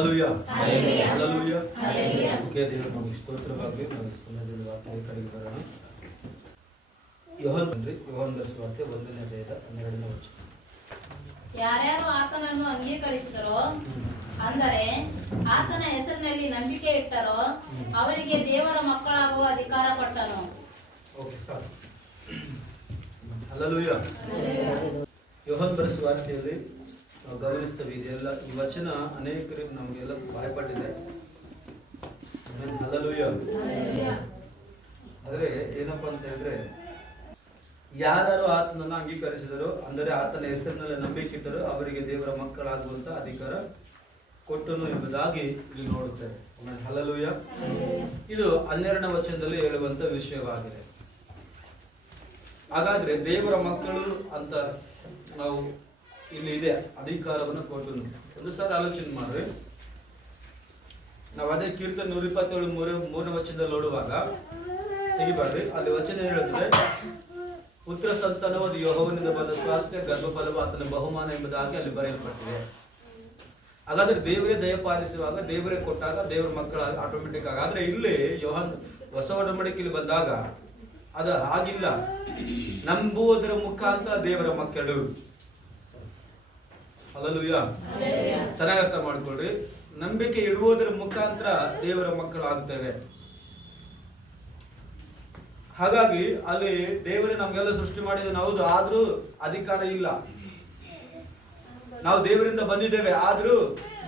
Hallelujah hallelujah. Okay, ದೇವರು ನಮಗೆ ಸ್ತೋತ್ರವಾಗಲಿ. ನಾವು ವಾಕ್ಯ ಕಡೆಗೆ ಬರೋಣ. ಯೋಹಾನನ ಸುವಾರ್ತೆ 1ನೇ ಅಧ್ಯಾಯದ 12ನೇ ವಚನ. ಯಾರ್ಯಾರು ಆತನನ್ನು ಅಂಗೀಕರಿಸಿದರೋ, ಅಂದರೆ ಆತನ ಹೆಸರಿನಲ್ಲಿ ನಂಬಿಕೆ ಇಟ್ಟರೋ, ಅವರಿಗೆ ದೇವರ ಮಕ್ಕಳಾಗುವ ಅಧಿಕಾರ ಕೊಟ್ಟನು. ಹಲ್ಲೆಲೂಯಾ. ಯೋಹಾನನ ಸುವಾರ್ತೆಯಲ್ಲಿ ನಾವು ಗಮನಿಸ್ತೇವೆ, ಇದೆಲ್ಲ ಈ ವಚನ ಅನೇಕರಿಗೆ ನಮಗೆಲ್ಲ ಭಯಪಟ್ಟಿದೆ. ಹಲ್ಲೆಲೂಯಾ. ಆದರೆ ಏನಪ್ಪಾ ಅಂತ ಹೇಳಿದ್ರೆ, ಯಾರು ಆತನನ್ನು ಅಂಗೀಕರಿಸಿದರು, ಅಂದರೆ ಆತನ ಹೆಸರಿನಲ್ಲಿ ನಂಬಿಕೆ ಇಟ್ಟರು, ಅವರಿಗೆ ದೇವರ ಮಕ್ಕಳಾಗುವಂತ ಅಧಿಕಾರ ಕೊಟ್ಟನು ಎಂಬುದಾಗಿ ಇಲ್ಲಿ ನೋಡುತ್ತೇವೆ. ಹಲ್ಲೆಲೂಯಾ. ಇದು 12ನೇ ವಚನದಲ್ಲಿ ಹೇಳುವಂತ ವಿಷಯವಾಗಿದೆ. ಹಾಗಾದ್ರೆ ದೇವರ ಮಕ್ಕಳು ಅಂತ ನಾವು ಇಲ್ಲಿ ಇದೆ ಅಧಿಕಾರವನ್ನು ಕೊಟ್ಟನು. ಒಂದು ಸಾರಿ ಆಲೋಚನೆ ಮಾಡ್ರಿ. ನಾವು ಅದೇ ಕೀರ್ತನೆ 127 ವಚನದಲ್ಲಿ ನೋಡುವಾಗ ತೆಗಿಬಾರ್ರಿ, ಅಲ್ಲಿ ವಚನ ಹೇಳುತ್ತದೆ, ಪುತ್ರ ಸಂತಾನವು ಅದು ಯೆಹೋವನಿಂದ ಬಂದ ಸ್ವಾಸ್ಥ್ಯ, ಗರ್ಭಫಲವು ಆತನ ಬಹುಮಾನ ಎಂಬುದಾಗಿ ಅಲ್ಲಿ ಬರೆಯಲ್ಪಟ್ಟಿದೆ. ಹಾಗಾದ್ರೆ ದೇವರೇ ದಯಪಾಲಿಸುವಾಗ, ದೇವರೇ ಕೊಟ್ಟಾಗ ದೇವರ ಮಕ್ಕಳಾಗ ಆಟೋಮೆಟಿಕ್ ಆಗಿ. ಆದ್ರೆ ಇಲ್ಲಿ ಯೋಹಾನ್ ಹೊಸ ಒಡಂಬಡಿಕೆಯಲ್ಲಿ ಬಂದಾಗ ಅದು ಹಾಗಿಲ್ಲ. ನಂಬುವುದರ ಮುಖಾಂತರ ದೇವರ ಮಕ್ಕಳು. ಹಲ್ಲೆಲೂಯಾ. ಚೆನ್ನಾಗಿ ಅರ್ಥ ಮಾಡ್ಕೊಳ್ರಿ. ನಂಬಿಕೆ ಇಡುವುದರ ಮುಖಾಂತರ ದೇವರ ಮಕ್ಕಳಾಗುತ್ತೇವೆ. ಹಾಗಾಗಿ ಅಲ್ಲಿ ದೇವರೇ ನಮ್ಗೆಲ್ಲ ಸೃಷ್ಟಿ ಮಾಡಿದ ಹೌದು, ಆದ್ರೂ ಅಧಿಕಾರ ಇಲ್ಲ. ನಾವು ದೇವರಿಂದ ಬಂದಿದ್ದೇವೆ, ಆದ್ರೂ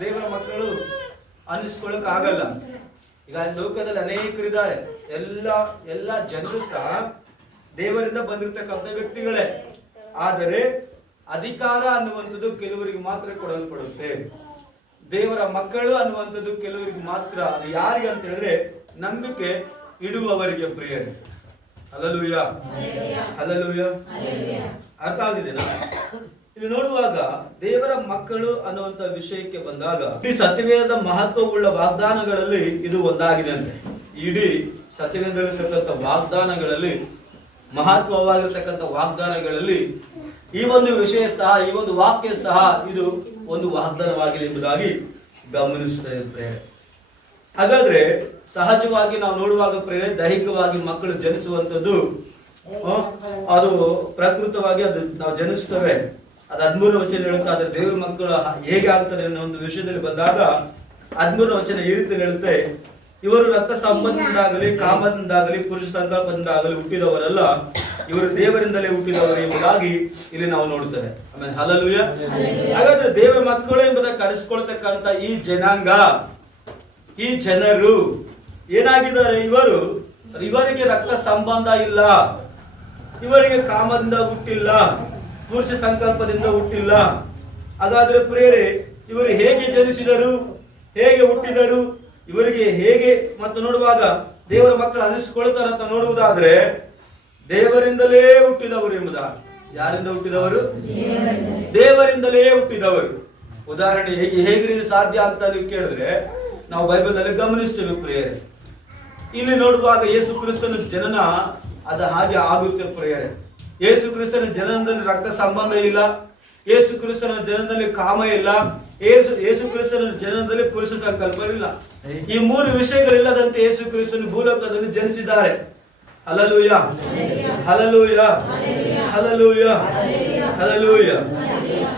ದೇವರ ಮಕ್ಕಳು ಅನ್ನಿಸ್ಕೊಳ್ಳಕ್ ಆಗಲ್ಲ. ಈಗ ಲೋಕದಲ್ಲಿ ಅನೇಕರಿದ್ದಾರೆ, ಎಲ್ಲ ಜನರು ಸಹ ದೇವರಿಂದ ಬಂದಿರತಕ್ಕಂಥ ವ್ಯಕ್ತಿಗಳೇ. ಆದರೆ ಅಧಿಕಾರ ಅನ್ನುವಂಥದ್ದು ಕೆಲವರಿಗೆ ಮಾತ್ರ ಕೊಡಲ್ಪಡುತ್ತೆ. ದೇವರ ಮಕ್ಕಳು ಅನ್ನುವಂಥದ್ದು ಕೆಲವರಿಗೆ ಮಾತ್ರ. ಅದು ಯಾರಿಗೆ ಅಂತ ಹೇಳಿದ್ರೆ ನಂಬಿಕೆ ಇಡುವವರಿಗೆ ಪ್ರಿಯರೇ. Hallelujah hallelujah. ಅರ್ಥ ಆಗಿದೆನಾ? ಇಲ್ಲಿ ನೋಡುವಾಗ ದೇವರ ಮಕ್ಕಳು ಅನ್ನುವಂತ ವಿಷಯಕ್ಕೆ ಬಂದಾಗ ಈ ಸತ್ಯವೇದದ ಮಹತ್ವವುಳ್ಳ ವಾಗ್ದಾನಗಳಲ್ಲಿ ಇದು ಒಂದಾಗಿದೆ ಅಂತೆ. ಇಡೀ ಸತ್ಯವೇದದಲ್ಲಿರ್ತಕ್ಕಂಥ ವಾಗ್ದಾನಗಳಲ್ಲಿ, ಮಹತ್ವವಾಗಿರ್ತಕ್ಕಂಥ ವಾಗ್ದಾನಗಳಲ್ಲಿ ಈ ಒಂದು ವಿಷಯ ಸಹ, ಈ ಒಂದು ವಾಕ್ಯ ಸಹ ಇದು ಒಂದು ವಾಗ್ದಾನವಾಗಿದೆ ಎಂಬುದಾಗಿ ಗಮನಿಸ್ತಾ ಇದ್ರೆ, ಹಾಗಾದ್ರೆ ಸಹಜವಾಗಿ ನಾವು ನೋಡುವಾಗ ದೈಹಿಕವಾಗಿ ಮಕ್ಕಳು ಜನಿಸುವಂಥದ್ದು ಅದು ಪ್ರಕೃತವಾಗಿ ಅದು ನಾವು ಜನಿಸ್ತೇವೆ. ಅದು 13ನೇ ವಚನ ಹೇಳುತ್ತೆ. ಆದ್ರೆ ದೇವರ ಮಕ್ಕಳು ಹೇಗೆ ಆಗ್ತಾರೆ ಅನ್ನೋ ಒಂದು ವಿಷಯದಲ್ಲಿ ಬಂದಾಗ 13ನೇ ವಚನ ಈ ರೀತಿ ಹೇಳುತ್ತೆ, ಇವರು ರಕ್ತ ಸಂಬಂಧದಿಂದಾಗಲಿ, ಕಾಮದಿಂದಾಗಲಿ, ಪುರುಷ ಸಂಕಲ್ಪದಿಂದಾಗಲಿ ಹುಟ್ಟಿದವರಲ್ಲ, ಇವರು ದೇವರಿಂದಲೇ ಹುಟ್ಟಿದವರು ಎಂಬುದಾಗಿ ಇಲ್ಲಿ ನಾವು ನೋಡುತ್ತೇವೆ. ಆಮೇಲೆ ಹಲ್ಲೆಲೂಯಾ. ಹಾಗಾದ್ರೆ ದೇವರ ಮಕ್ಕಳು ಎಂಬುದಾಗಿ ಕರೆಸಿಕೊಳ್ತಕ್ಕಂಥ ಈ ಜನಾಂಗ, ಈ ಜನರು ಏನಾಗಿದ್ದಾರೆ? ಇವರಿಗೆ ರಕ್ತ ಸಂಬಂಧ ಇಲ್ಲ, ಇವರಿಗೆ ಕಾಮದಿಂದ ಹುಟ್ಟಿಲ್ಲ, ಪುರುಷ ಸಂಕಲ್ಪದಿಂದ ಹುಟ್ಟಿಲ್ಲ. ಹಾಗಾದ್ರೆ ಪ್ರಿಯರೇ, ಇವರು ಹೇಗೆ ಜನಿಸಿದರು, ಹೇಗೆ ಹುಟ್ಟಿದರು, ಇವರಿಗೆ ಹೇಗೆ ಮತ್ತು ನೋಡುವಾಗ ದೇವರ ಮಕ್ಕಳು ಅನ್ನಿಸಿಕೊಳ್ತಾರೆ ಅಂತ ನೋಡುವುದಾದ್ರೆ ದೇವರಿಂದಲೇ ಹುಟ್ಟಿದವರು ಎಂಬುದಾಗಿ. ಯಾರಿಂದ ಹುಟ್ಟಿದವರು? ದೇವರಿಂದಲೇ ಹುಟ್ಟಿದವರು. ಉದಾಹರಣೆ ಹೇಗೆ ಸಾಧ್ಯ ಅಂತ ನೀವು ಕೇಳಿದ್ರೆ ನಾವು ಬೈಬಲ್ನಲ್ಲಿ ಗಮನಿಸ್ತೇವೆ ಪ್ರಿಯರೇ. ಇಲ್ಲಿ ನೋಡುವಾಗ ಯೇಸು ಕ್ರಿಸ್ತನ ಜನನ ಅದು ಹಾಗೆ ಆಗುತ್ತೆ ಪ್ರಿಯರೇ. ಯೇಸು ಕ್ರಿಸ್ತನ ಜನನದಲ್ಲಿ ರಕ್ತ ಸಂಬಂಧ ಇಲ್ಲ, ಯೇಸು ಕ್ರಿಸ್ತನ ಜನನದಲ್ಲಿ ಕಾಮ ಇಲ್ಲ, ಯೇಸು ಕ್ರಿಸ್ತನ ಜನನದಲ್ಲಿ ಪುರುಷ ಸಂಕಲ್ಪ ಇಲ್ಲ. ಈ 3 ವಿಷಯಗಳಿಲ್ಲದಂತೆ ಯೇಸು ಕ್ರಿಸ್ತನ ಭೂಲೋಕದಲ್ಲಿ ಜನಿಸಿದ್ದಾರೆ. Hallelujah hallelujah hallelujah hallelujah.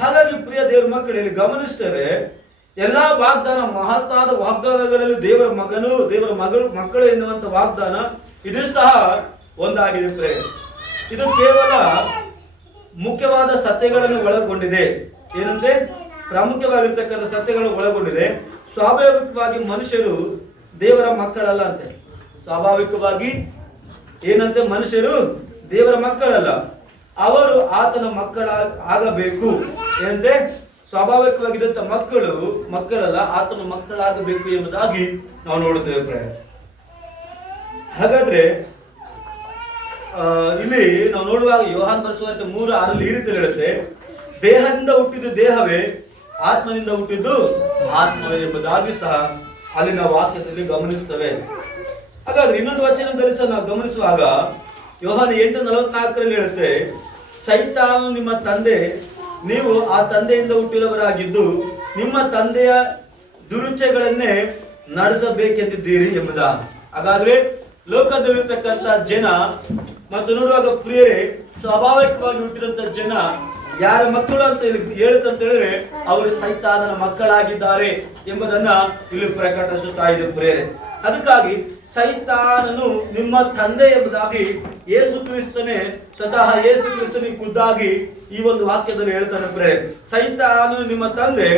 ಹಾಗಾಗಿ ಪ್ರಿಯ ದೇವರ ಮಕ್ಕಳಲ್ಲಿ ಗಮನಿಸ್ತೇವೆ, ಎಲ್ಲಾ ವಾಗ್ದಾನ, ಮಹತ್ತಾದ ವಾಗ್ದಾನಗಳಲ್ಲಿ ದೇವರ ಮಗನು, ದೇವರ ಮಕ್ಕಳು ಎನ್ನುವಂತ ವಾಗ್ದಾನ ಇದು ಸಹ ಒಂದಾಗಿದೆ ಪ್ರಿಯ. ಇದು ಕೇವಲ ಮುಖ್ಯವಾದ ಸತ್ಯಗಳನ್ನು ಒಳಗೊಂಡಿದೆ. ಏನಂತೆ? ಪ್ರಾಮುಖ್ಯವಾಗಿರ್ತಕ್ಕಂಥ ಸತ್ಯಗಳನ್ನು ಒಳಗೊಂಡಿದೆ. ಸ್ವಾಭಾವಿಕವಾಗಿ ಮನುಷ್ಯರು ದೇವರ ಮಕ್ಕಳಲ್ಲ ಅಂತೆ. ಸ್ವಾಭಾವಿಕವಾಗಿ ಏನಂತೆ? ಮನುಷ್ಯರು ದೇವರ ಮಕ್ಕಳಲ್ಲ, ಅವರು ಆತನ ಆಗಬೇಕು. ಏನಂತೆ? ಸ್ವಾಭಾವಿಕವಾಗಿದ್ದಂತ ಮಕ್ಕಳಲ್ಲ, ಆತನ ಮಕ್ಕಳಾಗಬೇಕು ಎಂಬುದಾಗಿ ನಾವು ನೋಡುತ್ತೇವೆ ಪ್ರಿಯ. ಹಾಗಾದ್ರೆ ಇಲ್ಲಿ ನಾವು ನೋಡುವಾಗ ಯೋಹಾನ್ ಬರೆಸುವಂತೆ 3:6 ಈ ರೀತಿ ಹೇಳುತ್ತೆ, ದೇಹದಿಂದ ಹುಟ್ಟಿದ್ದು ದೇಹವೇ, ಆತ್ಮನಿಂದ ಹುಟ್ಟಿದ್ದು ಆತ್ಮವೇ ಎಂಬುದಾಗಿ ಸಹ ಅಲ್ಲಿನ ವಾಕ್ಯದಲ್ಲಿ ಗಮನಿಸುತ್ತೇವೆ. ಹಾಗಾದ್ರೆ ಇನ್ನೊಂದು ವಚನದಲ್ಲಿ ಸಹ ನಾವು ಗಮನಿಸುವಾಗ ಯೋಹಾನ 8:44 ಹೇಳುತ್ತೆ, ಸೈತಾನನು ನಿಮ್ಮ ತಂದೆ, ನೀವು ಆ ತಂದೆಯಿಂದ ಹುಟ್ಟಿದವರಾಗಿದ್ದು ನಿಮ್ಮ ತಂದೆಯ ದುರುಚ್ಚೆಗಳನ್ನೇ ನಡೆಸಬೇಕೆಂದಿದ್ದೀರಿ ಎಂಬುದ. ಹಾಗಾದ್ರೆ ಲೋಕದಲ್ಲಿರ್ತಕ್ಕಂಥ ಜನ ಮತ್ತು ನೋಡುವಾಗ ಪ್ರಿಯರೇ, ಸ್ವಾಭಾವಿಕವಾಗಿ ಹುಟ್ಟಿದಂತ ಜನ ಯಾರ ಮಕ್ಕಳು ಅಂತ ಹೇಳುತ್ತಂತ ಹೇಳಿದ್ರೆ ಅವರು ಸೈತಾನನ ಮಕ್ಕಳಾಗಿದ್ದಾರೆ ಎಂಬುದನ್ನ ಇಲ್ಲಿ ಪ್ರಕಟಿಸುತ್ತಾ ಇದೆ ಪ್ರಿಯರೇ. ಅದಕ್ಕಾಗಿ ಸೈತಾನನು ನಿಮ್ಮ ತಂದೆ ಎಂಬುದಾಗಿ ಯೇಸು ಕ್ರಿಸ್ತನೇ ಸ್ವತಃ ಯೇಸು ಕ್ರಿಸ್ತನೇ ಖುದ್ದಾಗಿ ಈ ಒಂದು ವಾಕ್ಯದಲ್ಲಿ ಹೇಳ್ತಾನೆ ಪ್ರಿಯರೇ. ಸೈತಾನನು ನಿಮ್ಮ ತಂದೆ,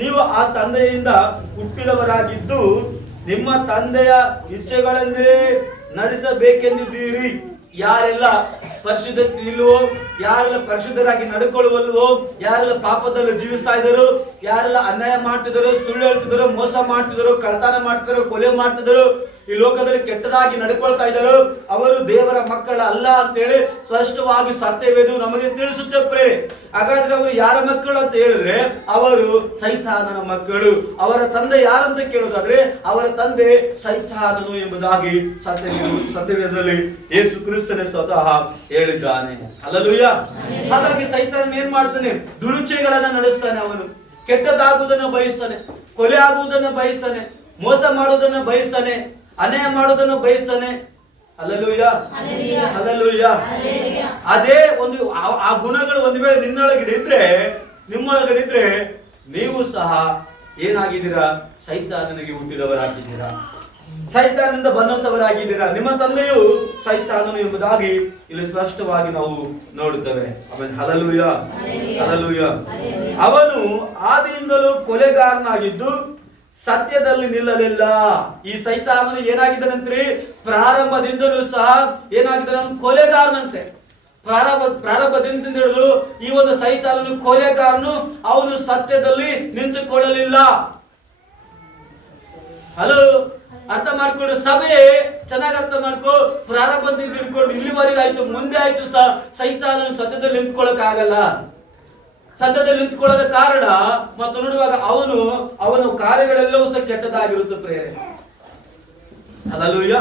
ನೀವು ಆ ತಂದೆಯಿಂದ ಹುಟ್ಟಿದವರಾಗಿದ್ದು ನಿಮ್ಮ ತಂದೆಯ ಇಚ್ಛೆಗಳನ್ನೇ ನಡೆಸಬೇಕೆಂದಿದ್ದೀರಿ. ಯಾರೆಲ್ಲ ಪರಿಶುದ್ಧ ಇಲ್ವೋ, ಯಾರೆಲ್ಲ ಪರಿಶುದ್ಧರಾಗಿ ನಡ್ಕೊಳ್ಳುವಲ್ವೋ, ಯಾರೆಲ್ಲ ಪಾಪದಲ್ಲಿ ಜೀವಿಸ್ತಾ ಇದ್ರು, ಯಾರೆಲ್ಲ ಅನ್ಯಾಯ ಮಾಡ್ತಿದ್ರು, ಸುಳ್ಳು ಹೇಳ್ತಿದ್ರು, ಮೋಸ ಮಾಡ್ತಿದ್ರು, ಕಳ್ತನ ಮಾಡ್ತಿದ್ರು, ಕೊಲೆ ಮಾಡ್ತಿದ್ರು, ಈ ಲೋಕದಲ್ಲಿ ಕೆಟ್ಟದಾಗಿ ನಡ್ಕೊಳ್ತಾ ಇದ್ದಾರೆ, ಅವರು ದೇವರ ಮಕ್ಕಳ ಅಲ್ಲ ಅಂತೇಳಿ ಸ್ಪಷ್ಟವಾಗಿ ಸತ್ಯವೇದು ನಮಗೆ ತಿಳಿಸುತ್ತೆ ಪ್ರೇರೆ. ಹಾಗಾದ್ರೆ ಅವರು ಯಾರ ಮಕ್ಕಳು ಅಂತ ಹೇಳಿದ್ರೆ ಅವರು ಸೈತಾನನ ಮಕ್ಕಳು. ಅವರ ತಂದೆ ಯಾರಂತ ಕೇಳೋದಾದ್ರೆ ಅವರ ತಂದೆ ಸೈತಾನನು ಎಂಬುದಾಗಿ ಸತ್ಯವೇದದಲ್ಲಿ ಯೇಸು ಕ್ರಿಸ್ತನೇ ಸ್ವತಃ ಹೇಳಿದ್ದಾನೆ. ಹಲ್ಲೆಲೂಯಾ. ಹಾಗಾಗಿ ಸೈತಾನ ಏನ್ ಮಾಡ್ತಾನೆ? ದುರುಚೆಗಳನ್ನ ನಡೆಸ್ತಾನೆ. ಅವನು ಕೆಟ್ಟದಾಗುವುದನ್ನು ಬಯಸ್ತಾನೆ, ಕೊಲೆ ಆಗುವುದನ್ನು ಬಯಸ್ತಾನೆ, ಮೋಸ ಮಾಡುವುದನ್ನು ಬಯಸ್ತಾನೆ, ಅನ್ಯಾಯ ಮಾಡುವುದನ್ನು ಬಯಸ್ತಾನೆ. Hallelujah, hallelujah. ಅದೇ ಒಂದು ಆ ಗುಣಗಳು ಒಂದು ವೇಳೆ ನಿಮ್ಮೊಳಗಡೆ ಇದ್ರೆ ನೀವು ಸಹ ಏನಾಗಿದ್ದೀರಾ? ಸೈತಾನನಿಗೆ ಹುಟ್ಟಿದವರಾಗಿದ್ದೀರಾ, ಸೈತಾನನಿಂದ ಬಂದಂತವರಾಗಿದ್ದೀರಾ. ನಿಮ್ಮ ತಂದೆಯು ಸೈತಾನನು ಎಂಬುದಾಗಿ ಇಲ್ಲಿ ಸ್ಪಷ್ಟವಾಗಿ ನಾವು ನೋಡುತ್ತೇವೆ. ಆಮೇಲೆ ಹಲ್ಲೆಲೂಯಾ, ಹಲ್ಲೆಲೂಯಾ. ಅವನು ಆದಿಯಿಂದಲೂ ಕೊಲೆಗಾರನಾಗಿದ್ದು ಸತ್ಯದಲ್ಲಿ ನಿಲ್ಲಲಿಲ್ಲ. ಈ ಸೈತಾನನು ಏನಾಗಿದ್ದಾನಂತ್ರಿ? ಪ್ರಾರಂಭದಿಂದಲೂ ಸಹ ಏನಾಗಿದ್ದಾನೆ? ಅವನು ಕೊಲೆಗಾರನಂತೆ. ಪ್ರಾರಂಭದಿಂದ ಹಿಡಿದು ಈ ಒಂದು ಸೈತಾನನು ಕೊಲೆಗಾರನು. ಅವನು ಸತ್ಯದಲ್ಲಿ ನಿಂತುಕೊಳ್ಳಲಿಲ್ಲ. ಹಲೋ, ಅರ್ಥ ಮಾಡ್ಕೊಂಡು ಸಭೆ ಚೆನ್ನಾಗಿ ಅರ್ಥ ಮಾಡ್ಕೊ. ಪ್ರಾರಂಭದಿಂದ ಹಿಡ್ಕೊಂಡು ಇಲ್ಲಿವರೆಗೆ ಆಯ್ತು, ಮುಂದೆ ಆಯ್ತು ಸಹ ಸೈತಾನನು ಸತ್ಯದಲ್ಲಿ ನಿಂತ್ಕೊಳ್ಳಕ್ ಆಗಲ್ಲ. ಸತ್ಯದಲ್ಲಿ ನಿಂತ್ಕೊಳ್ಳೋದ ಕಾರಣ ಮತ್ತು ನೋಡುವಾಗ ಅವನ ಕಾರ್ಯಗಳೆಲ್ಲವೂ ಸಹ ಕೆಟ್ಟದಾಗಿರುತ್ತೆ ಪ್ರೇರೆ. ಹಲ್ಲೆಲೂಯಾ.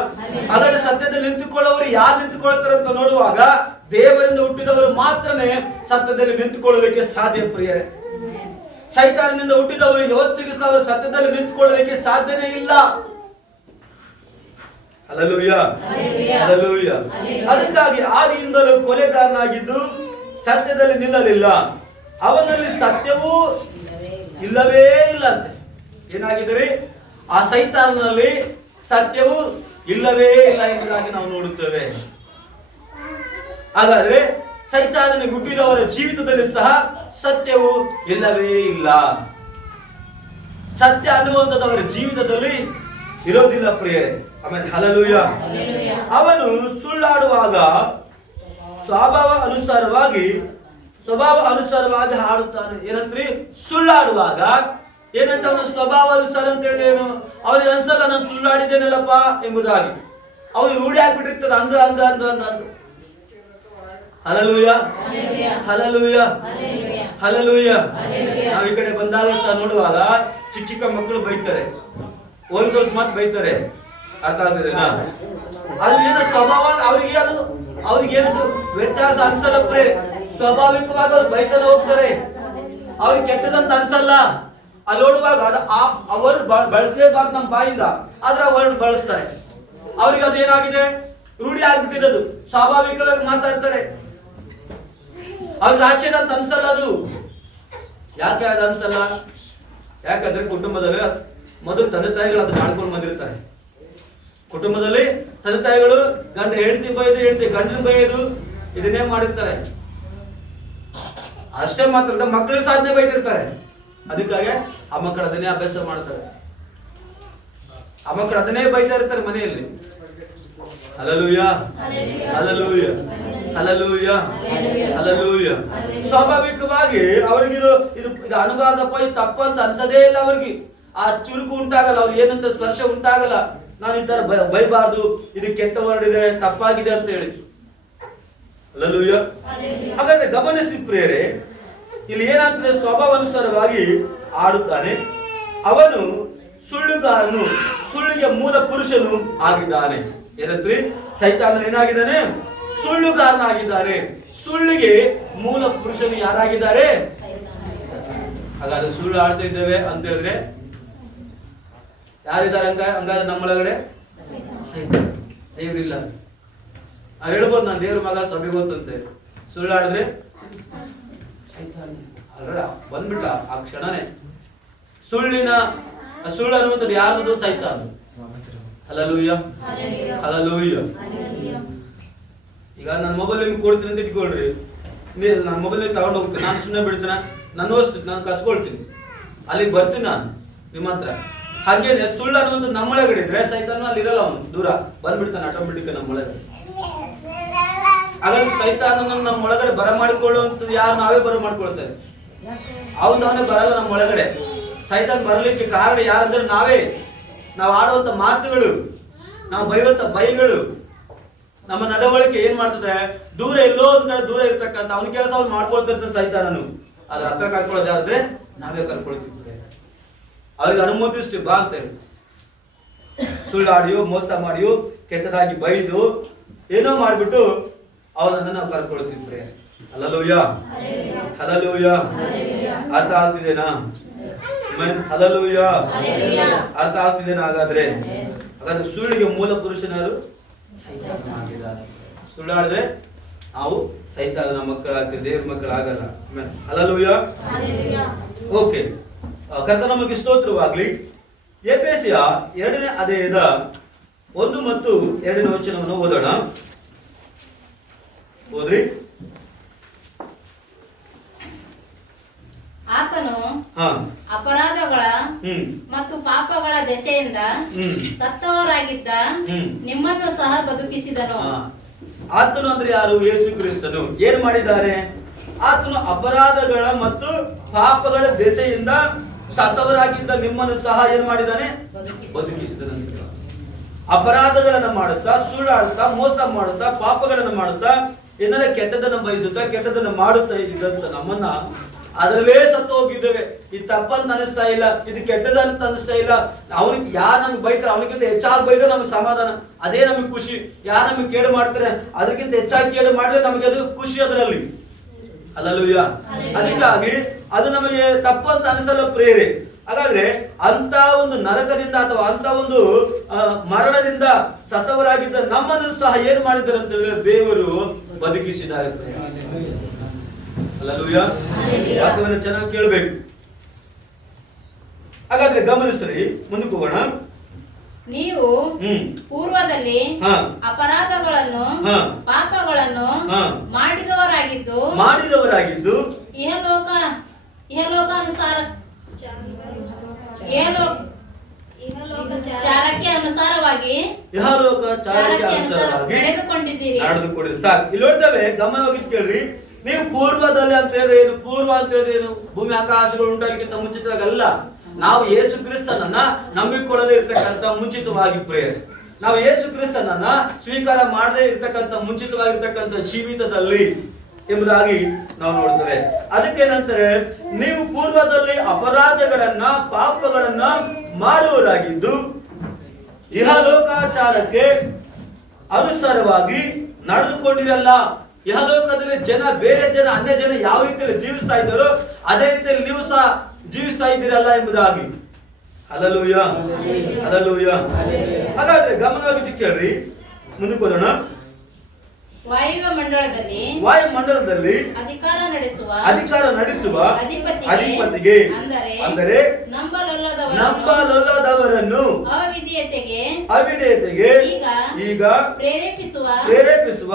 ಹಾಗಾದ್ರೆ ಸತ್ಯದಲ್ಲಿ ನಿಂತುಕೊಳ್ಳೋರು ಯಾರು ನಿಂತುಕೊಳ್ತಾರೆ ಅಂತ ನೋಡುವಾಗ ದೇವರಿಂದ ಹುಟ್ಟಿದವರು ಮಾತ್ರನೇ ಸತ್ಯದಲ್ಲಿ ನಿಂತುಕೊಳ್ಳಲಿಕ್ಕೆ ಸಾಧ್ಯ ಪ್ರಿಯರೇ. ಸೈತಾನನಿಂದ ಹುಟ್ಟಿದವರು ಯಾವತ್ತಿಗೂ ಸಹ ಅವರು ಸತ್ಯದಲ್ಲಿ ನಿಂತುಕೊಳ್ಳಲಿಕ್ಕೆ ಸಾಧ್ಯನೇ ಇಲ್ಲ. Hallelujah, hallelujah. ಅದಕ್ಕಾಗಿ ಆದಿಯಿಂದಲೂ ಕೊಲೆಗಾರನಾಗಿದ್ದು ಸತ್ಯದಲ್ಲಿ ನಿಲ್ಲಲಿಲ್ಲ. ಅವನಲ್ಲಿ ಸತ್ಯವೂ ಇಲ್ಲವೇ ಇಲ್ಲ ಅಂತೆ. ಏನಾಗಿದ್ದರೆ ಆ ಸೈತಾನನಲ್ಲಿ ಸತ್ಯವೂ ಇಲ್ಲವೇ ಇಲ್ಲ ಎಂಬುದಾಗಿ ನಾವು ನೋಡುತ್ತೇವೆ. ಹಾಗಾದ್ರೆ ಸೈತಾನನಿಗೆ ಹುಟ್ಟಿದವರ ಜೀವಿತದಲ್ಲಿ ಸಹ ಸತ್ಯವೂ ಇಲ್ಲವೇ ಇಲ್ಲ. ಸತ್ಯ ಅನ್ನುವಂಥದ್ದವರ ಜೀವಿತದಲ್ಲಿ ಇರೋದಿಲ್ಲ ಪ್ರಿಯರೇ. ಆಮೇಲೆ ಹಲ್ಲೆಲೂಯಾ. ಅವನು ಸುಳ್ಳಾಡುವಾಗ ಸ್ವಭಾವ ಅನುಸಾರವಾಗಿ ಹಾಡುತ್ತಾನೆ. ಏನಂತ್ರಿ? ಸುಳ್ಳಾಡುವಾಗ ಏನಂತ? ಅವನು ಸ್ವಭಾವ ಅನುಸಾರ ಅಂತ ಹೇಳಿ ಏನು? ಅವನಿಗೆ ಅನ್ಸಲ್ಲ ನಾನು ಸುಳ್ಳಾಡಿದ್ದೇನಲ್ಲಪ್ಪ ಎಂಬುದಾಗಿ. ಅವನು ರೂಢಿ ಆಗ್ಬಿಟ್ಟಿರ್ತದೆ ಅಂದು ಅಂದು ಅಂದು ಅಂದು ಅಂದು. Hallelujah, hallelujah, hallelujah. ನಾವು ಈ ಕಡೆ ಬಂದಾಗ ಸಹ ನೋಡುವಾಗ ಚಿಕ್ಕ ಚಿಕ್ಕ ಮಕ್ಕಳು ಬೈತಾರೆ, ಸ್ವಲ್ಪ ಮಾತು ಬೈತಾರೆ. ಅರ್ಥ ಆಗ್ತದೇನಾ? ಅದು ಏನೋ ಸ್ವಭಾವ ಅವ್ರಿಗೇನದು ವ್ಯತ್ಯಾಸ ಅನ್ಸಲ್ಲ ಪ್ರೇರೆ. ಸ್ವಾಭಾವಿಕವಾಗಿ ಅವ್ರು ಬೈತಾನೆ ಹೋಗ್ತಾರೆ, ಅವ್ರಿಗೆ ಕೆಟ್ಟದಂತ ಅನ್ಸಲ್ಲ. ಅಲ್ಲಿ ನೋಡುವಾಗ ಅವರು ಬಳಸಲೇಬಾರ್ದು ನಮ್ಮ ಬಾಯಿಂದ, ಆದ್ರೆ ಅವರನ್ನು ಬಳಸ್ತಾರೆ. ಅವ್ರಿಗೆ ಅದು ಏನಾಗಿದೆ? ರೂಢಿ ಆಗ್ಬಿಟ್ಟಿರೋದು. ಸ್ವಾಭಾವಿಕವಾಗಿ ಮಾತಾಡ್ತಾರೆ, ಅವ್ರಿಗೆ ಆಶ್ಚರ್ಯ ಅಂತ ಅನ್ಸಲ್ಲ ಅದು. ಯಾಕೆ ಅದು ಅನ್ಸಲ್ಲ? ಯಾಕಂದ್ರೆ ಕುಟುಂಬದಲ್ಲಿ ಮೊದಲು ತಂದೆ ತಾಯಿಗಳು ಅದನ್ನ ಮಾಡ್ಕೊಂಡು ಬಂದಿರ್ತಾರೆ. ಕುಟುಂಬದಲ್ಲಿ ತಂದೆ ತಾಯಿಗಳು ಹೆಂಡತಿ ಬೈದು, ಹೆಂಡತಿ ಗಂಡನ ಬೈದು, ಇದನ್ನೇ ಮಾಡಿರ್ತಾರೆ. ಅಷ್ಟೇ ಮಾತ್ರ ಮಕ್ಕಳಿಗೆ ಸಾಧನೆ ಬೈದಿರ್ತಾರೆ. ಅದಕ್ಕಾಗಿ ಆ ಮಕ್ಕಳು ಅದನ್ನೇ ಅಭ್ಯಾಸ ಮಾಡ್ತಾರೆ, ಆ ಮಕ್ಕಳು ಅದನ್ನೇ ಬೈತಾ ಇರ್ತಾರೆ ಮನೆಯಲ್ಲಿ. Hallelujah, hallelujah, hallelujah, hallelujah. ಸ್ವಾಭಾವಿಕವಾಗಿ ಅವ್ರಿಗೆ ಇದು ಅನುಭವದಪ್ಪ, ಇದು ತಪ್ಪ ಅಂತ ಅನ್ಸದೇ ಇಲ್ಲ. ಅವ್ರಿಗೆ ಆ ಚುರುಕು ಉಂಟಾಗಲ್ಲ, ಅವ್ರಿಗೆ ಏನಂತ ಸ್ಪರ್ಶ ಉಂಟಾಗಲ್ಲ. ನಾನು ಈ ತರ ಬೈಬಾರ್ದು, ಇದು ಕೆಟ್ಟ ವರ್ಡ್ ಇದೆ, ತಪ್ಪಾಗಿದೆ ಅಂತ ಹೇಳಿ. ಹಲ್ಲೆಲೂಯಾ. ಹಾಗಾದ್ರೆ ಗಮನಿಸಿ ಪ್ರಿಯರೇ, ಇಲ್ಲಿ ಏನಾಗ್ತದೆ? ಸ್ವಭಾವಾನುಸಾರವಾಗಿ ಆಡುತ್ತಾನೆ. ಅವನು ಸುಳ್ಳುಗಾರನು, ಸುಳ್ಳಿಗೆ ಮೂಲ ಪುರುಷನು ಆಗಿದ್ದಾನೆ. ಏನಂದ್ರಿ? ಸೈತಾನನು ಏನಾಗಿದ್ದಾನೆ? ಸುಳ್ಳುಗಾರನಾಗಿದ್ದಾನೆ. ಸುಳ್ಳಿಗೆ ಮೂಲ ಪುರುಷನು ಯಾರಾಗಿದ್ದಾರೆ? ಹಾಗಾದ್ರೆ ಸುಳ್ಳು ಆಡ್ತಾ ಇದ್ದೇವೆ ಅಂತ ಹೇಳಿದ್ರೆ ಯಾರಿದ್ದಾರೆ ಹಂಗಾದ್ರೆ ನಮ್ಮೊಳಗಡೆ? ಸೈತಾನ. ದೇವರಿಲ್ಲ. ನಾವ್ ಹೇಳ್ಬೋದು ನಾನು ದೇವ್ರ ಮಗ ಸಭೆಗೆ ಹೋಗ್ತಂತೆ, ಸುಳ್ಳಾಡಿದ್ರೆ ಸೈತಾನ ಬಂದ್ಬಿಟ್ಟ ಆ ಕ್ಷಣನೇ. ಸುಳ್ಳು ಅನ್ನುವಂಥದ್ದು ಯಾರ್ದು? ಸೈತಾನ. Hallelujah, hallelujah. ಈಗ ನನ್ನ ಮೊಬೈಲ್ ನಿಮ್ಗೆ ಕೊಡ್ತೀನಿ ಅಂತ ಇಟ್ಕೊಳ್ರಿ, ನನ್ನ ಮೊಬೈಲ್ ತಗೊಂಡು ಹೋಗ್ತೀನಿ, ನಾನು ಸುಮ್ಮನೆ ಬಿಡ್ತೀನಿ, ನಾನು ಓದಿಸ್ತೀನಿ, ನಾನು ಕಸ್ಕೊಳ್ತೀನಿ, ಅಲ್ಲಿಗೆ ಬರ್ತೀನಿ ನಾನು ನಿಮ್ಮ ಹತ್ರ. ಹಾಗೇನೆ ಸುಳ್ಳು ಅನ್ನುವಂಥ ನಮ್ಮೊಳಗಡೆ ಇದ್ರೆ ಸೈತಾನ ಅಲ್ಲಿ ಇರಲ್ಲ, ಅವನು ದೂರ ಬಂದ್ಬಿಡ್ತಾನೆ ಆಟೋಮೆಟಿಕ್ ನಮ್ಮೊಳಗಡೆ. ಹಾಗಾಗಿ ಸೈತಾನನ ನಮ್ಮ ಒಳಗಡೆ ಬರಮಾಡಿಕೊಳ್ಳುವಂಥದ್ದು ಯಾರು? ನಾವೇ ಬರಮಾಡ್ಕೊಳ್ತೇವೆ. ಅವನೇ ಬರಲ್ಲ ನಮ್ಮ ಒಳಗಡೆ. ಸೈತಾನ ಬರಲಿಕ್ಕೆ ಕಾರಣ ಯಾರಂದ್ರೆ ನಾವೇ. ನಾವು ಆಡುವಂತ ಮಾತುಗಳು, ನಾವು ಬೈಯುವಂತ ಬೈಗಳು, ನಮ್ಮ ನಡವಳಿಕೆ ಏನ್ ಮಾಡ್ತದೆ? ದೂರ ಎಲ್ಲೋ ಒಂದ್ ಕಡೆ ದೂರ ಇರ್ತಕ್ಕಂಥ ಅವನ ಕೆಲಸ ಅವ್ನು ಮಾಡ್ಕೊಳ್ತಿರ್ತಾನೆ ಸೈತಾನನು. ಅದ್ರ ಹತ್ರ ಕರ್ಕೊಳ್ಳೋದು ಯಾರಾದ್ರೆ ನಾವೇ ಕರ್ಕೊಳ್ತಿರ್ತೇವೆ. ಅವ್ರಿಗೆ ಅನುಮತಿಸ್ತೀವಿ ಬಾ ಅಂತೇಳಿ. ಸುಳ್ಳಾಡಿಯೋ ಮೋಸ ಮಾಡಿಯೋ ಕೆಟ್ಟದಾಗಿ ಬೈದು ಏನೋ ಮಾಡ್ಬಿಟ್ಟು ಅವನನ್ನ ನಾವು ಕರ್ಕೊಳ್ತಿದ್ವಿ. Hallelujah, hallelujah. ಅರ್ಥ ಆಗ್ತಿದೇನಾ? ಹಲ್ಲೆಲೂಯ, ಅರ್ಥ ಆಗ್ತಿದೇನಾ? ಹಾಗಾದ್ರೆ ಸುಳ್ಳಿಗೆ ಮೂಲ ಪುರುಷನಾರು ಸುಳ್ಳಾಡಿದ್ರೆ ನಾವು ಸೈತಾನನ ಮಕ್ಕಳಾಗ್ತೀವಿ, ದೇವ್ರ ಮಕ್ಕಳಾಗಲ್ಲ. ಹಲ್ಲೆಲೂಯ. ಓಕೆ, ಕರ್ತನ ನಮಗೆ ಸ್ತೋತ್ರವಾಗ್ಲಿ. ಎಫೆಸಿಯ 2ನೇ ಅಧ್ಯಾಯದ 1 ಮತ್ತು 2ನೇ ವಚನವನ್ನು ಓದೋಣ. ಓದ್ರಿ. ಆತನು ಅಪರಾಧಗಳ ಮತ್ತು ಪಾಪಗಳ ದೆಸೆಯಿಂದ ಸತ್ತವರಾಗಿದ್ದ ನಿಮ್ಮನ್ನು ಸಹ ಬದುಕಿಸಿದನು. ಆತನು ಅಂದ್ರೆ ಯಾರು? ಯೇಸು ಕ್ರಿಸ್ತನು. ಏನ್ ಮಾಡಿದ್ದಾರೆ? ಆತನು ಅಪರಾಧಗಳ ಮತ್ತು ಪಾಪಗಳ ದೆಸೆಯಿಂದ ಸತ್ತವರಾಗಿದ್ದ ನಿಮ್ಮನ್ನು ಸಹ ಏನ್ ಮಾಡಿದ್ದಾನೆ? ಬದುಕಿಸಿದನು. ಅಪರಾಧಗಳನ್ನ ಮಾಡುತ್ತಾ, ಸುಳ್ಳಾಡುತ್ತಾ, ಮೋಸ ಮಾಡುತ್ತಾ, ಪಾಪಗಳನ್ನ ಮಾಡುತ್ತಾ, ಏನೆಲ್ಲ ಕೆಟ್ಟದನ್ನ ಬಯಸುತ್ತಾ, ಕೆಟ್ಟದನ್ನ ಮಾಡುತ್ತಾ ಇದ್ದಂತ ನಮ್ಮನ್ನ ಅದರಲ್ಲೇ ಸತ್ತು ಹೋಗಿದ್ದೇವೆ. ಇದು ತಪ್ಪಂತ ಅನಿಸ್ತಾ ಇಲ್ಲ, ಇದು ಕೆಟ್ಟದಂತ ಅನಿಸ್ತಾ ಇಲ್ಲ. ಅವನಿಗೆ ಯಾರು ನಮ್ಗೆ ಬೈತಾರೆ ಅವನಿಗಿಂತ ಹೆಚ್ಚಾಗಿ ಬೈದ್ರೆ ನಮ್ಗೆ ಸಮಾಧಾನ, ಅದೇ ನಮಗೆ ಖುಷಿ. ಯಾರು ನಮಗೆ ಕೇಡು ಮಾಡ್ತಾರೆ ಅದಕ್ಕಿಂತ ಹೆಚ್ಚಾಗಿ ಕೇಡು ಮಾಡಿದ್ರೆ ನಮಗೆ ಅದು ಖುಷಿ ಅದರಲ್ಲಿ. ಹಲ್ಲೆಲೂಯ. ಅದಕ್ಕಾಗಿ ಅದು ನಮಗೆ ತಪ್ಪು ಅಂತ ಅನಿಸಲ್ಲ ಪ್ರೇರೆ. ಹಾಗಾದ್ರೆ ಅಂತ ಒಂದು ನರಕದಿಂದ ಅಥವಾ ಅಂತ ಒಂದು ಮರಣದಿಂದ ಸತ್ತವರಾಗಿದ್ದ ನಮ್ಮನ್ನು ಸಹ ಏನ್ ಮಾಡಿದ್ದಾರೆ ಅಂತ ಹೇಳಿದ್ರೆ ದೇವರು ಬದುಕಿಸಿದ್ದಾರೆ. ಹಲ್ಲೆಲೂಯ. ವಾಕ್ಯವನ್ನು ಚೆನ್ನಾಗಿ ಕೇಳಬೇಕು. ಹಾಗಾದ್ರೆ ಗಮನಿಸ್ರಿ, ಮುಂದಕ್ಕೆ ಹೋಗೋಣ. ನೀವು ಪೂರ್ವದಲ್ಲಿ ಅಪರಾಧಗಳನ್ನು ಪಾಪಗಳನ್ನು ಮಾಡಿದವರಾಗಿದ್ದು ಚಾರಕ್ಕೆ ಅನುಸಾರವಾಗಿ ನಡೆದುಕೊಂಡಿದ್ದೀರಿ. ಸಾಕು, ಇಲ್ಲಿ ನೋಡ್ತೇವೆ, ಗಮನವಾಗಿ ಕೇಳ್ರಿ. ನೀವು ಪೂರ್ವದಲ್ಲಿ ಅಂತ ಹೇಳಿದ್ರೆ ಏನು? ಪೂರ್ವ ಅಂತ ಹೇಳಿದ್ರೆ ಏನು? ಭೂಮಿ ಆಕಾಶಗಳು ಉಂಟಾಗಲಿಕ್ಕಿಂತ ಮುಂಚಿತವಾಗಲ್ಲ. ನಾವು ಯೇಸು ಕ್ರಿಸ್ತನನ್ನ ನಂಬಿಕೊಳ್ಳದೆ ಇರ್ತಕ್ಕಂಥ ಮುಂಚಿತವಾಗಿ ಪ್ರೇಯರ್, ನಾವು ಯೇಸು ಕ್ರಿಸ್ತನನ್ನ ಸ್ವೀಕಾರ ಮಾಡದೇ ಇರ್ತಕ್ಕಂಥ ಮುಂಚಿತವಾಗಿರ್ತಕ್ಕಂಥ ಜೀವಿತದಲ್ಲಿ ಎಂಬುದಾಗಿ ನಾವು ನೋಡ್ತೇವೆ. ಅದಕ್ಕೇನಂತಾರೆ? ನೀವು ಪೂರ್ವದಲ್ಲಿ ಅಪರಾಧಗಳನ್ನ ಪಾಪಗಳನ್ನ ಮಾಡುವರಾಗಿದ್ದು ಇಹಲೋಕಾಚಾರಕ್ಕೆ ಅನುಸಾರವಾಗಿ ನಡೆದುಕೊಂಡಿರಲ್ಲ. ಇಹಲೋಕದಲ್ಲಿ ಬೇರೆ ಜನ ಅನ್ಯ ಜನ ಯಾವ ರೀತಿಯಲ್ಲಿ ಜೀವಿಸ್ತಾ ಇದ್ದಾರೋ ಅದೇ ರೀತಿಯಲ್ಲಿ ನೀವು ಸಹ ಜೀವಿಸ್ತಾ ಇದ್ದೀರಲ್ಲ ಎಂಬುದಾಗಿ. Hallelujah, hallelujah. ಹಾಗಾದ್ರೆ ಗಮನವಾಗಿ ಕೇಳ್ರಿ, ಮುಂದಕ್ಕೆ ಹೋಗೋಣ. ವಾಯುಮಂಡಲದಲ್ಲಿ ಅಧಿಕಾರ ನಡೆಸುವ ಅಧಿಪತಿಗೆ ಅಂದರೆ ನಂಬಲೊಲ್ಲದವರನ್ನು ಅವಿಧೇಯತೆಗೆ ಈಗ ಪ್ರೇರೇಪಿಸುವ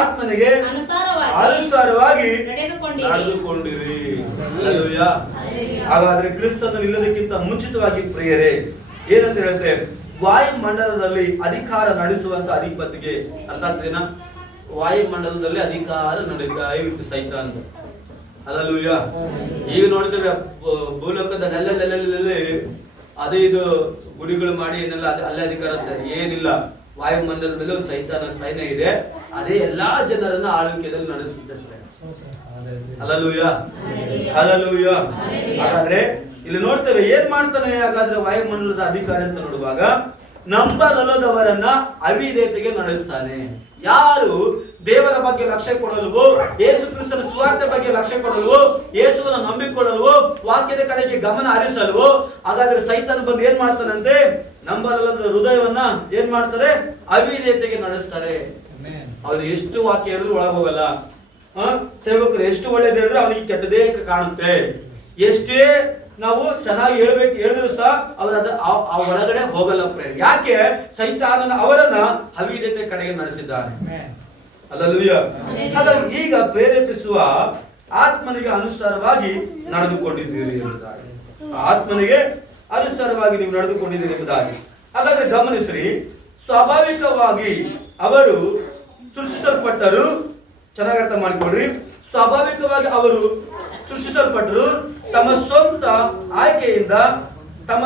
ಆತ್ಮನಿಗೆ ಅನುಸಾರವಾಗಿ ನಡೆದುಕೊಂಡಿರಿ. ಹಲ್ಲೆಲೂಯ. ಹಾಗಾದ್ರೆ ಕ್ರಿಸ್ತನು ಇಲ್ಲದಕ್ಕಿಂತ ಮುಂಚಿತವಾಗಿ ಪ್ರಿಯರೇ ಏನಂತ ಹೇಳುತ್ತೆ? ವಾಯುಮಂಡಲದಲ್ಲಿ ಅಧಿಕಾರ ನಡೆಸುವಂತ ಅಧಿಪತಿಗೆ. ಅರ್ಥಾತ್ ಏನ? ವಾಯುಮಂಡಲದಲ್ಲಿ ಅಧಿಕಾರ ನಡೀತಾ ಇರುತ್ತೆ ಸೈತಾನ. ಹಲ್ಲೆಲೂಯ. ಈಗ ನೋಡ್ತೇವೆ ಭೂಲೋಕದ ನೆಲೆಯಲ್ಲಿ ಅದೇ ಇದು ಗುಡಿಗಳು ಮಾಡಿ ಏನೆಲ್ಲ ಅಲ್ಲೇ ಅಧಿಕಾರ ಏನಿಲ್ಲ. ವಾಯುಮಂಡಲದಲ್ಲಿ ಒಂದು ಸೈತಾನ ಸೈನ್ಯ ಇದೆ, ಅದೇ ಎಲ್ಲಾ ಜನರನ್ನ ಆಳ್ವಿಕೆಯಲ್ಲಿ ನಡೆಸುತ್ತೆ. Hallelujah, hallelujah. ಹಾಗಾದ್ರೆ ಇಲ್ಲಿ ನೋಡ್ತೇವೆ ಏನ್ ಮಾಡ್ತಾನೆ? ಹಾಗಾದ್ರೆ ವಾಯುಮಂಡಲದ ಅಧಿಕಾರಿ ಅಂತ ನೋಡುವಾಗ ನಂಬಲೊಲ್ಲದವರನ್ನ ಅವಿಧೇಯತೆಗೆ ನಡೆಸ್ತಾನೆ. ಯಾರು ದೇವರ ಬಗ್ಗೆ ಲಕ್ಷ್ಯ ಕೊಡಲ್ವೋ, ಯೇಸು ಕ್ರಿಸ್ತನ ಸುವಾರ್ತೆ ಬಗ್ಗೆ ಲಕ್ಷ್ಯ ಕೊಡಲ್ವೋ, ಯೇಸುವನ್ನು ನಂಬಿಕೊಳ್ಳಲ್ವೋ, ವಾಕ್ಯದ ಕಡೆಗೆ ಗಮನ ಹರಿಸಲ್ವೋ, ಹಾಗಾದ್ರೆ ಸೈತಾನ ಬಂದು ಏನ್ ಮಾಡ್ತಾನಂತೆ, ನಂಬಲೊಲ್ಲದ ಹೃದಯವನ್ನ ಏನ್ ಮಾಡ್ತಾರೆ, ಅವಿಧೇಯತೆಗೆ ನಡೆಸ್ತಾರೆ. ಅವ್ರು ಎಷ್ಟು ವಾಕ್ಯ ಹೇಳಿದ್ರು ಒಳಗೋಗಲ್ಲ. ಸೇವಕರು ಎಷ್ಟು ಒಳ್ಳೇದು ಹೇಳಿದ್ರೆ ಅವನಿಗೆ ಕೆಟ್ಟದೇ ಕಾಣುತ್ತೆ. ಎಷ್ಟೇ ನಾವು ಚೆನ್ನಾಗಿ ಹೇಳಿದ್ರು ಸಹ ಅವರ ಒಳಗಡೆ ಹೋಗಲ್ಲ ಪ್ರೇರೆ. ಯಾಕೆ? ಸೈತಾನನ ಅವರನ್ನ ಅವಿಧೇಯತೆ ಕಡೆಗೆ ನಡೆಸಿದ್ದಾನೆ. ಅಲ್ಲೂಯ್ಯ. ಹಾಗಾಗಿ ಈಗ ಪ್ರೇರೇಪಿಸುವ ಆತ್ಮನಿಗೆ ಅನುಸಾರವಾಗಿ ನಡೆದುಕೊಂಡಿದ್ದೀರಿ ಎಂಬುದಾಗಿ, ಆತ್ಮನಿಗೆ ಅನುಸಾರವಾಗಿ ನೀವು ನಡೆದುಕೊಂಡಿದ್ದೀರಿ ಎಂಬುದಾಗಿ. ಹಾಗಾದ್ರೆ ಗಮನಿಸ್ರಿ, ಸ್ವಾಭಾವಿಕವಾಗಿ ಅವರು ಸೃಷ್ಟಿಸಲ್ಪಟ್ಟರು. ಚೆನ್ನಾಗಿ ಅರ್ಥ ಮಾಡಿಕೊಡ್ರಿ. ಸ್ವಾಭಾವಿಕವಾಗಿ ಅವರು ಸೃಷ್ಟಿಸಲ್ಪಟ್ಟರು. ತಮ್ಮ ಸ್ವಂತ ಆಯ್ಕೆಯಿಂದ ತಮ್ಮ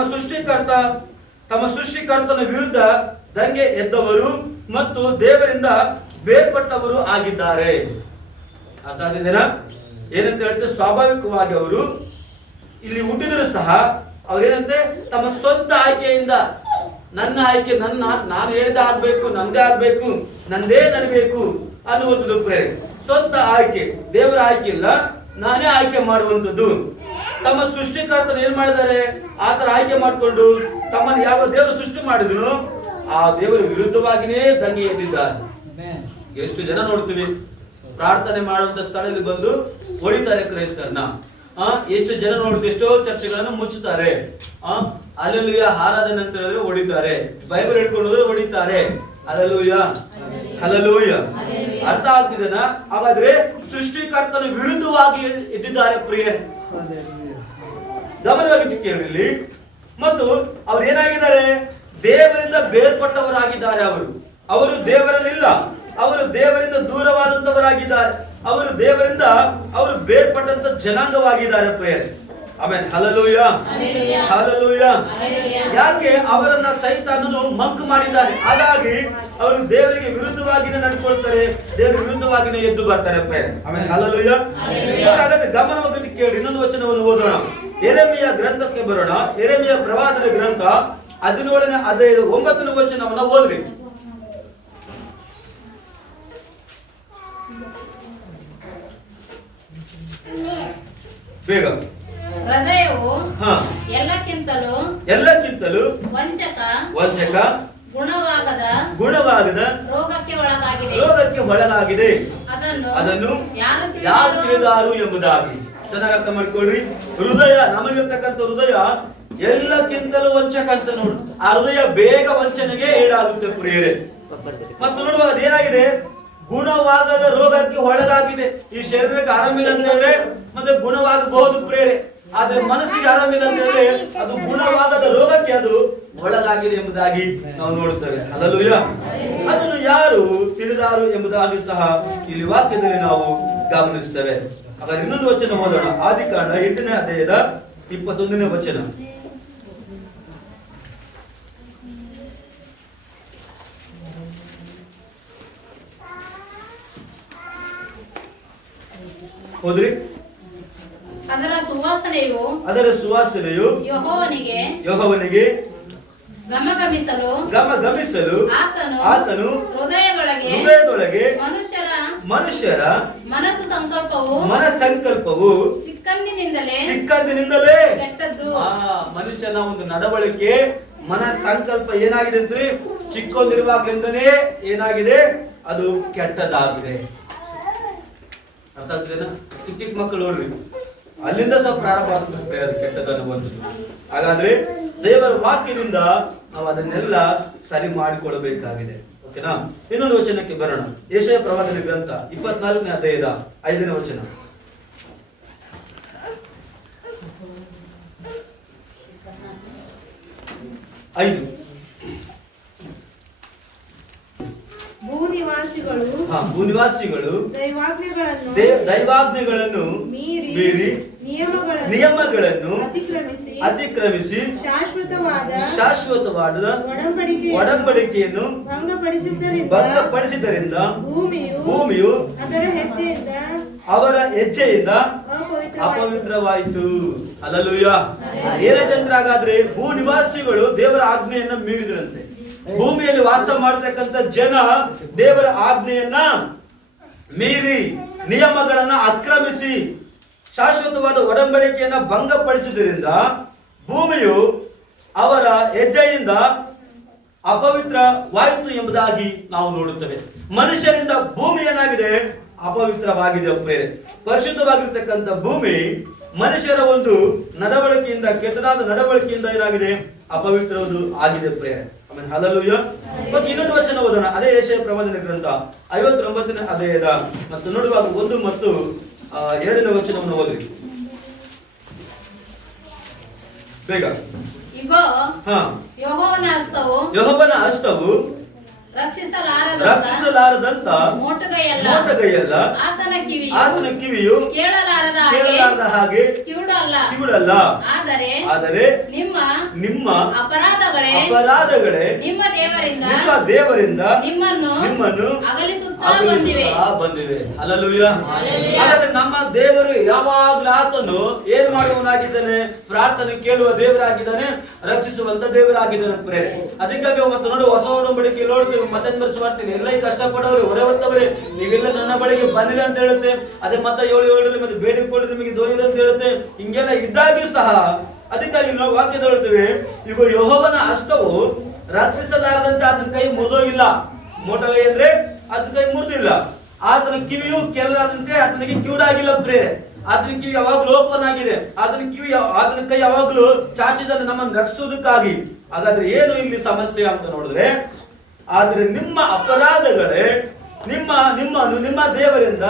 ಸೃಷ್ಟಿಕರ್ತನ ವಿರುದ್ಧ ದಂಗೆ ಎದ್ದವರು ಮತ್ತು ದೇವರಿಂದ ಬೇರ್ಪಟ್ಟವರು ಆಗಿದ್ದಾರೆ. ಅರ್ಥ ಆಗಿದೆನಾ? ಏನಂತ ಹೇಳಿದ್ರೆ, ಸ್ವಾಭಾವಿಕವಾಗಿ ಅವರು ಇಲ್ಲಿ ಹುಟ್ಟಿದ್ರು ಸಹ ಅವ್ರೇನಂತೆ ತಮ್ಮ ಸ್ವಂತ ಆಯ್ಕೆಯಿಂದ, ನನ್ನ ಆಯ್ಕೆ, ನಾನು ಹೇಳಿದ ಆಗ್ಬೇಕು, ನಂದೇ ಆಗ್ಬೇಕು, ನಂದೇ ನಡಬೇಕು ಅನ್ನುವಂಥದ್ದು ಪ್ರೇರೆ. ಸ್ವಂತ ಆಯ್ಕೆ, ದೇವರ ಆಯ್ಕೆ ಇಲ್ಲ, ನಾನೇ ಆಯ್ಕೆ ಮಾಡುವಂಥದ್ದು. ತಮ್ಮ ಸೃಷ್ಟಿಕರ್ತನ ಏನ್ ಮಾಡಿದ್ದಾರೆ, ಆತರ ಆಯ್ಕೆ ಮಾಡಿಕೊಂಡು ತಮ್ಮನ್ನು ಯಾವ ದೇವರು ಸೃಷ್ಟಿ ಮಾಡಿದ್ರು ಆ ದೇವರ ವಿರುದ್ಧವಾಗಿಯೇ ದಂಗೆ ಎದ್ದಿದ್ದಾರೆ. ಎಷ್ಟು ಜನ ನೋಡ್ತೀವಿ ಪ್ರಾರ್ಥನೆ ಮಾಡುವಂತ ಸ್ಥಳದಲ್ಲಿ ಬಂದು ಹೊಡಿತಾರೆ ಕ್ರೈಸ್ತರನ್ನ. ಎಷ್ಟು ಜನ ನೋಡ್ತೀವಿ, ಎಷ್ಟೋ ಚರ್ಚೆಗಳನ್ನು ಮುಚ್ಚುತ್ತಾರೆ. ಅಲ್ಲೆಲ್ಲೂಯ ಆರಾಧನೆ ಅಂತ ಹೇಳಿದ್ರೆ ಹೊಡಿತಾರೆ, ಬೈಬಲ್ ಹಿಡ್ಕೊಂಡು ಹೋದ್ರೆ ಹೊಡಿತಾರೆ. Alleluia, hallelujah. ಅರ್ಥ ಆಗ್ತಿದೆನಾ? ಹಾಗಾದ್ರೆ ಸೃಷ್ಟಿಕರ್ತನ ವಿರುದ್ಧವಾಗಿ ಎದ್ದಿದ್ದಾರೆ ಪ್ರಿಯರೇ. ಗಮನವಾಗಿ ಕೇಳಿರಲಿ. ಮತ್ತು ಅವ್ರು ಏನಾಗಿದ್ದಾರೆ, ದೇವರಿಂದ ಬೇರ್ಪಟ್ಟವರಾಗಿದ್ದಾರೆ. ಅವರು ದೇವರಲ್ಲಿಲ್ಲ, ಅವರು ದೇವರಿಂದ ದೂರವಾದಂತವರಾಗಿದ್ದಾರೆ. ಅವರು ದೇವರಿಂದ ಅವರು ಬೇರ್ಪಟ್ಟಂತ ಜನಾಂಗವಾಗಿದ್ದಾರೆ ಪ್ರಿಯರೇ. ಆಮೇಲೆ ಹಲ್ಲೆಲೂಯ, ಹಲ್ಲೆಲೂಯ. ಯಾಕೆ? ಅವರನ್ನ ಸೈತಾನನು ಮಂಕು ಮಾಡಿದ್ದಾನೆ. ಹಾಗಾಗಿ ಅವರು ದೇವರಿಗೆ ವಿರುದ್ಧವಾಗಿನೇ ನಡ್ಕೊಳ್ತಾರೆ, ದೇವರ ವಿರುದ್ಧವಾಗಿನೇ ಎದ್ದು ಬರ್ತಾರೆ ಪ್ರಿಯರೇ. ಆಮೇಲೆ ಹಲ್ಲೆಲೂಯ. ಹಾಗಾದ್ರೆ ಗಮನವಾಗಿ ಕೇಳಿ, ಇನ್ನೊಂದು ವಚನವನ್ನು ಓದೋಣ. ಯೆರೆಮೀಯ ಗ್ರಂಥಕ್ಕೆ ಬರೋಣ. ಯೆರೆಮೀಯ ಪ್ರವಾದನ ಗ್ರಂಥ 17ನೇ ಅಧ್ಯಾಯದ 9ನೇ ವಚನವನ್ನ ಓದ್ರಿ ಬೇಗ. ಹೃದಯವು ಎಲ್ಲಕ್ಕಿಂತಲೂ ವಂಚಕ ಗುಣವಾಗದ ರೋಗಕ್ಕೆ ಒಳಗಾಗಿದೆ. ಅದನ್ನು ಯಾರು ತಿಳಿದಾರು ಎಂಬುದಾಗಿ ಚೆನ್ನಾಗಿ ಅರ್ಥ ಮಾಡ್ಕೊಳ್ರಿ. ಹೃದಯ, ನಮಗಿರ್ತಕ್ಕಂಥ ಹೃದಯ ಎಲ್ಲಕ್ಕಿಂತಲೂ ವಂಚಕ ಅಂತ ನೋಡು. ಆ ಹೃದಯ ಬೇಗ ವಂಚನೆಗೆ ಈಡಾಗುತ್ತೆ ಪ್ರಿಯರೇ. ಮತ್ತು ನೋಡುವಾಗ ಅದೇನಾಗಿದೆ, ಗುಣವಾಗದ ರೋಗಕ್ಕೆ ಒಳಗಾಗಿದೆ. ಈ ಶರೀರಕ್ಕೆ ಆರಾಮಿಲ್ಲ ಅಂತ ಹೇಳಿದ್ರೆ ಮತ್ತೆ ಗುಣವಾಗಬಹುದು ಪ್ರಿಯರೇ. ಆದ್ರೆ ಮನಸ್ಸಿಗೆ ಆರಾಮಿಲ್ಲ ಅಂತ ಹೇಳಿದ್ರೆ ಅದು ಗುಣವಾಗದ ರೋಗಕ್ಕೆ ಅದು ಒಳಗಾಗಿದೆ ಎಂಬುದಾಗಿ ನಾವು ನೋಡುತ್ತೇವೆ. ಹಲ್ಲೆಲೂಯ. ಅದನ್ನು ಯಾರು ತಿಳಿದಾರು ಎಂಬುದಾಗಿ ಸಹ ಇಲ್ಲಿ ವಾಕ್ಯದಲ್ಲಿ ನಾವು ಗಮನಿಸುತ್ತೇವೆ. ಹಾಗಾದ್ರೆ ಇನ್ನೊಂದು ವಚನ ಓದೋಣ. ಆದಿಕಾಂಡ 8ನೇ ಅಧ್ಯಾಯದ 21ನೇ ವಚನ. ಹೋದ್ರಿ. ಅದರ ಸುವಾಸನೆಯು ಯೆಹೋವನಿಗೆ ಗಮಗಮಿಸಲು ಆತನು ಹೃದಯದೊಳಗೆ ಮನುಷ್ಯರ ಮನಸ್ಸಂಕಲ್ಪವು ಚಿಕ್ಕಂದಿನಿಂದಲೇ ಕೆಟ್ಟದ್ದು. ಮನುಷ್ಯನ ಒಂದು ನಡವಳಿಕೆ, ಮನಸ್ಸಂಕಲ್ಪ ಏನಾಗಿದೆ ಅಂದ್ರೆ ಚಿಕ್ಕೊಂದಿರುವಾಗ್ಲಿಂದನೇ ಏನಾಗಿದೆ, ಅದು ಕೆಟ್ಟದಾಗಿದೆ. ಅರ್ಥ ಆಗ್ತದೇನ? ಚಿಕ್ಕ ಮಕ್ಕಳು ನೋಡ್ರಿ, ಅಲ್ಲಿಂದ ಸಹ ಪ್ರಾರಂಭ ಆಗ್ತದೆ ಅದು ಕೆಟ್ಟದನ್ನು ಒಂದು. ಹಾಗಾದ್ರೆ ದೇವರ ವಾಕ್ಯದಿಂದ ನಾವು ಅದನ್ನೆಲ್ಲ ಸರಿ ಮಾಡಿಕೊಳ್ಳಬೇಕಾಗಿದೆ. ಓಕೆನಾ? ಇನ್ನೊಂದು ವಚನಕ್ಕೆ ಬರೋಣ. ಯೆಶಾಯ ಪ್ರವಾದನ ಗ್ರಂಥ 24ನೇ ಅಧ್ಯಾಯದ 5ನೇ ವಚನ. ಭೂನಿವಾಸಿಗಳು ದೈವಾಜ್ಞೆಗಳನ್ನು ಮೀರಿ ನಿಯಮಗಳನ್ನು ಅತಿಕ್ರಮಿಸಿ ಶಾಶ್ವತವಾದ ಒಡಂಬಡಿಕೆಯನ್ನು ಭಂಗಪಡಿಸಿದ್ದರಿಂದ ಭೂಮಿಯು ಅವರ ಹೆಜ್ಜೆಯಿಂದ ಅಪವಿತ್ರವಾಯಿತು. ಹಲ್ಲೆಲೂಯ. ಏನಾಯ್ತಂದ್ರೆ, ಹಾಗಾದ್ರೆ ಭೂ ನಿವಾಸಿಗಳು ದೇವರ ಆಜ್ಞೆಯನ್ನು ಮೀರಿದ್ರಂತೆ. ಭೂಮಿಯಲ್ಲಿ ವಾಸ ಮಾಡತಕ್ಕಂತ ಜನ ದೇವರ ಆಜ್ಞೆಯನ್ನ ಮೀರಿ ನಿಯಮಗಳನ್ನ ಅಕ್ರಮಿಸಿ ಶಾಶ್ವತವಾದ ಒಡಂಬಡಿಕೆಯನ್ನ ಭಂಗಪಡಿಸುವುದರಿಂದ ಭೂಮಿಯು ಅವರ ಹೆಜ್ಜೆಯಿಂದ ಅಪವಿತ್ರವಾಯಿತು ಎಂಬುದಾಗಿ ನಾವು ನೋಡುತ್ತೇವೆ. ಮನುಷ್ಯರಿಂದ ಭೂಮಿ ಏನಾಗಿದೆ? ಅಪವಿತ್ರವಾಗಿದೆ. ಪ್ರೇರೆ, ಪರಿಶುದ್ಧವಾಗಿರ್ತಕ್ಕಂಥ ಭೂಮಿ ಮನುಷ್ಯರ ಒಂದು ನಡವಳಿಕೆಯಿಂದ, ಕೆಟ್ಟದಾದ ನಡವಳಿಕೆಯಿಂದ ಏನಾಗಿದೆ? ಅಪವಿತ್ರವುದು ಆಗಿದೆ. ಪ್ರೇರೆ, ಆಮೇಲೆ ಹಲ್ಲೆಲೂಯಾ. ಮತ್ತು ಇನ್ನೊಂದು ವಚನ ಓದೋಣ. ಅದೇ ಯೆಶಾಯ ಪ್ರವಾದನ ಗ್ರಂಥ 59ನೇ ಅಧ್ಯಾಯದ ಮತ್ತು ನೋಡುವಾಗ 1 ಮತ್ತು 2ನೇ ವಚನವನ್ನು ಓದಿ ಬೇಗ. ಇಗೋ, ಯೆಹೋವನ ಹಸ್ತವು ರಕ್ಷಿಸಲಾರದಂತ ಮೋಟಗೈಯಲ್ಲ, ಆತನ ಕಿವಿಯು ಕೇಳಲಾರದ ಹಾಗೆ ಕಿವುಡಲ್ಲ. ಆದರೆ ನಿಮ್ಮ ಅಪರಾಧಗಳೇ ನಿಮ್ಮ ದೇವರಿಂದ ನಿಮ್ಮನ್ನು ಅಗಲಿಸುತ್ತಾ ಬಂದಿವೆ. ಹಲ್ಲೆಲೂಯಾ. ಹಾಗಾದ್ರೆ ನಮ್ಮ ದೇವರು ಯಾವಾಗಲೂ ಆತನು ಏನ್ ಮಾಡುವನಾಗಿದ್ದಾನೆ? ಪ್ರಾರ್ಥನೆ ಕೇಳುವ ದೇವರಾಗಿದ್ದಾನೆ, ರಕ್ಷಿಸುವಂತ ದೇವರಾಗಿದ್ದಾನೆ. ಪ್ರೇರೆ, ಅದಕ್ಕಾಗಿ ಮತ್ತು ನೋಡಿ, ಹೊಸ ಒಡಂಬಡಿಕೆ ನೋಡ್ತೀವಿ, ಮತ್ತೊಂದು ಸುವಾರ್ತೆ, ಎಲ್ಲ ಕಷ್ಟಪಡೋರು ಹೊರೆ ಹೊತ್ತವ್ರೆ, ನೀವೆಲ್ಲ ನನ್ನ ಬಳಿಗೆ ಬಂದಿಲ್ಲ ಅಂತ ಹೇಳುತ್ತೆ. ಅದೇ ಮತ್ತೆ 7:7 ಮತ್ತೆ ಬೇಡಿಕೆ ಕೊಡ್ರಿ ನಿಮಗೆ ದೊರೆಯುವುದು ಅಂತ ಹೇಳುತ್ತೆ. ಹಿಂಗೆಲ್ಲ ಇದ್ದಾಗ್ಯೂ ಸಹ ಅದಕ್ಕಾಗಿ ನಾವು ವಾಕ್ಯದ ಹೇಳ್ತೇವೆ, ಈಗ ಯೆಹೋವನ ಹಸ್ತವು ರಕ್ಷಿಸಲಾರದಂತೆ ಆತನ ಕೈ ಮುರಿದೋಗಿಲ್ಲ. ಮೋಟಗೈ ಅಂದ್ರೆ ಆತನ ಕೈ ಮುರಿದಿಲ್ಲ. ಆತನ ಕಿವಿಯು ಕೇಳಲಾರದಂತೆ ಆತನಿಗೆ ಕಿವುಡಾಗಿಲ್ಲ. ಪ್ರೇರೆ, ಆತನ ಕಿವಿ ಯಾವಾಗಲೂ ಓಪನ್ ಆಗಿದೆ. ಆತನ ಕೈ ಯಾವಾಗಲೂ ಚಾಚಿದನ್ನು ನಮ್ಮನ್ನು ರಕ್ಷಿಸುವುದಕ್ಕಾಗಿ. ಹಾಗಾದ್ರೆ ಏನು ಇಲ್ಲಿ ಸಮಸ್ಯೆ ಅಂತ ನೋಡಿದ್ರೆ, ಆದ್ರೆ ನಿಮ್ಮ ಅಪರಾಧಗಳೇ ನಿಮ್ಮ ದೇವರಿಂದ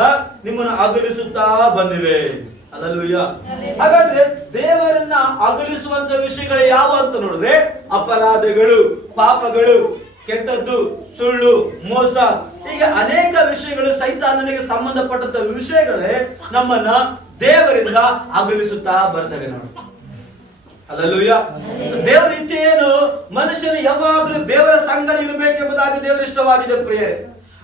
ನಿಮ್ಮನ್ನು ಅಗಲಿಸುತ್ತಾ ಬಂದಿವೆ. ಹಲ್ಲೆಲೂಯಾ. ಹಾಗಾದ್ರೆ ದೇವರನ್ನ ಅಗಲಿಸುವಂತ ವಿಷಯಗಳು ಯಾವ ಅಂತ ನೋಡಿದ್ರೆ, ಅಪರಾಧಗಳು, ಪಾಪಗಳು, ಕೆಟ್ಟದ್ದು, ಸುಳ್ಳು, ಮೋಸ, ಹೀಗೆ ಅನೇಕ ವಿಷಯಗಳು, ಸೈತಾನನಿಗೆ ಸಂಬಂಧಪಟ್ಟಂತ ವಿಷಯಗಳೇ ನಮ್ಮನ್ನ ದೇವರಿಂದ ಅಗಲಿಸುತ್ತಾ ಬರ್ತವೆ. ನೋಡಿ, ಹಲ್ಲೆಲೂಯಾ. ದೇವರ ಇಚ್ಛೆ ಏನು? ಮನುಷ್ಯನು ಯಾವಾಗಲೂ ದೇವರ ಸಂಗಡ ಇರಬೇಕೆಂಬುದಾಗಿ ದೇವರ ಇಷ್ಟವಾಗಿದೆ. ಪ್ರಿಯರೇ,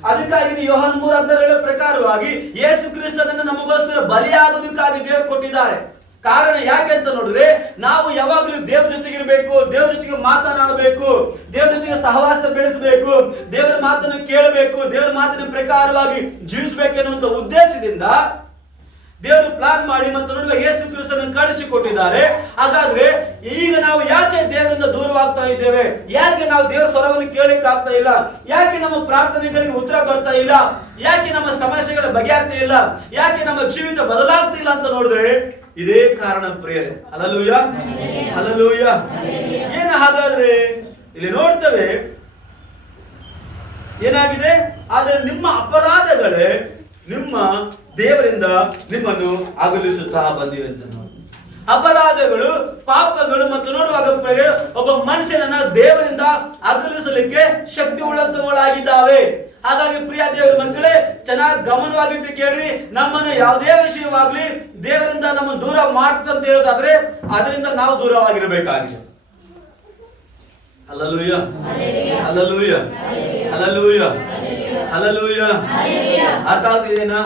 ಅದಕ್ಕಾಗಿ ಯೋಹಾನ 3:17 ಪ್ರಕಾರವಾಗಿ ಯೇಸು ಕ್ರಿಸ್ತನನ್ನು ನಮಗೋಸ್ಕರ ಬಲಿಯಾಗುವುದಕ್ಕಾಗಿ ದೇವರು ಕೊಟ್ಟಿದ್ದಾರೆ. ಕಾರಣ ಯಾಕೆ ಅಂತ ನೋಡಿದ್ರೆ, ನಾವು ಯಾವಾಗಲೂ ದೇವರ ಜೊತೆಗೆ ಇರಬೇಕು, ದೇವರ ಜೊತೆಗೆ ಮಾತನಾಡಬೇಕು, ದೇವರ ಜೊತೆಗೆ ಸಹವಾಸ ಬೆಳೆಸಬೇಕು, ದೇವರ ಮಾತನ್ನು ಕೇಳಬೇಕು, ದೇವರ ಮಾತಿನ ಪ್ರಕಾರವಾಗಿ ಜೀವಿಸಬೇಕೆನ್ನುವಂತ ಉದ್ದೇಶದಿಂದ ದೇವರು ಪ್ಲಾನ್ ಮಾಡಿ ಮತ್ತು ನೋಡುವ ಯೇಸು ಕ್ರಿಸ್ತನನ್ನು ಕಳಿಸಿಕೊಟ್ಟಿದ್ದಾರೆ. ಹಾಗಾದ್ರೆ ಈಗ ನಾವು ಯಾಕೆ ದೇವರಿಂದ ದೂರವಾಗ್ತಾ ಇದ್ದೇವೆ? ಯಾಕೆ ನಾವು ದೇವರ ಸ್ವರವನ್ನು ಕೇಳಲಿಕ್ಕೆ ಆಗ್ತಾ ಇಲ್ಲ? ಯಾಕೆ ನಮ್ಮ ಪ್ರಾರ್ಥನೆಗಳಿಗೆ ಉತ್ತರ ಬರ್ತಾ ಇಲ್ಲ? ಯಾಕೆ ನಮ್ಮ ಸಮಸ್ಯೆಗಳ ಬಗೆಹರ್ತಾ ಇಲ್ಲ? ಯಾಕೆ ನಮ್ಮ ಜೀವಿತ ಬದಲಾಗ್ತಾ ಇಲ್ಲ ಅಂತ ನೋಡಿದ್ರೆ ಇದೇ ಕಾರಣ. ಪ್ರಿಯರೇ, ಹಲ್ಲೆಲೂಯಾ, ಹಲ್ಲೆಲೂಯಾ. ಏನು ಹಾಗಾದ್ರೆ ಇಲ್ಲಿ ನೋಡ್ತೇವೆ ಏನಾಗಿದೆ? ಆದರೆ ನಿಮ್ಮ ಅಪರಾಧಗಳೇ ನಿಮ್ಮ ದೇವರಿಂದ ನಿಮ್ಮನ್ನು ಅಗಲಿಸುತ್ತಾ ಬಂದಿವೆ ಅಂತ ನೋಡಿ. ಅಪರಾಧಗಳು, ಪಾಪಗಳು ಮತ್ತು ನೋಡುವಾಗ ಒಬ್ಬ ಮನುಷ್ಯನನ್ನ ದೇವರಿಂದ ಅಗಲಿಸಲಿಕ್ಕೆ ಶಕ್ತಿ ಉಳ್ಳಂತವುಗಳಾಗಿದ್ದಾವೆ. ಹಾಗಾಗಿ ಪ್ರಿಯ ದೇವರ ಮಕ್ಕಳೇ, ಚೆನ್ನಾಗಿ ಗಮನವಾಗಿಟ್ಟು ಕೇಳ್ರಿ. ನಮ್ಮನ್ನು ಯಾವುದೇ ವಿಷಯವಾಗ್ಲಿ ದೇವರಿಂದ ನಮ್ಮನ್ನು ದೂರ ಮಾಡ್ತಂತ ಹೇಳೋದಾದ್ರೆ ಅದರಿಂದ ನಾವು ದೂರವಾಗಿರಬೇಕಾಗಿದೆ. Hallelujah, hallelujah, hallelujah, hallelujah. ಅರ್ಥ ಆಗ್ತಿದೇನಾ?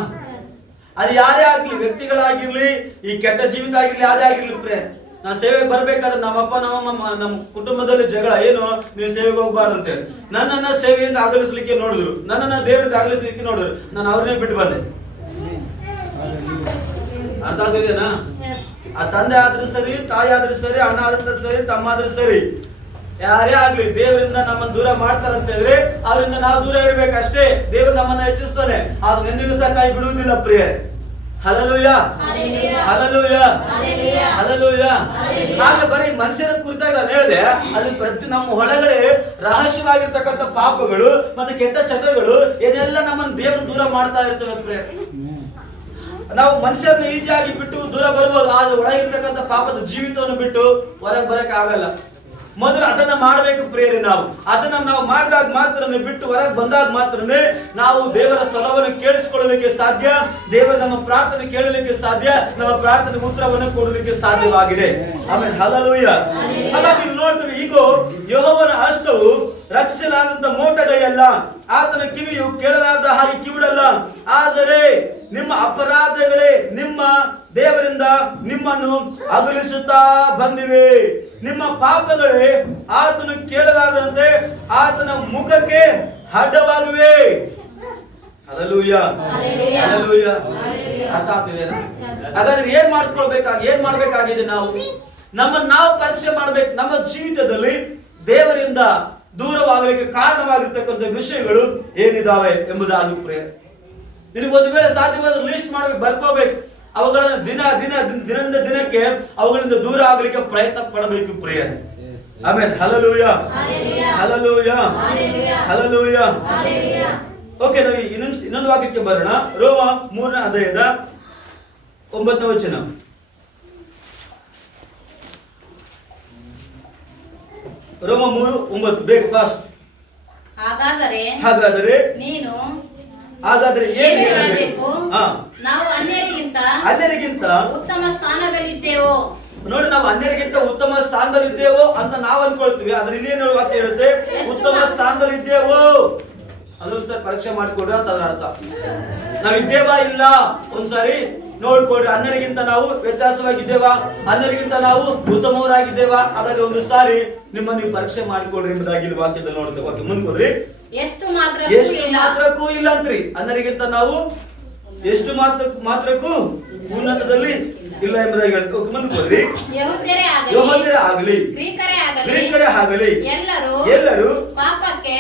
ಅದು ಯಾರೇ ಆಗ್ಲಿ, ವ್ಯಕ್ತಿಗಳಾಗಿರ್ಲಿ, ಈ ಕೆಟ್ಟ ಜೀವಿತ ಆಗಿರ್ಲಿ, ಯಾರೇ ಆಗಿರ್ಲಿ, ನಾನು ಸೇವೆಗೆ ಬರ್ಬೇಕಾದ್ರೆ ನಮ್ಮಪ್ಪ ನಮ್ಮ ಕುಟುಂಬದಲ್ಲಿ ಜಗಳ ಏನು, ನೀವು ಸೇವೆಗೆ ಹೋಗ್ಬಾರ್ದು ಅಂತೇಳಿ ನನ್ನನ್ನ ಸೇವೆಯಿಂದ ಅಗಲಿಸ್ಲಿಕ್ಕೆ ನೋಡಿದ್ರು, ನನ್ನನ್ನ ದೇವರಿಂದ ಅಗಲಿಸ್ಲಿಕ್ಕೆ ನೋಡಿದ್ರು, ನಾನು ಅವ್ರನ್ನೇ ಬಿಟ್ಟು ಬಂದೆ. ಅರ್ಥ ಆಗ್ತಿದೇನಾ? ಆ ತಂದೆ ಆದ್ರೂ ಸರಿ, ತಾಯಿ ಆದ್ರೂ ಸರಿ, ಅಣ್ಣ ಆದ್ರೂ ಸರಿ, ತಮ್ಮ ಆದ್ರೂ ಸರಿ, ಯಾರೇ ಆಗ್ಲಿ ದೇವರಿಂದ ನಮ್ಮನ್ನು ದೂರ ಮಾಡ್ತಾರಂತ ಹೇಳಿದ್ರೆ ಅವರಿಂದ ನಾವು ದೂರ ಇರ್ಬೇಕಷ್ಟೇ. ದೇವರು ನಮ್ಮನ್ನ ಹೆಚ್ಚಿಸ್ತಾನೆ, ಆದ್ರೆ ಎಂದಿಗೂ ಸಹ ಕೈ ಬಿಡುವುದಿಲ್ಲ. ಪ್ರಿಯ, ಹಲ್ಲೆಲೂಯಾ, ಹಲ್ಲೆಲೂಯಾ, ಹಲ್ಲೆಲೂಯಾ. ಹಾಗೆ ಬರೀ ಮನುಷ್ಯರ ಕುರಿತಾಗಿ ನಾನು ಹೇಳಿದೆ, ಅದು ಪ್ರತಿ ನಮ್ಮ ಒಳಗಡೆ ರಹಸ್ಯವಾಗಿರ್ತಕ್ಕಂಥ ಪಾಪಗಳು ಮತ್ತೆ ಕೆಟ್ಟ ಚಟಗಳು ಏನೆಲ್ಲ ನಮ್ಮನ್ನು ದೇವರು ದೂರ ಮಾಡ್ತಾ ಇರ್ತವೆ. ಪ್ರಿಯ, ನಾವು ಮನುಷ್ಯರನ್ನ ಈಜಿಯಾಗಿ ಬಿಟ್ಟು ದೂರ ಬರ್ಬೋದು, ಆದ್ರೆ ಒಳಗಿರ್ತಕ್ಕಂಥ ಪಾಪದ ಜೀವಿತವನ್ನು ಬಿಟ್ಟು ಹೊರಗೆ ಬರಕ್ ಆಗಲ್ಲ. ಮೊದಲು ಅದನ್ನ ಮಾಡಬೇಕು ಪ್ರಿಯರೇ. ನಾವು ಅದನ್ನ ನಾವು ಮಾಡಿದಾಗ ಮಾತ್ರ, ಬಿಟ್ಟು ಹೊರಗೆ ಬಂದಾಗ ಮಾತ್ರನೇ ನಾವು ದೇವರ ಸ್ವರವನ್ನು ಕೇಳಿಸಿಕೊಳ್ಳಲಿಕ್ಕೆ ಸಾಧ್ಯ, ದೇವರ ನಮ್ಮ ಪ್ರಾರ್ಥನೆ ಕೇಳಲಿಕ್ಕೆ ಸಾಧ್ಯ, ನಮ್ಮ ಪ್ರಾರ್ಥನೆ ಉತ್ತರವನ್ನು ಕೊಡಲಿಕ್ಕೆ ಸಾಧ್ಯವಾಗಿದೆ. ಆಮೇಲೆ ಹಲ್ಲೆಲೂಯಾ. ಹಾಗಾಗಿ ನೋಡ್ತೀವಿ, ಈಗ ಯೆಹೋವನ ಹಸ್ತವು ರಕ್ಷಿಸಲಾರದಂತ ಮೋಟಗೈಯಲ್ಲ, ಆತನ ಕಿವಿಯು ಕೇಳಲಾರದ ಹಾಗೆ ಕಿವಿಡಲ್ಲ. ಆದರೆ ನಿಮ್ಮ ಅಪರಾಧಗಳೇ ನಿಮ್ಮ ದೇವರಿಂದ ನಿಮ್ಮನ್ನು ಅಗಲಿಸುತ್ತಾ ಬಂದಿವೆ. ನಿಮ್ಮ ಪಾಪಗಳೇ ಆತನು ಕೇಳಲಾರದಂತೆ ಆತನ ಮುಖಕ್ಕೆ ಅಡ್ಡವಾಗಿವೆ. Hallelujah, hallelujah. ಅರ್ಥ ಆಗ್ತಿದೆನಾ? ಹಾಗಾದ್ರೆ ಏನ್ ಮಾಡ್ಬೇಕಾಗಿದೆ? ನಾವು ಪರೀಕ್ಷೆ ಮಾಡ್ಬೇಕು. ನಮ್ಮ ಜೀವಿತದಲ್ಲಿ ದೇವರಿಂದ ದೂರವಾಗಲಿಕ್ಕೆ ಕಾರಣವಾಗಿರ್ತಕ್ಕಂಥ ವಿಷಯಗಳು ಏನಿದಾವೆ ಎಂಬುದಾಗಿ ಪ್ರೇಯರ್. ನಿನಗೆ ಒಂದು ವೇಳೆ ಸಾಧ್ಯವಾದ ಲಿಸ್ಟ್ ಮಾಡ್ಬೇಕು, ಬರ್ಕೋಬೇಕು. ಅವುಗಳನ್ನು ದಿನದಿಂದ ದಿನಕ್ಕೆ ಅವುಗಳಿಂದ ದೂರ ಆಗಲಿಕ್ಕೆ ಪ್ರಯತ್ನ ಪಡಬೇಕು ಪ್ರೇಯರ್. ಆಮೇಲೆ ಹಲ್ಲೆಲೂಯಾ, ಹಲ್ಲೆಲೂಯಾ, ಹಲ್ಲೆಲೂಯಾ. ಓಕೆ, ನಾವು ಇನ್ನೊಂದು ವಾಕ್ಯಕ್ಕೆ ಬರೋಣ. ರೋಮ 3ನೇ ಅಧ್ಯಾಯದ 9ನೇ ವಚನ. ರೋಮ 3:9 ಬೇಕು ಫಾಸ್ಟ್. ಹಾಗಾದರೆ ನೀನು ಏನು ಹೇಳಬೇಕು? ನಾವು ಅನ್ಯರಿಗಿಂತ ಉತ್ತಮ ಸ್ಥಾನದಲ್ಲಿದ್ದೇವೋ. ನೋಡಿ, ನಾವು ಅನ್ಯರಿಗಿಂತ ಉತ್ತಮ ಸ್ಥಾನದಲ್ಲಿದ್ದೇವೋ ಅಂತ ನಾವು ಅನ್ಕೊಳ್ತೀವಿ. ಆದ್ರೆ ಇನ್ನೇನು ವಾಕ್ಯ ಹೇಳುತ್ತೆ? ಉತ್ತಮ ಸ್ಥಾನದಲ್ಲಿದ್ದೇವೋ. ಅದನ್ನು ಸರ್ ಪರೀಕ್ಷೆ ಮಾಡಿಕೊಡ್ರಿ ಅಂತ ಅದರ ಅರ್ಥ. ನಾವು ಇದ್ದೇವಾ ಇಲ್ಲ ಒಂದ್ಸಾರಿ ನೋಡ್ಕೊಡ್ರಿ. ಅನ್ಯರಿಗಿಂತ ನಾವು ವ್ಯತ್ಯಾಸವಾಗಿದ್ದೇವಾ? ಅನ್ಯರಿಗಿಂತ ನಾವು ಉತ್ತಮವರಾಗಿದ್ದೇವಾ? ಹಾಗಾದ್ರೆ ಒಂದು ಸಾರಿ ನೀವು ಪರೀಕ್ಷೆ ಮಾಡಿಕೊಡ್ರಿ ಎಂಬುದಾಗಿ ಇಲ್ಲಿ ವಾಕ್ಯದಲ್ಲಿ ನೋಡ್ತೇವೆ. ವಾಕ್ಯ ಮುಂದ್ಕೋದ್ರಿ. ಎಷ್ಟು ಮಾತ್ರಕ್ಕೂ ಇಲ್ಲ ಅಂತ್ರಿ. ಅನ್ಯರಿಗಿಂತ ನಾವು ಎಷ್ಟು ಮಾತ್ರಕ್ಕೂ ಉನ್ನತದಲ್ಲಿ ಇಲ್ಲ ಎಂಬುದಾಗಿ ಹೇಳ್ತೀವಿ. ಮುಂದ್ಕೋದ್ರಿ. ಯೆಹೂದ್ಯರೇ ಆಗಲಿ ಗ್ರೀಕರೇ ಆಗಲಿ ಎಲ್ಲರೂ ಪಾಪಕ್ಕೆ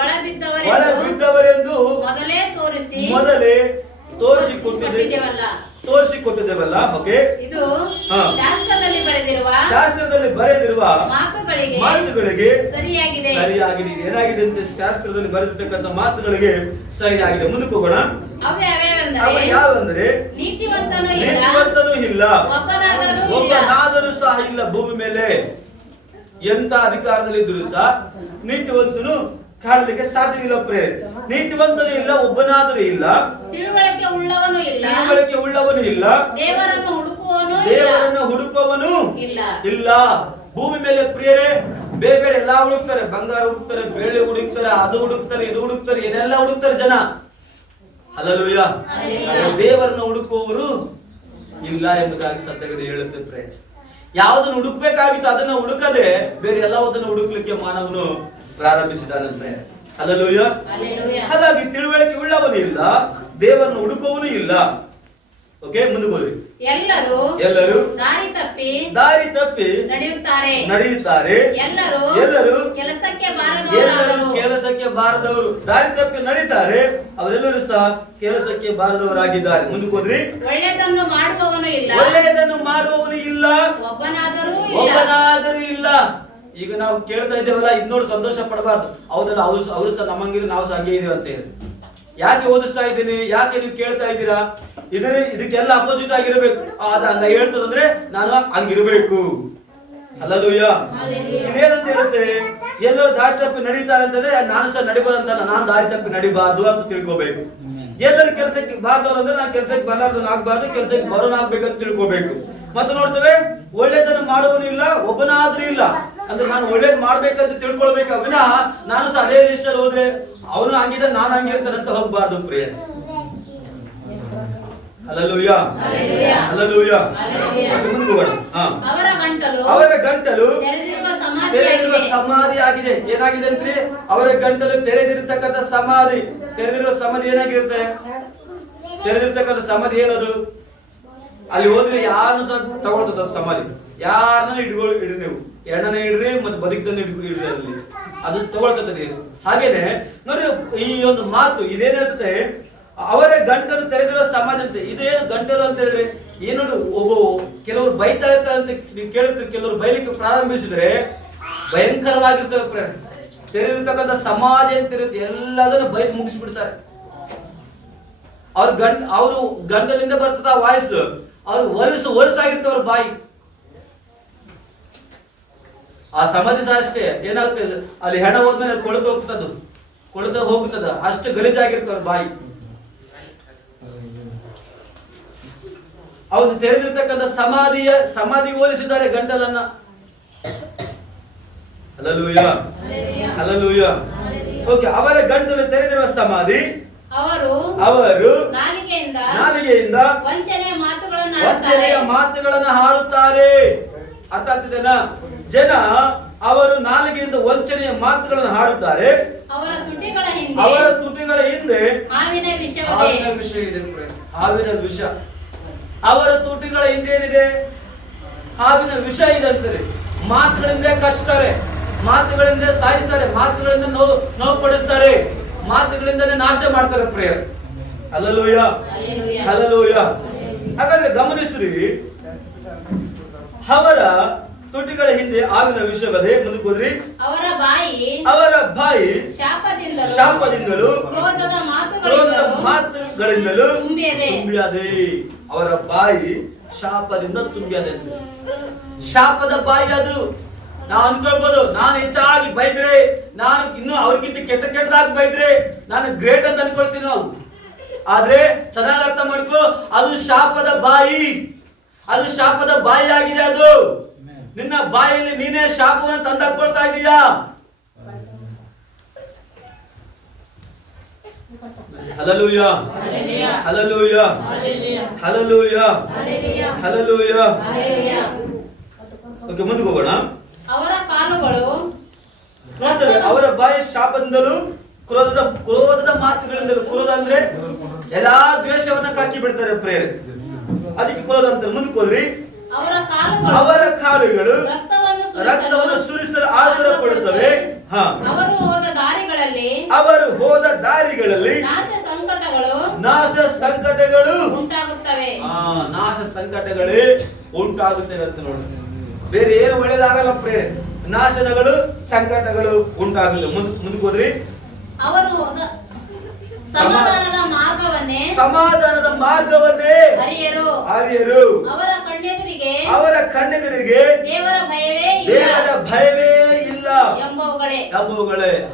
ಒಳಬಿದ್ದವರೆಂದು ಮೊದಲೇ ತೋರಿಸಿಕೊಟ್ಟಿದ್ದೇವಲ್ಲ. ಓಕೆ, ಇದು ಶಾಸ್ತ್ರದಲ್ಲಿ ಬರೆದಿರುವ ಮಾತುಗಳಿಗೆ ಸರಿಯಾಗಿದೆ. ಏನಾಗಿದೆ ಅಂತ ಶಾಸ್ತ್ರದಲ್ಲಿ ಬರೆದಿರ್ತಕ್ಕಂಥ ಮಾತುಗಳಿಗೆ ಸರಿಯಾಗಿದೆ. ಮುಂದಕ್ಕೆ ಹೋಗೋಣ. ಯಾವೆಂದರೆ ನೀತಿವಂತನೂ ಇಲ್ಲ, ಒಬ್ಬನಾದರೂ ಸಹ ಇಲ್ಲ ಭೂಮಿ ಮೇಲೆ. ಎಂತ ಅಧಿಕಾರದಲ್ಲಿದ್ದರೂ ಸಹ ನೀತಿವಂತನು ಕಾಣಲಿಕ್ಕೆ ಸಾಧ್ಯವಿಲ್ಲ ಪ್ರೇರೆ. ನೀತಿವಂತನೂ ಇಲ್ಲ, ಒಬ್ಬನಾದರೂ ಇಲ್ಲ, ತಿಳುವಳಿಕೆ ಉಳ್ಳವನು ಇಲ್ಲ, ದೇವರನ್ನು ಹುಡುಕುವವನು ಇಲ್ಲ. ಭೂಮಿ ಮೇಲೆ ಪ್ರಿಯರೇ ಬೇರೆ ಬೇರೆ ಎಲ್ಲಾ ಹುಡುಕ್ತಾರೆ. ಬಂಗಾರ ಹುಡುಕ್ತಾರೆ, ಬೆಳ್ಳಿ ಹುಡುಕ್ತಾರೆ, ಅದು ಹುಡುಕ್ತಾರೆ, ಇದು ಹುಡುಕ್ತಾರೆ, ಏನೆಲ್ಲ ಹುಡುಕ್ತಾರೆ ಜನ. ಹಲ್ಲೆಲೂಯಾ. ದೇವರನ್ನು ಹುಡುಕುವವರು ಇಲ್ಲ ಎಂಬುದಾಗಿ ಸತ್ಯವೇದ ಹೇಳುತ್ತೆ ಪ್ರೇರೆ. ಯಾವುದನ್ನು ಹುಡುಕ್ಬೇಕಾಗಿತ್ತು ಅದನ್ನ ಹುಡುಕದೆ ಬೇರೆ ಎಲ್ಲವನ್ನೂ ಹುಡುಕ್ಲಿಕ್ಕೆ ಮಾನವನು ಪ್ರಾರಂಭಿಸಿದಾನಂತೆ. ಹಲ್ಲೆಲೂಯಾ. ಹಾಗಾಗಿ ತಿಳುವಳಿಕೆ ಉಳ್ಳವನು ಇಲ್ಲ, ದೇವರನ್ನು ಹುಡುಕುವವನು ಇಲ್ಲ. ಓಕೆ, ಮುಂದುವರಿ. ಎಲ್ಲರೂ ದಾರಿ ತಪ್ಪಿ ನಡೆಯುತ್ತಾರೆ. ಎಲ್ಲರೂ ಕೆಲಸಕ್ಕೆ ಬಾರದವರು ದಾರಿ ತಪ್ಪಿ ನಡೀತಾರೆ. ಅವರೆಲ್ಲರೂ ಸಹ ಕೆಲಸಕ್ಕೆ ಬಾರದವರಾಗಿದ್ದಾರೆ. ಮುಂದಕ್ಕೆ ಹೋದ್ರಿ. ಒಳ್ಳೆಯದನ್ನು ಮಾಡುವವನು ಇಲ್ಲ, ಒಬ್ಬನಾದರೂ ಇಲ್ಲ. ಈಗ ನಾವು ಕೇಳ್ತಾ ಇದ್ದೇವಲ್ಲ, ಇನ್ನೋಡು ಸಂತೋಷ ಪಡಬಾರ್ದು. ಹೌದಲ್ಲ, ಅವರು ಸಹ ನಮ್ಮಂಗಿದ್ರೆ ನಾವು ಸಹ ಹಂಗೆ ಇದೀವಿ ಅಂತ ಹೇಳಿ. ಯಾಕೆ ಓದಿಸ್ತಾ ಇದ್ದೀನಿ, ಯಾಕೆ ನೀವು ಕೇಳ್ತಾ ಇದ್ದೀರಾ? ಇದಕ್ಕೆಲ್ಲ ಅಪೋಸಿಟ್ ಆಗಿರ್ಬೇಕು. ಅದ ಹಂಗ ಹೇಳ್ತದಂದ್ರೆ ನಾನು ಹಂಗಿರ್ಬೇಕು. ಹಲ್ಲೆಲೂಯಾ. ಇನ್ನೇನಂತ ಹೇಳುತ್ತೆ? ಎಲ್ಲರೂ ದಾರಿ ತಪ್ಪಿ ನಡೀತಾರೆ ಅಂತಂದ್ರೆ ನಾನು ಸಹ ನಡಿಬೋದಂತ, ನಾನು ದಾರಿ ತಪ್ಪಿ ನಡಿಬಾರ್ದು ಅಂತ ತಿಳ್ಕೋಬೇಕು. ಎಲ್ಲರೂ ಕೆಲಸಕ್ಕೆ ಬಾರ್ದವ್ರು ಅಂದ್ರೆ ನಾನು ಕೆಲಸಕ್ಕೆ ಬರಲಾರ್ದನ್ ಆಗ್ಬಾರ್ದು, ಕೆಲಸಕ್ಕೆ ಬರೋನ್ ಆಗ್ಬೇಕಂತ ತಿಳ್ಕೋಬೇಕು. ಮತ್ತೆ ನೋಡ್ತೇವೆ, ಒಳ್ಳೇದನ್ನು ಮಾಡುವನು ಇಲ್ಲ, ಒಬ್ಬನಾದ್ರೂ ಇಲ್ಲ. ಅಂದ್ರೆ ನಾನು ಒಳ್ಳೇದ್ ಮಾಡ್ಬೇಕಂತ ತಿಳ್ಕೊಳ್ಬೇಕು. ವಿನಃ ನಾನು ಸಹ ಅದೇ ಲಿಸ್ಟ್ ಅಲ್ಲಿ ಹೋದ್ರೆ ಅವನು ಹಂಗಿದ್ರೆ ನಾನು ಹಂಗಿರ್ತಾನಂತ ಹೋಗ್ಬಾರ್ದು ಪ್ರಿಯ. Hallelujah, hallelujah. ಅವರ ಗಂಟಲು ತೆರೆದಿರುವ ಸಮಾಧಿ ಆಗಿದೆ. ಏನಾಗಿದೆ ಅಂದ್ರೆ ಅವರ ಗಂಟಲು ತೆರೆದಿರತಕ್ಕಂಥ ಸಮಾಧಿ. ತೆರೆದಿರುವ ಸಮಾಧಿ ಏನಾಗಿರುತ್ತೆ? ತೆರೆದಿರ್ತಕ್ಕಂಥ ಸಮಾಧಿ ಏನದು? ಅಲ್ಲಿ ಹೋದ್ರೆ ಯಾರನ್ನು ಸಹ ತಗೊಳ್ತದ ಸಮಾಧಿ. ಯಾರನ್ನ ಇಡ್ರಿ, ನೀವು ಎಣ್ಣನ ಇಡ್ರಿ ಮತ್ತೆ ಬದುಕನ್ನು ಇಡ್ರಿ, ಅಲ್ಲಿ ಅದು ತಗೊಳ್ತದೆ. ಹಾಗೇನೆ ನೋಡಿ, ಈ ಒಂದು ಮಾತು ಇದೇನ್ ಹೇಳ್ತದೆ? ಅವರ ಗಂಟಲು ತೆರೆದಿರುವ ಸಮಾಧಿ ಅಂತ. ಇದೇನು ಗಂಟಲು ಅಂತ ಹೇಳಿದ್ರೆ ಏನು? ಕೆಲವರು ಬೈತಾ ಇರ್ತಾರೆ ಅಂತ ನೀವು ಕೇಳಿರ್ತೀರಿ. ಕೆಲವರು ಬೈಲಿಕ್ಕೆ ಪ್ರಾರಂಭಿಸಿದ್ರೆ ಭಯಂಕರವಾಗಿರ್ತವೆ. ತೆರೆದಿರ್ತಕ್ಕಂಥ ಸಮಾಧಿ ಅಂತ ಇರುತ್ತೆ, ಎಲ್ಲದನ್ನು ಬೈದು ಮುಗಿಸ್ಬಿಡ್ತಾರೆ. ಅವರು ಗಂಟಲಿಂದ ಬರ್ತದ ವಾಯ್ಸ್, ಅವ್ರು ಹೊಲಸಾಗಿರ್ತವ್ರ ಬಾಯಿ. ಆ ಸಮಾಧಿ ಸಹ ಅಷ್ಟೇ. ಏನಾಗ್ತದೆ, ಅಲ್ಲಿ ಹೆಣ ಹೋದ್ಮೇಲೆ ಕೊಳೆತ ಹೋಗುತ್ತದ, ಅಷ್ಟು ಗಲೀಜಾಗಿರ್ತವ್ರ ಬಾಯಿ. ಅವನು ತೆರೆದಿರ್ತಕ್ಕಂಥ ಸಮಾಧಿ ಹೋಲಿಸಿದ್ದಾರೆ ಗಂಟಲನ್ನ. Hallelujah, hallelujah. ಓಕೆ, ಅವರ ಗಂಟಲು ತೆರೆದಿರುವ ಸಮಾಧಿ. ಅವರು ನಾಲಿಗೆಯಿಂದ ವಂಚನೆಯ ಮಾತುಗಳನ್ನು ಹಾಡುತ್ತಾರೆ. ಅರ್ಥ ಆಗ್ತಿದೆನಾ? ಜನ ಅವರು ನಾಲಿಗೆಯಿಂದ ವಂಚನೆಯ ಮಾತುಗಳನ್ನು ಹಾಡುತ್ತಾರೆ. ಅವರ ತುಟಿಗಳ ಹಿಂದೆ ಹಾವಿನ ವಿಷ ಇದೆ. ಹಾವಿನ ವಿಷ. ಅವರ ತುಟಿಗಳ ಹಿಂದೆ ಏನಿದೆ? ಹಾವಿನ ವಿಷ ಇದೆ ಅಂತಾರೆ. ಮಾತುಗಳಿಂದ ಕಚ್ತಾರೆ, ಮಾತುಗಳಿಂದ ಸಾಯಿಸ್ತಾರೆ, ಮಾತುಗಳಿಂದ ನೋವು ಪಡಿಸ್ತಾರೆ, ಮಾತುಗಳಿಂದನೇ ನಾಶ ಮಾಡ್ತಾರೆ ಪ್ರೇಯರ್. Hallelujah, hallelujah. ಹಾಗಾದ್ರೆ ಗಮನಿಸ್ರಿ, ಅವರ ತುಟಿಗಳ ಹಿಂದೆ ಹಾವಿನ ವಿಷವದೆ. ಮುಂದಕ್ಕೆ ಹೋದ್ರಿ. ಅವರ ಬಾಯಿ ಶಾಪದಿಂದಲೂ ಕ್ರೋಧದ ಮಾತುಗಳಿಂದಲೂ ತುಂಬಿಯದೆ. ಅವರ ಬಾಯಿ ಶಾಪದಿಂದ ತುಂಬಿಯದೆ. ಶಾಪದ ಬಾಯಿ ಅದು. ನಾವು ಅನ್ಕೊಳ್ಬಹುದು, ನಾನು ಹೆಚ್ಚಾಗಿ ಬೈದ್ರೆ, ನಾನು ಇನ್ನು ಅವ್ರಿಗಿಂತ ಕೆಟ್ಟದಾಗಿ ಬೈದ್ರೆ ನಾನು ಗ್ರೇಟ್ ಅಂತ ಅನ್ಕೊಳ್ತೀನಿ ನಾವು. ಆದ್ರೆ ಚೆನ್ನಾಗಿ ಅರ್ಥ ಮಾಡ್ಕೋ, ಅದು ಶಾಪದ ಬಾಯಿ. ಅದು ಶಾಪದ ಬಾಯಿ ಆಗಿದೆ. ಅದು ನಿನ್ನ ಬಾಯಲ್ಲಿ ನೀನೇ ಶಾಪವನ್ನು ತಂದಾಕೊಳ್ತಾ ಇದೀಯಾ? Hallelujah, hallelujah, hallelujah, hallelujah. Okay, ಮುಂದಕ್ಕೆ ಹೋಗೋಣ. ಅವರ ಬಾಯಿ ಶಾಪದಿಂದಲೂ ಕ್ರೋಧದ ಮಾತುಗಳಿಂದಲೂ. ಕ್ರೋಧ ಅಂದ್ರೆ ಎಲ್ಲಾ ದ್ವೇಷವನ್ನ ಕಾಕಿ ಬಿಡ್ತಾರೆ ಪ್ರೇರೆ, ಅದಕ್ಕೆ ಕ್ರೋಧ ಅಂತಾರೆ. ಮುಂದಕ್ಕೆ ಹೋದ್ರಿ. ಅವರ ಕಾಲುಗಳು ರಕ್ತವನ್ನು ಸುರಿಸಲು ಆತುರ ಪಡುತ್ತವೆ. ಅವರು ಹೋದ ದಾರಿಗಳಲ್ಲಿ ನಾಶ ಸಂಕಟಗಳು ಉಂಟಾಗುತ್ತವೆ. ನಾಶ ಸಂಕಟಗಳೇ ಉಂಟಾಗುತ್ತವೆ ಅಂತ ನೋಡಿ. ಬೇರೆ ಏನು ಒಳ್ಳೇದಾಗಲ್ಲ ಪ್ರೇರೆ, ನಾಶನಗಳು ಸಂಕಟಗಳು ಉಂಟಾಗುತ್ತೆ. ಮುಂದಕ್ಕೆ ಹೋದ್ರಿ. ಸಮಾಧಾನದ ಮಾರ್ಗವನ್ನೇ ಅರಿಯರು. ಅವರ ಕಣ್ಣೆದುರಿಗೆ ದೇವರ ಭಯವೇ ಇಲ್ಲ ಎಂಬುವುಗಳೇ.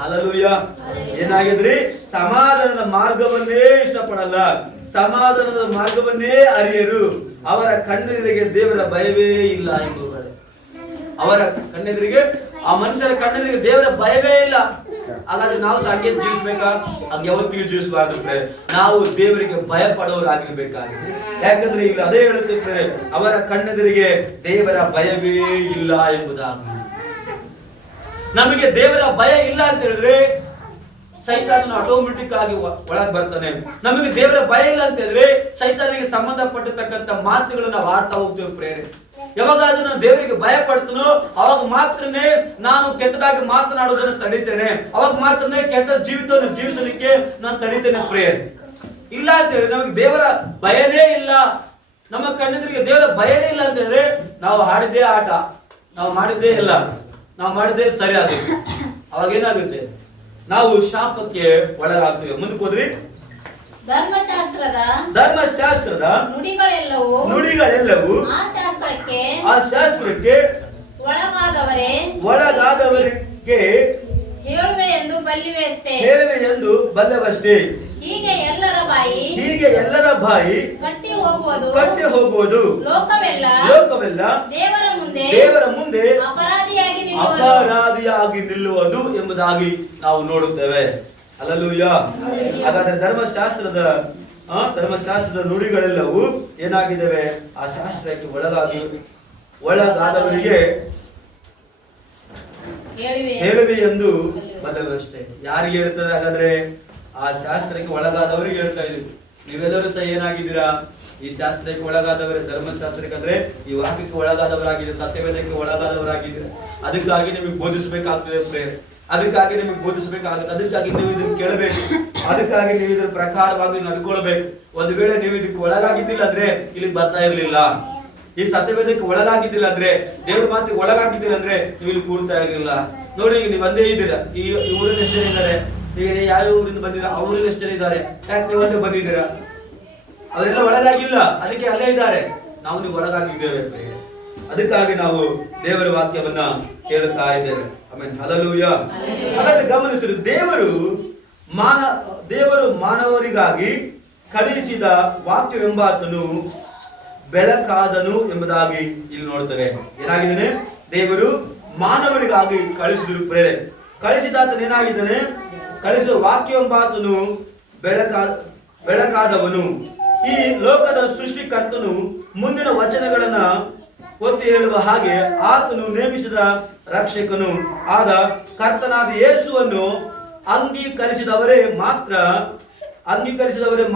ಹಲ್ಲೆಲೂಯಾ. ಏನಾಗಿದ್ರಿ? ಸಮಾಧಾನದ ಮಾರ್ಗವನ್ನೇ ಇಷ್ಟಪಡಲ್ಲ, ಸಮಾಧಾನದ ಮಾರ್ಗವನ್ನೇ ಅರಿಯರು. ಅವರ ಕಣ್ಣೆದುರಿಗೆ ದೇವರ ಭಯವೇ ಇಲ್ಲ ಎಂಬುವುಗಳೇ. ಅವರ ಕಣ್ಣೆದುರಿಗೆ, ಆ ಮನುಷ್ಯರ ಕಣ್ಣೆದುರಿಗೆ ದೇವರ ಭಯವೇ ಇಲ್ಲ. ಹಾಗಾದ್ರೆ ನಾವು ಹಂಗೆ ಜೀವಿಸ್ಬೇಕಾ? ಹಂಗೆ ಯಾವತ್ತಿಗೂ ಜೀವಿಸಬಾರ್ದು. ನಾವು ದೇವರಿಗೆ ಭಯ ಪಡೋರಾಗಿರ್ಬೇಕಾಗಿದೆ. ಯಾಕಂದ್ರೆ ಈಗ ಅದೇ ಹೇಳುತ್ತಿದ್ದಾರೆ, ಅವರ ಕಣ್ಣೆದುರಿಗೆ ದೇವರ ಭಯವೇ ಇಲ್ಲ ಎಂಬುದಾಗಿ. ನಮಗೆ ದೇವರ ಭಯ ಇಲ್ಲ ಅಂತ ಹೇಳಿದ್ರೆ ಸೈತಾನನು ಆಟೋಮೆಟಿಕ್ ಆಗಿ ಒಳಗೆ ಬರ್ತಾನೆ. ನಮಗೆ ದೇವರ ಭಯ ಇಲ್ಲ ಅಂತ ಹೇಳಿದ್ರೆ ಸೈತಾನಿಗೆ ಸಂಬಂಧಪಟ್ಟಿರ್ತಕ್ಕಂಥ ಮಾತುಗಳನ್ನು ನಾವು ಆಡ್ತಾ ಹೋಗ್ತೇವೆ ಪ್ರೇರೆ. ಯಾವಾಗಾದ್ರೂ ನಾನು ದೇವರಿಗೆ ಭಯ ಪಡ್ತನೋ ಅವಾಗ ಮಾತ್ರನೇ ನಾನು ಕೆಟ್ಟದಾಗಿ ಮಾತನಾಡುವುದನ್ನು ತಡಿತೇನೆ, ಅವಾಗ ಮಾತ್ರನೇ ಕೆಟ್ಟ ಜೀವಿತವನ್ನು ಜೀವಿಸಲಿಕ್ಕೆ ನಾನು ತಡಿತೇನೆ ಪ್ರೇಯರ್. ಇಲ್ಲ ಅಂತ ಹೇಳಿದ್ರೆ ನಮಗೆ ದೇವರ ಭಯನೇ ಇಲ್ಲ, ನಮ್ಮ ಕಣ್ಣೆದುರಿಗೆ ದೇವರ ಭಯನೇ ಇಲ್ಲ ಅಂತ ಹೇಳಿದ್ರೆ ನಾವು ಆಡಿದ್ದೇ ಆಟ, ನಾವು ಮಾಡಿದ್ದೇ ಇಲ್ಲ, ನಾವು ಮಾಡಿದ್ದೇ ಸರಿ ಆಗುತ್ತೆ. ಅವಾಗ ಏನಾಗುತ್ತೆ? ನಾವು ಶಾಪಕ್ಕೆ ಒಳಗಾಗ್ತೇವೆ. ಮುಂದಕ್ಕೆ ಹೋದ್ರಿ. ಧರ್ಮಶಾಸ್ತ್ರದ ನುಡಿಗಳೆಲ್ಲವೂ ಆ ಶಾಸ್ತ್ರಕ್ಕೆ ಒಳಗಾದವರಿಗೆ ಹೇಳುವೆ ಎಂದು ಬಲ್ಲವಷ್ಟೇ. ಹೀಗೆ ಎಲ್ಲರ ಬಾಯಿ ಕಟ್ಟಿ ಹೋಗುವುದು. ಲೋಕವೆಲ್ಲ ದೇವರ ಮುಂದೆ ಅಪರಾಧಿಯಾಗಿ ನಿಲ್ಲುವುದು ಎಂಬುದಾಗಿ ನಾವು ನೋಡುತ್ತೇವೆ. ಹಲ್ಲೆಲೂಯಾ. ಹಾಗಾದ್ರೆ ಧರ್ಮಶಾಸ್ತ್ರದ ನುಡಿಗಳೆಲ್ಲವೂ ಏನಾಗಿದ್ದಾವೆ? ಆ ಶಾಸ್ತ್ರಕ್ಕೆ ಒಳಗಾದವರಿಗೆ ಹೇಳುವೆ ಎಂದು ಬಲ್ಲವಷ್ಟೇ. ಯಾರಿಗೆ ಹೇಳ್ತಾರೆ? ಹಾಗಾದ್ರೆ ಆ ಶಾಸ್ತ್ರಕ್ಕೆ ಒಳಗಾದವರಿಗೆ ಹೇಳ್ತಾ ಇದ್ದೀವಿ. ನೀವೆಲ್ಲರೂ ಸಹ ಏನಾಗಿದ್ದೀರಾ? ಈ ಶಾಸ್ತ್ರಕ್ಕೆ ಒಳಗಾದವರೇ. ಧರ್ಮಶಾಸ್ತ್ರಕ್ಕೆ ಅಂದ್ರೆ ಈ ವಾಕ್ಯಕ್ಕೆ ಒಳಗಾದವರಾಗಿದ್ದೀರಾ, ಸತ್ಯವೇದಕ್ಕೆ ಒಳಗಾದವರಾಗಿದ್ದೀರಾ. ಅದಕ್ಕಾಗಿ ನಿಮಗೆ ಬೋಧಿಸಬೇಕಾಗ್ತದೆ ಪ್ರೇಯರ್, ಅದಕ್ಕಾಗಿ ನಿಮಗೆ ಬೋಧಿಸಬೇಕಾಗುತ್ತೆ, ಅದಕ್ಕಾಗಿ ನೀವು ಇದನ್ನು ಕೇಳಬೇಕು, ಅದಕ್ಕಾಗಿ ನೀವು ಇದರ ಪ್ರಕಾರವಾಗಿ ನಡ್ಕೊಳ್ಬೇಕು. ಒಂದು ವೇಳೆ ನೀವು ಇದಕ್ಕೆ ಒಳಗಾಗಿದ್ದಿಲ್ಲ ಅಂದ್ರೆ ಇಲ್ಲಿ ಬರ್ತಾ ಇರ್ಲಿಲ್ಲ. ಈ ಸತ್ಯವೇದಕ್ಕೆ ಒಳಗಾಗಿದ್ದಿಲ್ಲ ಅಂದ್ರೆ, ದೇವ್ರ ಮಾತಿಗೆ ಒಳಗಾಗಿದ್ದಿಲ್ಲ ಅಂದ್ರೆ ನೀವು ಇಲ್ಲಿ ಕೂಡ್ತಾ ಇರ್ಲಿಲ್ಲ. ನೋಡಿ, ಈಗ ನೀವು ಒಂದೇ ಇದ್ದೀರಾ. ಈ ಊರಲ್ಲಿ ಎಷ್ಟು ಜನ ಇದ್ದಾರೆ? ಈಗ ಯಾವ ಊರಿಂದ ಬಂದಿರಾ? ಆ ಊರಲ್ಲಿ ಎಷ್ಟು ಜನ ಇದ್ದಾರೆ? ಯಾಕೆ ನೀವು ಒಂದೇ ಬಂದಿದ್ದೀರಾ? ಅವರೆಲ್ಲ ಒಳಗಾಗಿಲ್ಲ, ಅದಕ್ಕೆ ಅಲ್ಲೇ ಇದ್ದಾರೆ. ನಾವು ನೀವು ಒಳಗಾಗಿದ್ದೇವೆ. ಅದಕ್ಕಾಗಿ ನಾವು ದೇವರ ವಾಕ್ಯವನ್ನ ಕೇಳುತ್ತಾ ಇದ್ದೇವೆ. ಆಮೇಲೆ ಹಲ್ಲೆಲೂಯಾ. ಹಾಗಾದ್ರೆ ಗಮನಿಸಿರು, ದೇವರು ಮಾನವರಿಗಾಗಿ ಕಳುಹಿಸಿದ ವಾಕ್ಯವೆಂಬಾತನು ಬೆಳಕಾದನು ಎಂಬುದಾಗಿ ಇಲ್ಲಿ ನೋಡ್ತೇವೆ. ಏನಾಗಿದ್ದಾನೆ? ದೇವರು ಮಾನವರಿಗಾಗಿ ಕಳಿಸಿದ್ರು ಪ್ರೇರೆ. ಕಳಿಸಿದಾತನು ಏನಾಗಿದ್ದಾನೆ? ಕಳಿಸಿದ ವಾಕ್ಯವೆಂಬಾತನು ಬೆಳಕಾದವನು. ಈ ಲೋಕದ ಸೃಷ್ಟಿಕರ್ತನು ಮುಂದಿನ ವಚನಗಳನ್ನ ಒತ್ತಿ ಹೇಳುವ ಹಾಗೆ ಆತನು ನೇಮಿಸಿದ ರಕ್ಷಕನು ಆದ ಕರ್ತನಾದ ಯೇಸುವನ್ನು ಅಂಗೀಕರಿಸಿದವರೇ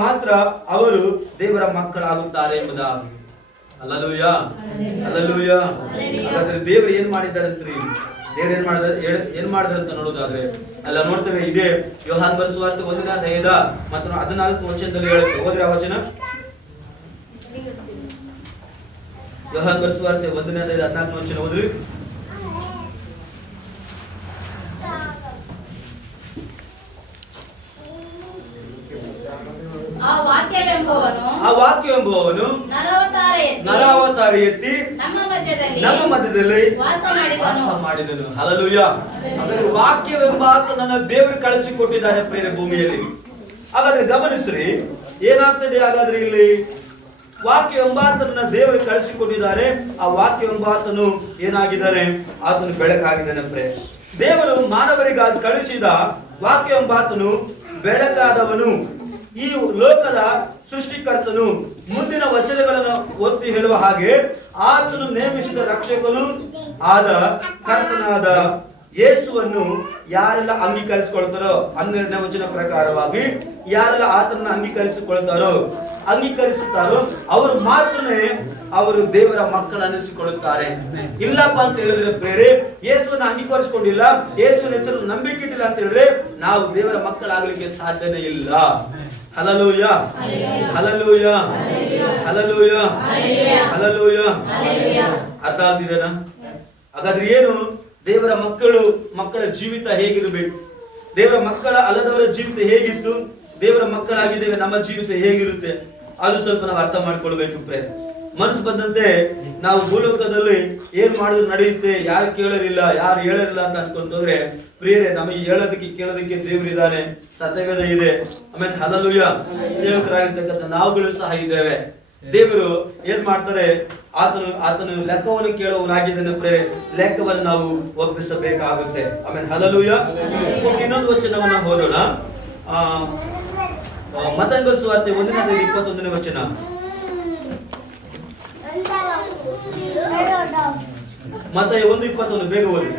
ಮಾತ್ರ ಅವರು ದೇವರ ಮಕ್ಕಳಾಗುತ್ತಾರೆ ಎಂಬುದಾಗಿ. Hallelujah, hallelujah. ಹಾಗಾದ್ರೆ ದೇವರು ಏನ್ ಮಾಡಿದ್ದಾರಂತ್ರಿ? ದೇವರು ಏನ್ ಮಾಡಿದಾರೆ ಅಂತ ನೋಡೋದಾದ್ರೆ ಅಲ್ಲ ನೋಡ್ತೇವೆ. ಇದೇ ಯೋಹಾನ್ ಬರೆಸುವ 1ನೇ ಅಧ್ಯಾಯದ ಮತ್ತು 14ನೇ ವಚನದಲ್ಲಿ ಹೇಳುತ್ತೆ. ಹೋದ್ರೆ ಆ ವಚನ ಯೋಹಾನ್ ಬರೆಸುವ 1ನೇ ಅಧ್ಯಾಯದ 14ನೇ ವಚನ ಹೋದ್ರಿ. ಆ ವಾಕ್ಯವೆಂಬುವನು ನರಾವತಾರ ಎತ್ತಿ ನಮ್ಮ ಮಧ್ಯದಲ್ಲಿ ವಾಸ ಮಾಡಿದನು. ಹಲ್ಲೆಲೂಯ. ಹಾಗಾದ್ರೆ ವಾಕ್ಯವೆಂಬ ಆತನನ್ನು ದೇವರು ಕಳಿಸಿಕೊಟ್ಟಿದ್ದಾನೆ ಪ್ರೇರೆ ಭೂಮಿಯಲ್ಲಿ. ಹಾಗಾದ್ರೆ ಗಮನಿಸ್ರಿ, ಏನಾಗ್ತದೆ ಹಾಗಾದ್ರೆ ಇಲ್ಲಿ? ವಾಕ್ಯವೆಂಬ ಆತನನ್ನ ದೇವರು ಕಳಿಸಿಕೊಟ್ಟಿದ್ದಾರೆ. ಆ ವಾಕ್ಯವೆಂಬ ಆತನು ಏನಾಗಿದ್ದಾನೆ? ಆತನು ಬೆಳಕಾಗಿದ್ದಾನೆ ಪ್ರೇರೆ. ದೇವರು ಮಾನವರಿಗಾಗಿ ಕಳಿಸಿದ ವಾಕ್ಯವೆಂಬ ಆತನು ಬೆಳಕಾದವನು, ಈ ಲೋಕದ ಸೃಷ್ಟಿಕರ್ತನು. ಮುಂದಿನ ವಚನಗಳನ್ನು ಒತ್ತಿ ಹೇಳುವ ಹಾಗೆ ಆತನು ನೇಮಿಸಿದ ರಕ್ಷಕನು ಆದ ಕರ್ತನಾದ ಯೇಸುವನ್ನು ಯಾರೆಲ್ಲ ಅಂಗೀಕರಿಸಿಕೊಳ್ತಾರೋ, 12ನೇ ವಚನ ಪ್ರಕಾರವಾಗಿ ಯಾರೆಲ್ಲ ಆತನನ್ನು ಅಂಗೀಕರಿಸುತ್ತಾರೋ ಅವರು ಮಾತ್ರನೇ ಅವರು ದೇವರ ಮಕ್ಕಳು ಅನ್ನಿಸಿಕೊಳ್ಳುತ್ತಾರೆ. ಇಲ್ಲಪ್ಪ ಅಂತ ಹೇಳಿದ್ರೆ ಪ್ರೇರೆ, ಯೇಸುವನ್ನು ಅಂಗೀಕರಿಸಿಕೊಂಡಿಲ್ಲ, ಯೇಸುವಿನ ಹೆಸರು ನಂಬಿಕೆ ಇಟ್ಟಿಲ್ಲ ಅಂತ ಹೇಳಿದ್ರೆ ನಾವು ದೇವರ ಮಕ್ಕಳಾಗಲಿಕ್ಕೆ ಸಾಧ್ಯನೇ ಇಲ್ಲ. Hallelujah, hallelujah, hallelujah, hallelujah. ಅರ್ಥ ಆಗ್ತಿದೆನಾ? ಹಾಗಾದ್ರೆ ಏನು ದೇವರ ಮಕ್ಕಳ ಜೀವಿತ ಹೇಗಿರಬೇಕು? ದೇವರ ಮಕ್ಕಳ ಅಲ್ಲದವರ ಜೀವಿತ ಹೇಗಿತ್ತು? ದೇವರ ಮಕ್ಕಳಾಗಿದ್ದೇವೆ, ನಮ್ಮ ಜೀವಿತ ಹೇಗಿರುತ್ತೆ? ಅದು ಸ್ವಲ್ಪ ನಾವು ಅರ್ಥ ಮಾಡ್ಕೊಳ್ಬೇಕು. ಮನಸ್ಸು ಬಂದಂತೆ ನಾವು ಭೂಲೋಕದಲ್ಲಿ ಏನ್ ಮಾಡಿದ್ರು ನಡೆಯುತ್ತೆ, ಯಾರು ಕೇಳೋದಿಲ್ಲ, ಯಾರು ಹೇಳೋದಿಲ್ಲ ಅಂತ ಅನ್ಕೊಂಡ್ರೆ ಪ್ರಿಯರೇ, ನಮಗೆ ಹೇಳೋದಕ್ಕೆ ಕೇಳೋದಕ್ಕೆ ದೇವರಿದ್ದಾನೆ, ಸತ್ಯವೇದ ಇದೆ. ಆಮೇಲೆ ಹಲ್ಲೆಲೂಯ, ಸೇವಕರಾಗಿರ್ತಕ್ಕಂಥ ನಾವುಗಳು ಸಹ ಇದ್ದೇವೆ. ದೇವರು ಏನ್ ಮಾಡ್ತಾರೆ? ಆತನು ಲೆಕ್ಕವನ್ನು ಕೇಳುವನಾಗಿದ್ದಾನೆ ಪ್ರೇರೆ. ಲೆಕ್ಕವನ್ನು ನಾವು ಒಪ್ಪಿಸಬೇಕಾಗುತ್ತೆ. ಆಮೇಲೆ ಹಲ್ಲೆಲೂಯ. ಇನ್ನೊಂದು ವಚನವನ್ನ ಓದೋಣ. ಮತ್ತಾಯನ ಸುವಾರ್ತೆ 1ನೇ ಅಧ್ಯಾಯ 21ನೇ ವಚನ. ಮತ್ತಾಯ 1:21 ಬೇಗ ಓದಿ.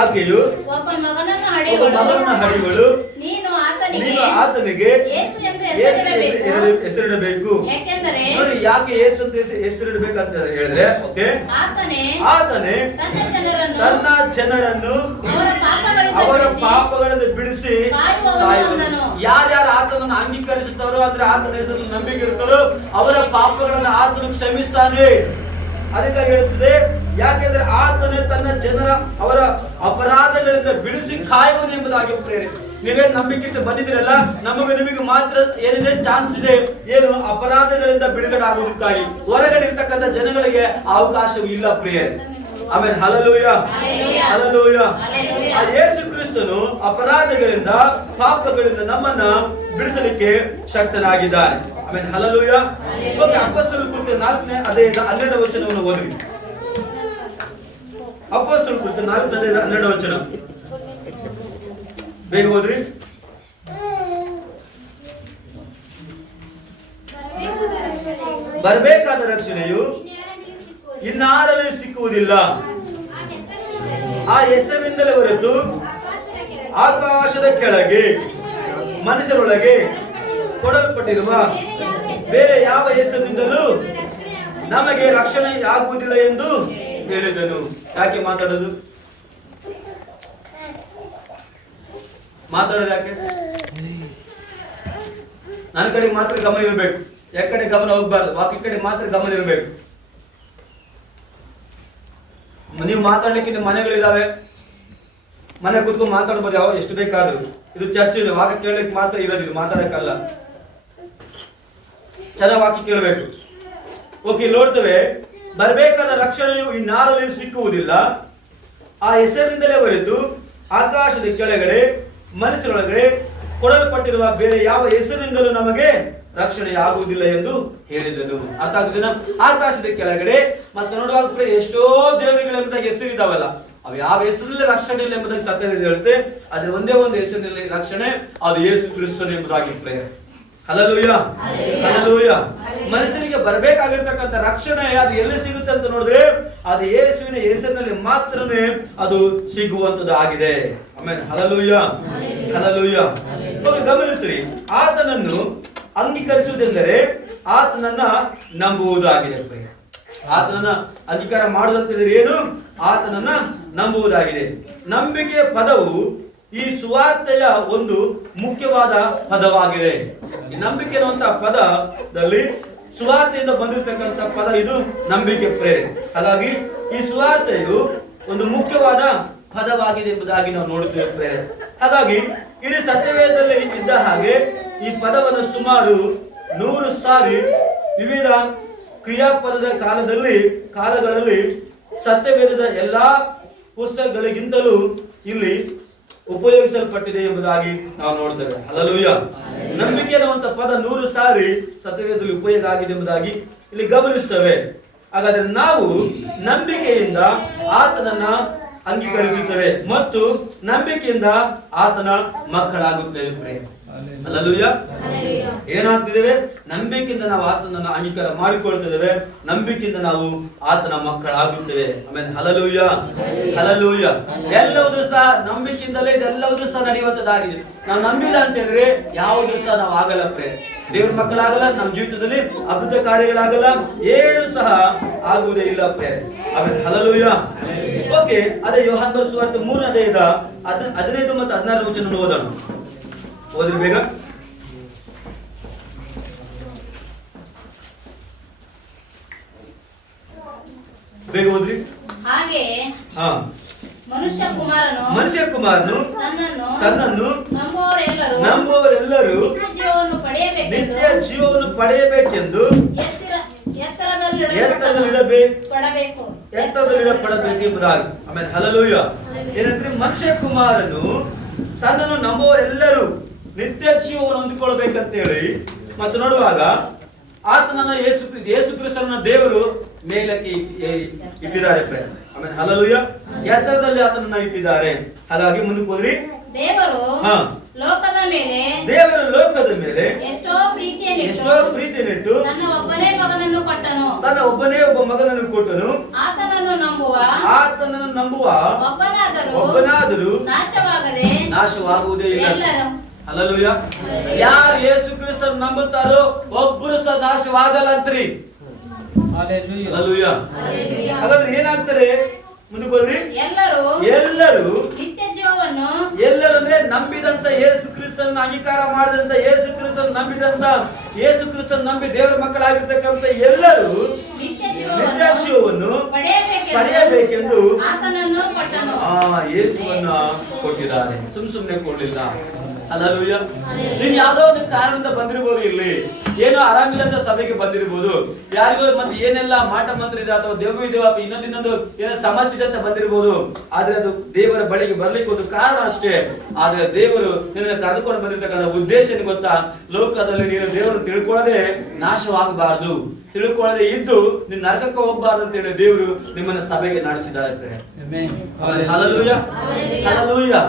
ಆಕೆಯು ಒಬ್ಬ ಮಗನನ್ನು ಹಡಿಗಳು, ನೀನು ಆತನಿಗೆ ಹೆಸರಿಡಬೇಕು. ನೋಡಿ, ಯಾಕೆ ಯೇಸು ಅಂತ ಹೆಸರಿಡಬೇಕಂತ ಹೇಳಿದ್ರೆ, ಆತನೇ ತನ್ನ ಜನರನ್ನು ಅವರ ಪಾಪಗಳನ್ನು ಬಿಡಿಸಿ ಯಾರ್ಯಾರು ಆತನನ್ನು ಅಂಗೀಕರಿಸುತ್ತಾರೋ, ಅಂದ್ರೆ ಆತನ ಹೆಸರನ್ನು ನಂಬಿಕೆ ಇರ್ತಾರೋ ಅವರ ಪಾಪಗಳನ್ನು ಆತನು ಕ್ಷಮಿಸ್ತಾನೆ. ಅದಕ್ಕಾಗಿ ಹೇಳುತ್ತದೆ, ಯಾಕೆಂದ್ರೆ ಆತನೇ ತನ್ನ ಜನರ ಅವರ ಅಪರಾಧಗಳಿಂದ ಬಿಡಿಸಿ ಕಾಯುವುದು ಎಂಬುದಾಗಿ ಪ್ರೇರೆ. ನೀವೇನು ನಂಬಿಕೆ ಬಂದಿದ್ದೀರಲ್ಲ, ನಿಮಗೆ ಮಾತ್ರ ಏನಿದೆ ಚಾನ್ಸ್ ಇದೆ, ಏನು ಅಪರಾಧಗಳಿಂದ ಬಿಡುಗಡೆ ಆಗುವುದಕ್ಕಾಗಿ. ಹೊರಗಡೆ ಇರ್ತಕ್ಕಂಥ ಜನಗಳಿಗೆ ಅವಕಾಶವೂ ಇಲ್ಲ ಪ್ರಿಯರೇ. ಆಮೇಲೆ ಹಲ್ಲೆಲೂಯ, ಹಲ್ಲೆಲೂಯ. ಯೇಸು ಕ್ರಿಸ್ತನು ಅಪರಾಧಗಳಿಂದ ಪಾಪಗಳಿಂದ ನಮ್ಮನ್ನ ಬಿಡಿಸಲಿಕ್ಕೆ ಶಕ್ತನಾಗಿದ್ದಾನೆ. ಆಮೇಲೆ ಹಲ್ಲೆಲೂಯ. ಅಪೊಸ್ತಲರ ಕೃತ್ಯ 4ನೇ ಅಧ್ಯಾಯದ 12ನೇ ವಚನವನ್ನು ಓದಿ. ಅಪೊಸ್ತಲರ ಕೃತ್ಯ 4ನೇ ಅಧ್ಯಾಯದ 12ನೇ ವಚನ ಬೇಗ ಓದ್ರಿ. ಬರಬೇಕಾದ ರಕ್ಷಣೆಯು ಇನ್ನಾರಲ್ಲೂ ಸಿಕ್ಕುವುದಿಲ್ಲ. ಆ ಹೆಸರಿನಿಂದಲೇ ಹೊರತು ಆಕಾಶದ ಕೆಳಗೆ ಮನುಷ್ಯರೊಳಗೆ ಕೊಡಲ್ಪಟ್ಟಿರುವ ಬೇರೆ ಯಾವ ಹೆಸರಿನಿಂದಲೂ ನಮಗೆ ರಕ್ಷಣೆ ಆಗುವುದಿಲ್ಲ ಎಂದು ಹೇಳಿದನು. ಯಾಕೆ ಮಾತಾಡೋದು ಯಾಕೆ? ನನ್ನ ಕಡೆ ಮಾತ್ರ ಗಮನ ಇರಬೇಕು, ಯಾಕಡೆ ಗಮನ ಹೋಗ್ಬಾರ್ದು. ಬಾಕಿ ಕಡೆ ಮಾತ್ರ ಗಮನ ಇರಬೇಕು. ನೀವು ಮಾತಾಡ್ಲಿಕ್ಕೆ ನಿಮ್ಮ ಮನೆಗಳಿದಾವೆ, ಮನೆ ಕೂತ್ಕೊಂಡು ಮಾತಾಡ್ಬೋದು, ಯಾವ ಎಷ್ಟು ಬೇಕಾದ್ರು. ಇದು ಚರ್ಚೆ ಇಲ್ಲ, ವಾಕ್ಯ ಕೇಳಲಿಕ್ಕೆ ಮಾತ್ರ ಇರೋದಿಲ್ಲ, ಮಾತಾಡಕ್ಕಲ್ಲ. ಚೆನ್ನಾಗಿ ವಾಕ್ಯ ಕೇಳಬೇಕು. ಓಕೆ, ನೋಡ್ತೇವೆ, ಬರಬೇಕಾದ ರಕ್ಷಣೆಯು ಇನ್ನಾರಲ್ಲೂ ಸಿಕ್ಕುವುದಿಲ್ಲ. ಆ ಹೆಸರಿನಿಂದಲೇ ಹೊರತು ಆಕಾಶದ ಕೆಳಗಡೆ ಮನಸ್ಸಿನೊಳಗಡೆ ಕೊಡಲ್ಪಟ್ಟಿರುವ ಬೇರೆ ಯಾವ ಹೆಸರಿನಿಂದಲೂ ನಮಗೆ ರಕ್ಷಣೆ ಆಗುವುದಿಲ್ಲ ಎಂದು ಹೇಳಿದನು. ಅರ್ಥ ಆಗುದಿಲ್ಲ? ಆಕಾಶದ ಕೆಳಗಡೆ ಮತ್ತೆ ನೋಡುವಾಗ ಎಷ್ಟೋ ದೇವರುಗಳೆಂಬುದಾಗಿ ಹೆಸರು ಇದಾವಲ್ಲ, ಅವು ಯಾವ ಹೆಸರಲ್ಲಿ ರಕ್ಷಣೆ ಇಲ್ಲ ಎಂಬುದಾಗಿ ಸತ್ಯವೇದ ಹೇಳುತ್ತೆ. ಆದ್ರೆ ಒಂದೇ ಒಂದು ಹೆಸರಿನಲ್ಲಿ ರಕ್ಷಣೆ, ಅದು ಯೇಸು ಕ್ರಿಸ್ತನು ಎಂಬುದಾಗಿ ಪ್ರೇಯರ್. Hallelujah, hallelujah. ಮನುಷ್ಯನಿಗೆ ಬರಬೇಕಾಗಿರ್ತಕ್ಕಂಥ ರಕ್ಷಣೆ ಅದು ಎಲ್ಲಿ ಸಿಗುತ್ತೆ ಅಂತ ನೋಡಿದ್ರೆ ಅದು ಯೇಸುವಿನ ಹೆಸರಿನಲ್ಲಿ ಮಾತ್ರನೇ ಅದು ಸಿಗುವಂತದ್ದು ಆಗಿದೆ. ಆಮೇಲೆ ಹಲ್ಲೆಲೂಯಾ, ಹಲ್ಲೆಲೂಯಾ. ಗಮನಿಸ್ರಿ, ಆತನನ್ನು ಅಂಗೀಕರಿಸುವುದೆಂದರೆ ಆತನನ್ನ ನಂಬುವುದಾಗಿದೆ. ಆತನನ್ನ ಅಂಗೀಕಾರ ಮಾಡುವುದಂತಂದ್ರೆ ಏನು? ಆತನನ್ನ ನಂಬುವುದಾಗಿದೆ. ನಂಬಿಕೆಯ ಪದವು ಈ ಸುವಾರ್ತೆಯ ಒಂದು ಮುಖ್ಯವಾದ ಪದವಾಗಿದೆ. ಈ ನಂಬಿಕೆ ಅನ್ನುವಂತಹ ಪದದಲ್ಲಿ ಸುವಾರ್ತೆಯಿಂದ ಬಂದಿರತಕ್ಕಂಥ ಪದ ಇದು ನಂಬಿಕೆ ಪ್ರೇರೆ. ಹಾಗಾಗಿ ಈ ಸುವಾರ್ತೆಯು ಒಂದು ಮುಖ್ಯವಾದ ಪದವಾಗಿದೆ ಎಂಬುದಾಗಿ ನಾವು ನೋಡುತ್ತೇವೆ ಪ್ರೇರೆ. ಹಾಗಾಗಿ ಇಡೀ ಸತ್ಯವೇದದಲ್ಲಿ ಇದ್ದ ಹಾಗೆ ಈ ಪದವನ್ನು ಸುಮಾರು 100 ಸಾರಿ ವಿವಿಧ ಕ್ರಿಯಾಪದದ ಕಾಲಗಳಲ್ಲಿ ಸತ್ಯವೇದದ ಎಲ್ಲಾ ಪುಸ್ತಕಗಳಿಗಿಂತಲೂ ಇಲ್ಲಿ ಉಪಯೋಗಿಸಲ್ಪಟ್ಟಿದೆ ಎಂಬುದಾಗಿ ನಾವು ನೋಡ್ತೇವೆ. ಹಲ್ಲೆಲೂಯಾ. ನಂಬಿಕೆ ಅನ್ನುವಂತ ಪದ 100 ಸಾರಿ ಸತ್ಯವೇದದಲ್ಲಿ ಉಪಯೋಗ ಆಗಿದೆ ಎಂಬುದಾಗಿ ಇಲ್ಲಿ ಗಮನಿಸ್ತೇವೆ. ಹಾಗಾದ್ರೆ ನಾವು ನಂಬಿಕೆಯಿಂದ ಆತನನ್ನ ಅಂಗೀಕರಿಸುತ್ತೇವೆ ಮತ್ತು ನಂಬಿಕೆಯಿಂದ ಆತನ ಮಕ್ಕಳಾಗುತ್ತೇವೆ. ಹಲ್ಲೆಲೂಯಾ. ಏನಾಗ್ತಿದ್ದೇವೆ? ನಂಬಿಕೆಯಿಂದ ನಾವು ಆತನನ್ನ ಅಂಗೀಕಾರ ಮಾಡಿಕೊಳ್ತಿದ್ದೇವೆ, ನಂಬಿಕೆಯಿಂದ ನಾವು ಆತನ ಮಕ್ಕಳಾಗುತ್ತೇವೆ. ಆಮೇಲೆ ಹಲ್ಲೆಲೂಯಾ, ಹಲ್ಲೆಲೂಯಾ. ಎಲ್ಲವೂ ಸಹ ನಂಬಿಕೆಯಿಂದಲೇ ಇದೆಲ್ಲವೂ ಸಹ ನಡೆಯುವಂತದ್ದಾಗಿದೆ. ನಾವು ನಂಬಿಲ್ಲ ಅಂತ ಹೇಳಿದ್ರೆ ಯಾವುದೂ ಸಹ ನಾವು ಆಗಲ್ಲ ಪ್ರೇರೆ. ದೇವ್ರ ಮಕ್ಕಳಾಗಲ್ಲ, ನಮ್ಮ ಜೀವಿತದಲ್ಲಿ ಅದ್ಭುತ ಕಾರ್ಯಗಳಾಗಲ್ಲ, ಏನು ಸಹ ಆಗುವುದೇ ಇಲ್ಲ ಪ್ರೇರೆ. ಆಮೇಲೆ ಹಲ್ಲೆಲೂಯಾ. ಓಕೆ, ಅದೇ ಯೋಹಾನ ಬರೆದ ಸುವಾರ್ತೆ 3ನೇ ಅಧ್ಯಾಯದ 15 ಮತ್ತು 16 ವಚನ ಓದೋಣ. ಓದ್ರಿ ಬೇಗ. ಬೇಗ ಓದ್ರಿ. ಹಾಗೆ ಮನುಷ್ಯ ಕುಮಾರನು ತನ್ನನ್ನು ನಂಬುವವರೆಲ್ಲರೂ ನಿತ್ಯ ಜೀವವನ್ನು ಪಡೆಯಬೇಕೆಂದು ಎತ್ತರದಲ್ಲಿಡಪಡಬೇಕು ಎಂಬುದಾಗಿ. ಆಮೇಲೆ ಹಲ್ಲೆಲೂಯಾ. ಏನಂದ್ರೆ ಮನುಷ್ಯ ಕುಮಾರನು ತನ್ನನ್ನು ನಂಬುವವರೆಲ್ಲರೂ ನಿತ್ಯ ಜೀವವನ್ನು ಹೊಂದಿಕೊಳ್ಳಬೇಕಂತ ಹೇಳಿ ಮತ್ತು ನೋಡುವಾಗ ಆತನನ್ನ ಯೇಸು ಕ್ರಿಸ್ತನನ್ನ ದೇವರು ಮೇಲಕ್ಕೆ ಇಟ್ಟಿದ್ದಾರೆ. ಆಮೇಲೆ ಹಲ್ಲೆಲೂಯಾ. ಎತ್ತರದಲ್ಲಿ ಆತನನ್ನ ಇಟ್ಟಿದ್ದಾರೆ. ಹಾಗಾಗಿ ಮುಂದಕ್ಕೆ ಹೋದ್ರಿ. ದೇವರು ಲೋಕದ ಮೇಲೆ ಎಷ್ಟೋ ಪ್ರೀತಿಯನ್ನಿಟ್ಟು ತನ್ನ ಒಬ್ಬನೇ ಒಬ್ಬ ಮಗನನ್ನು ಕೊಟ್ಟನು. ಆತನನ್ನು ನಂಬುವ ಒಬ್ಬನಾದರೂ ನಾಶವಾಗುವುದೇ ಇಲ್ಲ. ಹಲ್ಲೆಲೂಯಾ. ಯಾರು ಯೇಸು ಕ್ರಿಸ್ತನ ನಂಬುತ್ತಾರೋ ಒಬ್ಬರು ಸಹ ನಾಶವಾಗಲ್ಲ ಅಂತ್ರಿ. ಹಲ್ಲೆಲೂಯಾ. ಹಾಗಾದ್ರೆ ಏನಾಗ್ತಾರೆ? ಮುಂದಕ್ಕೆ ಹೋದ್ರಿ. ಎಲ್ಲರೂ ನಿತ್ಯ ಜೀವವನ್ನು, ಎಲ್ಲರೂ ಅಂದ್ರೆ ನಂಬಿದಂತ ಯೇಸು ಕ್ರಿಸ್ತನ ಅಂಗೀಕಾರ ಮಾಡಿದಂತ ಯೇಸು ಕ್ರಿಸ್ತನ ನಂಬಿದಂತ ಯೇಸು ಕ್ರಿಸ್ತನ ನಂಬಿ ದೇವರ ಮಕ್ಕಳಾಗಿರ್ತಕ್ಕಂಥ ಎಲ್ಲರೂ ನಿತ್ಯ ಜೀವವನ್ನು ಪಡೆಯಬೇಕೆಂದು ಯೇಸುವನ್ನ ಕೊಟ್ಟಿದ್ದಾರೆ. ಸುಮ್ಮನೆ ಕೊಡ್ಲಿಲ್ಲ. ಹಲ್ಲೆಲೂಯಾ. ನೀನ್ ಯಾವ್ದೋ ಒಂದು ಕಾರಣದಿಂದ ಬಂದಿರಬಹುದು, ಇಲ್ಲಿ ಏನೋ ಆರಾಮಿಲ್ಲ ಅಂತ ಸಭೆಗೆ ಬಂದಿರಬಹುದು, ಯಾರಿಗೋ ಮತ್ತೆ ಏನೆಲ್ಲ ಮಾಟ ಮಂತ್ರ ಇದೆ ಅಥವಾ ದೇವ ಇದೆ ಅಥವಾ ಇನ್ನೊಂದು ಏನೋ ಸಮಸ್ಯೆ ಇದೆ ಅಂತ ಬಂದಿರಬಹುದು. ಆದ್ರೆ ಅದು ದೇವರ ಬಳಿಗೆ ಬರ್ಲಿಕ್ಕೆ ಒಂದು ಕಾರಣ ಅಷ್ಟೇ. ಆದ್ರೆ ದೇವರು ನಿನ್ನ ಕರೆದುಕೊಂಡು ಬಂದಿರತಕ್ಕಂಥ ಉದ್ದೇಶ ಏನು ಗೊತ್ತಾ? ಲೋಕದಲ್ಲಿ ನೀನು ದೇವರು ತಿಳ್ಕೊಳ್ಳದೆ ನಾಶವಾಗಬಾರದು, ತಿಳ್ಕೊಳ್ಳದೆ ಇದ್ದು ನೀನ್ ನರಕಕ್ಕೆ ಹೋಗಬಾರ್ದು ಅಂತ ಹೇಳಿ ದೇವರು ನಿಮ್ಮನ್ನ ಸಭೆಗೆ ನಡೆಸಿದ್ದಾರೆ. Hallelujah, hallelujah.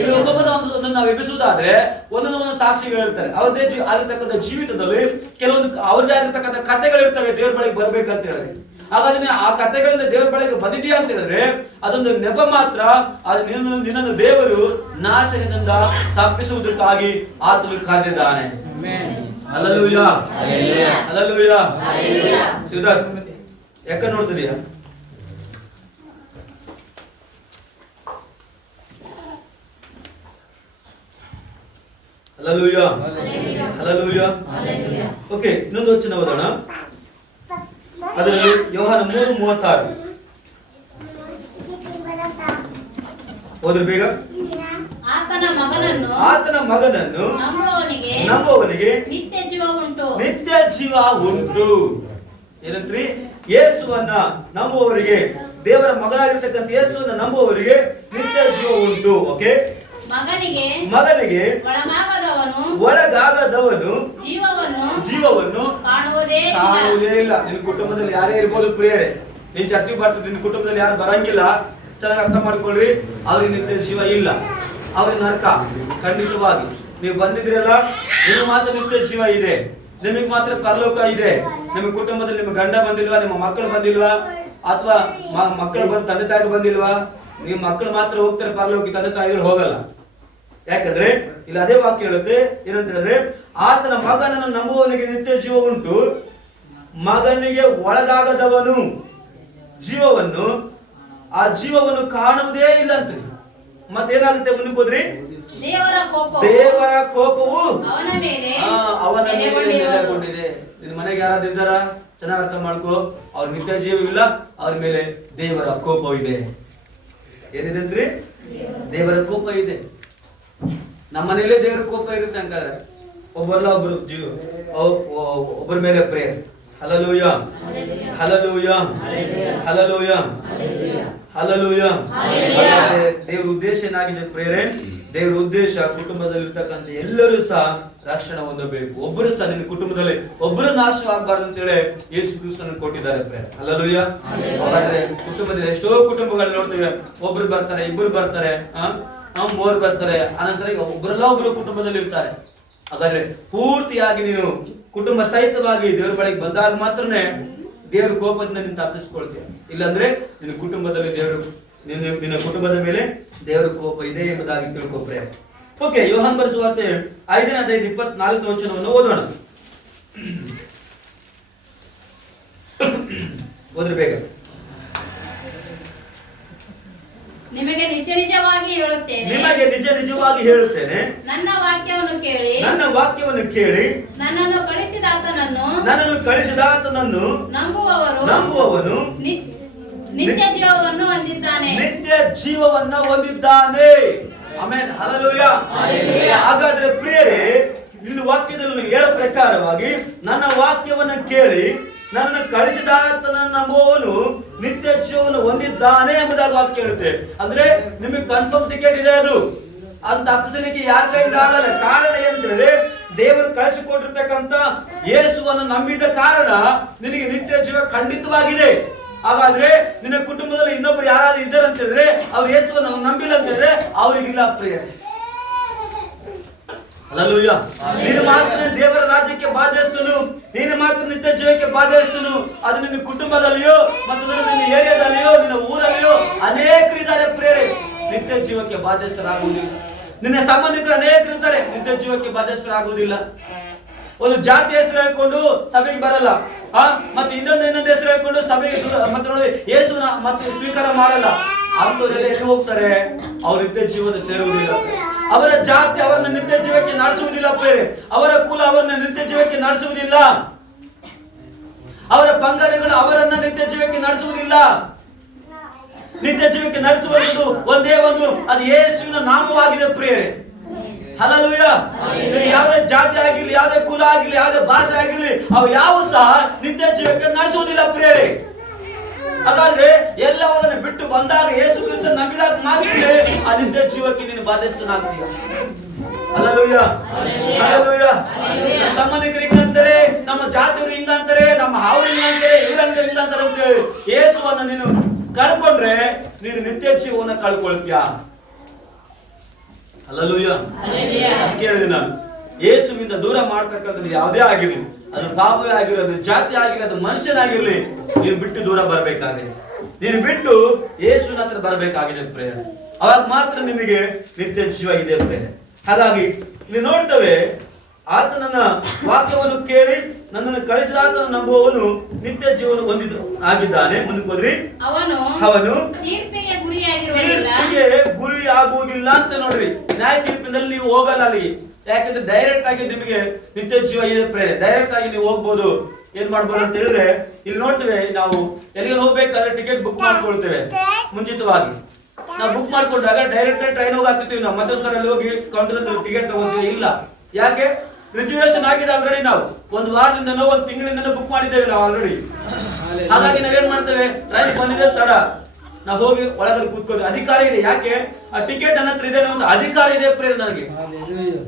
ಇಲ್ಲಿ ಒಬ್ಬೊಬ್ಬನ ನಾವು ಎಬ್ಬಿಸುವುದಾದ್ರೆ ಒಂದೊಂದು ಸಾಕ್ಷಿಗಳು ಹೇಳ್ತಾರೆ. ಅವರದೇ ಆಗಿರ್ತಕ್ಕಂಥ ಜೀವಿತದಲ್ಲಿ ಕೆಲವೊಂದು ಅವ್ರದೇ ಆಗಿರ್ತಕ್ಕಂಥ ಕಥೆಗಳಿರ್ತವೆ ದೇವ್ರ ಬಳಿಗೆ ಬರ್ಬೇಕಂತ ಹೇಳಿದ್ರೆ. ಹಾಗಾದ್ರೆ ಆ ಕಥೆಗಳಿಂದ ದೇವ್ರ ಬಳಿಗೆ ಬಂದಿದೆಯಾ ಅಂತ ಹೇಳಿದ್ರೆ ಅದೊಂದು ನೆಪ ಮಾತ್ರ. ಅದು ನಿನ್ನನ್ನು ದೇವರು ನಾಶನದಿಂದ ತಪ್ಪಿಸುವುದಕ್ಕಾಗಿ ಆತನು ಕರೆದಿದ್ದಾನೆ. Hallelujah, hallelujah. ಶಿವದಾಸ್ ಯಾಕ ನೋಡ್ತಿದೀಯಾ? Hallelujah, hallelujah. ಓಕೆ, ಇನ್ನೊಂದು ವಚನ ಓದೋಣ. ಅದರಲ್ಲಿ ಯೋಹಾನ 3:36 ಓದ್ರಿ ಬೇಗ. ಆತನ ಮಗನನ್ನು ನಂಬುವವನಿಗೆ ನಿತ್ಯ ಜೀವ ಉಂಟು. ಏನಂತ್ರಿ? ಯೇಸುವನ್ನ ನಂಬುವವರಿಗೆ, ದೇವರ ಮಗನಾಗಿರ್ತಕ್ಕಂಥ ಯೇಸುವನ್ನ ನಂಬುವವರಿಗೆ ನಿತ್ಯ ಜೀವ ಉಂಟು. ಓಕೆ, ಮಗನಿಗೆ ಒಳಗಾಗದವನು ಜೀವವನ್ನು ಕಾಣುವುದೇ ಇಲ್ಲ. ನಿನ್ನ ಕುಟುಂಬದಲ್ಲಿ ಯಾರೇ ಇರ್ಬೋದು ಪ್ರಿಯರೇ, ನೀನ್ ಚರ್ಚೆಗೆ ಬರ್ತದೆ, ನಿನ್ನ ಕುಟುಂಬದಲ್ಲಿ ಯಾರು ಬರಂಗಿಲ್ಲ, ಚೆನ್ನಾಗಿ ಅರ್ಥ ಮಾಡ್ಕೊಳ್ರಿ. ಅವ್ರಿಗೆ ನಿತ್ಯ ಜೀವ ಇಲ್ಲ, ಅವ್ರಿಗೆ ನರಕ ಖಂಡಿತವಾಗಿ. ನೀವು ಬಂದಿದ್ರಲ್ಲ, ನಿಮಗೆ ಮಾತ್ರ ನಿತ್ಯ ಜೀವ ಇದೆ, ನಿಮಗೆ ಮಾತ್ರ ಪರಲೋಕ ಇದೆ. ನಿಮ್ಮ ಕುಟುಂಬದಲ್ಲಿ ನಿಮ್ಮ ಗಂಡ ಬಂದಿಲ್ವಾ, ನಿಮ್ಮ ಮಕ್ಕಳು ಬಂದಿಲ್ವಾ, ಅಥವಾ ಮಕ್ಕಳು ಬಂದು ತಂದೆ ತಾಯಿಗಳು ಬಂದಿಲ್ವಾ? ನಿಮ್ಮ ಮಕ್ಕಳು ಮಾತ್ರ ಹೋಗ್ತಾರೆ ಪರಲೋಕಕ್ಕೆ, ತಂದೆ ತಾಯಿಗಳು ಹೋಗಲ್ಲ. ಯಾಕಂದ್ರೆ ಇಲ್ಲಿ ಅದೇ ವಾಕ್ಯ ಹೇಳುತ್ತೆ, ಏನಂತ ಹೇಳಿದ್ರೆ, ಆತನ ಮಗನನ್ನು ನಂಬುವವನಿಗೆ ನಿತ್ಯ ಜೀವ ಉಂಟು, ಮಗನಿಗೆ ಒಳಗಾಗದವನು ಜೀವವನ್ನು ಆ ಜೀವವನ್ನು ಕಾಣುವುದೇ ಇಲ್ಲ ಅಂತ. ಮತ್ತೇನಾಗುತ್ತೆ ಮುಂದಕ್ಕೆ ಹೋದ್ರಿ? ದೇವರ ಕೋಪವು ಅವನ ಮೇಲೆ ನೆಲೆಗೊಂಡಿದೆ. ನಿನ್ನ ಮನೆಗೆ ಯಾರಾದ್ರೂ ಇದ್ದಾರಾ? ಚೆನ್ನಾಗಿ ಅರ್ಥ ಮಾಡ್ಕೋ. ಅವ್ರ ನಿತ್ಯ ಜೀವವಿಲ್ಲ, ಅವ್ರ ಮೇಲೆ ದೇವರ ಕೋಪ ಇದೆ. ಏನಿದೆ ಅಂದ್ರಿ? ದೇವರ ಕೋಪ ಇದೆ. ನಮ್ಮ ಮನೆಯಲ್ಲೇ ದೇವರ ಕೋಪ ಇರುತ್ತೆ ಹಂಗಾದ್ರೆ. ಒಬ್ಬರಲ್ಲ ಒಬ್ಬರು ಒಬ್ಬರ ಮೇಲೆ prayer. Hallelujah, hallelujah, hallelujah, hallelujah. ದೇವರ ಉದ್ದೇಶ ಏನಾಗಿದೆ ಪ್ರೇರೆ? ದೇವರ ಉದ್ದೇಶ ಕುಟುಂಬದಲ್ಲಿರ್ತಕ್ಕಂಥ ಎಲ್ಲರೂ ಸಹ ರಕ್ಷಣೆ ಹೊಂದಬೇಕು. ಒಬ್ಬರು ಸಹ ನಿನ್ನ ಕುಟುಂಬದಲ್ಲಿ ಒಬ್ಬರು ನಾಶವಾಗಬಾರ್ದು ಅಂತೇಳಿ ಯೇಸು ಕ್ರಿಸ್ತನನ್ನು ಕೊಟ್ಟಿದ್ದಾರೆ ಪ್ರೇರೆ. ಹಲ್ಲೆಲೂಯ. ಹಾಗಾದ್ರೆ ಕುಟುಂಬದಲ್ಲಿ ಎಷ್ಟೋ ಕುಟುಂಬಗಳು ನೋಡ್ತೇವೆ, ಒಬ್ರು ಬರ್ತಾರೆ, ಇಬ್ಬರು ಬರ್ತಾರೆ, ಮೂವರು ಬರ್ತಾರೆ, ಅನಂತರ ಒಬ್ಬರಲ್ಲ ಒಬ್ರು ಕುಟುಂಬದಲ್ಲಿ ಇರ್ತಾರೆ. ಹಾಗಾದ್ರೆ ಪೂರ್ತಿಯಾಗಿ ನೀನು ಕುಟುಂಬ ಸಹಿತವಾಗಿ ದೇವರ ಬಳಿಗೆ ಬಂದಾಗ ಮಾತ್ರನೇ ದೇವರ ಕೋಪದಿಂದ ನೀನು ತಪ್ಪಿಸ್ಕೊಳ್ತೀಯ. ಇಲ್ಲಾಂದ್ರೆ ನಿನ್ನ ಕುಟುಂಬದಲ್ಲಿ ನಿನ್ನ ಕುಟುಂಬದ ಮೇಲೆ ದೇವರ ಕೋಪ ಇದೆ ಎಂಬುದಾಗಿ ತಿಳ್ಕೊಪ್ರೆ. ಓಕೆ, ಯೋಹಾನ್ ಬರೆದ ಸುವಾರ್ತೆ 5ನೇ ಅಧ್ಯಾಯ 24ನೇ ವಚನವನ್ನು ಓದೋಣ. ಓದ್ರಿ ಬೇಗ. ನಿಮಗೆ ನಿಜ ನಿಜವಾಗಿ ಹೇಳುತ್ತೇನೆ, ನನ್ನ ವಾಕ್ಯವನ್ನು ಕೇಳಿ ನನ್ನನ್ನು ಕಳಿಸಿದಾತನನ್ನು ನಂಬುವವನು ನಿತ್ಯ ಜೀವವನ್ನು ಹೊಂದಿದ್ದಾನೆ. Amen, hallelujah. ಹಾಗಾದ್ರೆ ಪ್ರಿಯರೇ, ಇಲ್ಲಿ ವಾಕ್ಯದಲ್ಲಿ ಹೇಳೋ ಪ್ರಕಾರವಾಗಿ ನನ್ನ ವಾಕ್ಯವನ್ನು ಕೇಳಿ ನನ್ನನ್ನು ಕಳಿಸಿದಾತನನ್ನು ನಂಬುವವನು ನಿತ್ಯ ಜೀವವನ್ನು ಹೊಂದಿದ್ದಾನೆ ಎಂಬುದಾಗಿ ವಾಕ್ಯ ಹೇಳುತ್ತೆ. ಅಂದ್ರೆ ನಿಮಗೆ ಕನ್ಫರ್ಮ್ ಟಿಕೆಟ್ ಇದೆ. ಅದು ಅಂತ ತಪ್ಪಿಸಲಿಕ್ಕೆ ಯಾರ ಕೈಯಿಂದ ಆಗಲ್ಲ. ಕಾರಣ ಏನಂದ್ರೆ, ದೇವರು ಕಳಿಸಿಕೊಟ್ಟಿರ್ತಕ್ಕಂಥ ಯೇಸುವನ್ನು ನಂಬಿದ ಕಾರಣ ನಿನಗೆ ನಿತ್ಯ ಜೀವ ಖಂಡಿತವಾಗಿದೆ. ಹಾಗಾದ್ರೆ ನಿನ್ನ ಕುಟುಂಬದಲ್ಲಿ ಇನ್ನೊಬ್ರು ಯಾರಾದ್ರೂ ಇದ್ದಾರೆ ಅಂತ ಹೇಳಿದ್ರೆ, ಅವ್ರು ಯೇಸುವನ್ನು ನಂಬಿಲ್ಲ ಅಂತ ಹೇಳಿದ್ರೆ ಅವರಿಗಿಲ್ಲ ಪ್ರಿಯ. ಹಲ್ಲೆಲೂಯ. ನೀನು ಮಾತ್ರ ದೇವರ ರಾಜ್ಯಕ್ಕೆ ಬಾಧ್ಯಸ್ಥನು, ನೀನು ಮಾತ್ರ ನಿತ್ಯ ಜೀವಕ್ಕೆ ಬಾಧ್ಯಸ್ಥನು. ಅದು ನಿನ್ನ ಕುಟುಂಬದಲ್ಲಿಯೋ ಮತ್ತು ನಿನ್ನ ಏರಿಯಾದಲ್ಲಿಯೋ ನಿನ್ನ ಊರಲ್ಲಿಯೋ ಅನೇಕರಿದ್ದಾರೆ ಪ್ರೇರೆ, ನಿತ್ಯ ಜೀವಕ್ಕೆ ಬಾಧ್ಯಸ್ಥರಾಗುವುದಿಲ್ಲ. ನಿನ್ನ ಸಂಬಂಧಿಕರು ಅನೇಕರಿದ್ದಾರೆ, ನಿತ್ಯ ಜೀವಕ್ಕೆ ಬಾಧ್ಯಸ್ಥರಾಗುವುದಿಲ್ಲ. ಒಂದು ಜಾತಿ ಹೆಸರು ಹೇಳ್ಕೊಂಡು ಸಭೆಗೆ ಬರಲ್ಲ, ಮತ್ತೆ ಇನ್ನೊಂದು ಹೆಸರು ಹೇಳ್ಕೊಂಡು ಸಭೆಗೆ ಮತ್ತೆ ನೋಡಿ ಯೇಸುನ ಮತ್ತೆ ಸ್ವೀಕಾರ ಮಾಡಲ್ಲ. ಅಂತವರೆಲ್ಲ ಎಲ್ಲಿ ಹೋಗ್ತಾರೆ? ಅವ್ರ ನಿತ್ಯ ಜೀವನ ಸೇರುವುದಿಲ್ಲ. ಅವರ ಜಾತಿ ಅವರನ್ನ ನಿತ್ಯ ಜೀವಕ್ಕೆ ನಡೆಸುವುದಿಲ್ಲ ಪ್ರೇರೆ. ಅವರ ಕುಲ ಅವರನ್ನ ನಿತ್ಯ ಜೀವಕ್ಕೆ ನಡೆಸುವುದಿಲ್ಲ. ಅವರ ಪಂಗಡಗಳು ಅವರನ್ನ ನಿತ್ಯ ಜೀವಕ್ಕೆ ನಡೆಸುವುದಿಲ್ಲ. ನಿತ್ಯ ಜೀವಕ್ಕೆ ನಡೆಸುವುದು ಒಂದೇ ಒಂದು, ಅದು ಯೇಸುವಿನ ನಾಮವಾಗಿದೆ ಪ್ರಿಯರೇ. ಹಲ್ಲೆಲೂಯ. ಯಾವುದೇ ಜಾತಿ ಆಗಿರ್ಲಿ, ಯಾವುದೇ ಕುಲ ಆಗಿರ್ಲಿ, ಯಾವುದೇ ಭಾಷೆ ಆಗಿರ್ಲಿ, ಅವು ಯಾವ ಸಹ ನಿತ್ಯ ಜೀವಕ್ಕೆ ನಡೆಸುವುದಿಲ್ಲ ಪ್ರಿಯರೇ. ಹಾಗಾದ್ರೆ ಎಲ್ಲವನ್ನ ಬಿಟ್ಟು ಬಂದಾಗ ಯೇಸು ಕ್ರಿಸ್ತ ನಂಬಿದಾಗ ಮಾತ್ರ ಆ ನಿತ್ಯ ಜೀವಕ್ಕೆ ನೀನು ಬಾಧ್ಯಸ್ಥನಾಗ್ತೀಯ. Hallelujah, hallelujah. ಸಂಬಂಧಿಕರು ಹಿಂಗಂತಾರೆ, ನಮ್ಮ ಜಾತಿಯವರು ಹಿಂಗಂತಾರೆ, ನಮ್ಮ ಹಾವ್ರು ಹಿಂಗಂತಾರೆ, ಹಿಂಗಂತಾರೆ ಅಂತ ಹೇಳಿ ಯೇಸುವನ್ನು ನೀನು ಕಳ್ಕೊಂಡ್ರೆ ನೀನು ನಿತ್ಯ ಜೀವನ ಕಳ್ಕೊಳ್ತೀಯ. ಹಲ್ಲೆಲೂಯ. ಅದಕ್ಕೆ ಹೇಳಿದೆ ನಾನು, ಯೇಸುವಿಂದ ದೂರ ಮಾಡ್ತಕ್ಕಂಥದ್ದು ಯಾವುದೇ ಆಗಿರಲಿ, ಅದು ಪಾಪವೇ ಆಗಿರೋದು, ಜಾತಿ ಆಗಿರಲಿ, ಅದು ಮನುಷ್ಯನಾಗಿರ್ಲಿ, ನೀನು ಬಿಟ್ಟು ದೂರ ಬರಬೇಕಾಗಿದೆ. ನೀನು ಬಿಟ್ಟು ಯೇಸುವಿನ ಹತ್ರ ಬರಬೇಕಾಗಿದೆ ಪ್ರೇರ. ಅವಾಗ ಮಾತ್ರ ನಿಮಗೆ ನಿತ್ಯ ಜೀವ ಇದೆ ಪ್ರೇರ. ಹಾಗಾಗಿ ನೀವು ನೋಡ್ತೇವೆ, ಆತನನ್ನ ವಾಕ್ಯವನ್ನು ಕೇಳಿ ನನ್ನನ್ನು ಕಳಿಸಿದ ಆತನ ನಂಬುವವನು ನಿತ್ಯ ಜೀವನ ಹೊಂದಿದ್ದು ಆಗಿದ್ದಾನೆ. ಮುಂದಕ್ಕೆ ಹೋದ್ರಿ, ಅವನು ತೀರ್ಪಿಗೆ ಗುರಿ ಆಗುವುದಿಲ್ಲ ಅಂತ ನೋಡ್ರಿ. ನ್ಯಾಯ ತೀರ್ಪಿನಲ್ಲಿ ನೀವು ಹೋಗಲ್ಲ ಅಲ್ಲಿ. ಯಾಕಂದ್ರೆ ಡೈರೆಕ್ಟ್ ಆಗಿ ನಿಮಗೆ ನಿತ್ಯ ಜೀವ ಇದೆ ಪ್ರೇರೆ. ಡೈರೆಕ್ಟ್ ಆಗಿ ನೀವು ಹೋಗ್ಬೋದು. ಏನ್ ಮಾಡ್ಬೋದು ಅಂತ ಹೇಳಿದ್ರೆ, ಇಲ್ಲಿ ನೋಡ್ತೇವೆ, ನಾವು ಎಲ್ಲಿಗೆ ಹೋಗ್ಬೇಕಾದ್ರೆ ಟಿಕೆಟ್ ಬುಕ್ ಮಾಡ್ಕೊಳ್ತೇವೆ ಮುಂಚಿತವಾಗಿ. ನಾವು ಬುಕ್ ಮಾಡ್ಕೊಂಡಾಗ ಡೈರೆಕ್ಟ್ ಟ್ರೈನ್ ಹೋಗಿ ಹಾಕ್ತಿವಿ. ನಾವು ಮತ್ತೊಂದ್ಸಲ ಹೋಗಿ ಕೌಂಟರ್ ಟಿಕೆಟ್ ತಗೊಂತೀವಿ ಇಲ್ಲ. ಯಾಕೆ? ರಿಸರ್ವೇಶನ್ ಆಗಿದೆ ಆಲ್ರೆಡಿ. ನಾವು ಒಂದು ವಾರದಿಂದನೋ ಒಂದು ತಿಂಗಳಿಂದನೋ ಬುಕ್ ಮಾಡಿದ್ದೇವೆ ನಾವು ಆಲ್ರೆಡಿ. ಹಾಗಾಗಿ ನಾವೇನ್ ಮಾಡ್ತೇವೆ, ಟ್ರೈನ್ ಬಂದಿದೆ ತಡ, ನಾವು ಹೋಗಿ ಒಳಗಡೆ ಕೂತ್ಕೊಳ್ಳಿ. ಅಧಿಕಾರ ಇದೆ. ಯಾಕೆ? ಆ ಟಿಕೆಟ್ ನನ್ನ ಹತ್ರ ಇದೆ ಅನ್ನೋ ಅಧಿಕಾರ ಇದೆ ಪ್ರೇರ ನನಗೆ.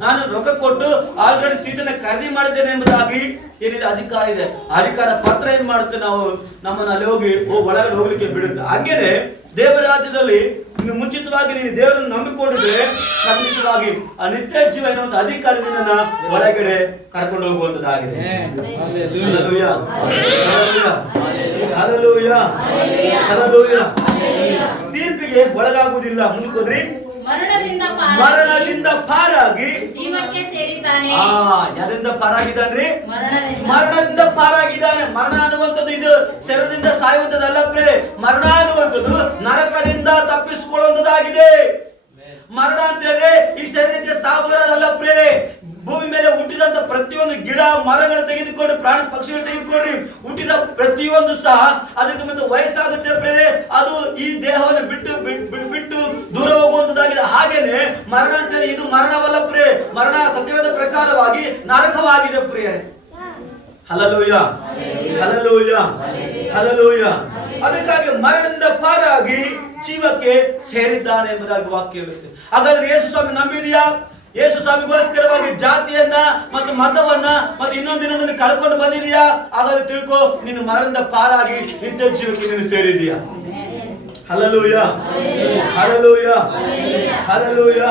ನಾನು ರೊಕ್ಕ ಕೊಟ್ಟು ಆಲ್ರೆಡಿ ಸೀಟನ್ನ ಖರೀದಿ ಮಾಡಿದ್ದೇನೆ ಎಂಬುದಾಗಿ ಏನಿದೆ ಅಧಿಕಾರ ಇದೆ. ಅಧಿಕಾರ ಪತ್ರ ಏನ್ ಮಾಡುತ್ತೆ, ನಾವು ನಮ್ಮನ್ನ ಅಲ್ಲಿ ಹೋಗಿ ಒಳಗಡೆ ಹೋಗ್ಲಿಕ್ಕೆ ಬಿಡುತ್ತೆ. ಹಂಗೇನೆ ದೇವರ ರಾಜ್ಯದಲ್ಲಿ ಇನ್ನು ಮುಂಚಿತವಾಗಿ ನೀನು ದೇವರನ್ನು ನಂಬಿಕೊಂಡಿದ್ರೆ ಖಂಡಿತವಾಗಿ ಆ ನಿತ್ಯ ಜೀವ ಎನ್ನುವ ಒಂದು ಅಧಿಕಾರ ನಿನ್ನನ್ನ ಒಳಗಡೆ ಕರ್ಕೊಂಡು ಹೋಗುವಂತದ್ದಾಗಿದೆ. Hallelujah, hallelujah, hallelujah. ತೀರ್ಪಿಗೆ ಒಳಗಾಗುವುದಿಲ್ಲ. ಮುಂದಕ್ಕೋದ್ರಿ, ಮರಣದಿಂದ ಪಾರಾಗಿ ಜೀವಕ್ಕೆ ಸೇರಿದ್ದಾನೆ. ಯಾರಿಂದ ಪಾರಾಗಿದ್ದಾನ್ರಿ? ಮರಣದಿಂದ ಪಾರಾಗಿದ್ದಾನೆ. ಮರಣ ಅನ್ನುವಂಥದ್ದು ಇದು ಶರೀರದಿಂದ ಸಾಯುವಂಥದ್ದಲ್ಲ ಪ್ರೇರೆ. ಮರಣ ಅನ್ನುವಂಥದ್ದು ನರಕದಿಂದ ತಪ್ಪಿಸಿಕೊಳ್ಳುವಂಥದ್ದಾಗಿದೆ. ಮರಣ ಅಂತ ಹೇಳಿದ್ರೆ ಈ ಶರೀರಕ್ಕೆ ಸಾವು ಬರೋದಲ್ಲ ಪ್ರೇರೆ. ಭೂಮಿ ಮೇಲೆ ಹುಟ್ಟಿದಂತ ಪ್ರತಿಯೊಂದು ಗಿಡ ಮರಗಳು ತೆಗೆದುಕೊಂಡು, ಪ್ರಾಣಿ ಪಕ್ಷಿಗಳು ತೆಗೆದುಕೊಂಡ್ರಿ, ಹುಟ್ಟಿದ ಪ್ರತಿಯೊಂದು ಸಹ ಅದಕ್ಕೆ ಮತ್ತೆ ವಯಸ್ಸಾಗುತ್ತೆ ಪ್ರೇರೆ. ಅದು ಈ ದೇಹವನ್ನು ಬಿಟ್ಟು ದೂರ ಹೋಗುವಂತದ್ದಾಗಿದೆ. ಹಾಗೇನೆ ಮರಣ ಅಂತ ಇದು ಮರಣವಲ್ಲ ಪ್ರಿಯ. ಮರಣ ಸತ್ಯವಾದ ಪ್ರಕಾರವಾಗಿ ನರಕವಾಗಿದೆ ಪ್ರಿಯರೇ. Hallelujah, hallelujah, hallelujah. ಅದಕ್ಕಾಗಿ ಮರಣದಿಂದ ಪಾರಾಗಿ ಜೀವಕ್ಕೆ ಸೇರಿದ್ದಾನೆ ಎಂಬುದಾಗಿ ವಾಕ್ಯ ಹೇಳುತ್ತೆ. ಹಾಗಾದ್ರೆ ಯೇಸು ಸ್ವಾಮಿ ನಂಬಿದೆಯಾ? ಯೇಸು ಸ್ವಾಮಿಗೋಸ್ಕರವಾಗಿ ಜಾತಿಯನ್ನ ಮತ್ತು ಮತವನ್ನ ಮತ್ತು ಇನ್ನೊಂದಿನೊಂದನ್ನು ಕಳ್ಕೊಂಡು ಬಂದಿದೆಯಾ? ಹಾಗಾದ್ರೆ ತಿಳ್ಕೊ, ನೀನು ಮರಣದಿಂದ ಪಾರಾಗಿ ನಿತ್ಯ ಜೀವಕ್ಕೆ ನೀನು ಸೇರಿದೀಯಾ. Hallelujah, hallelujah, hallelujah,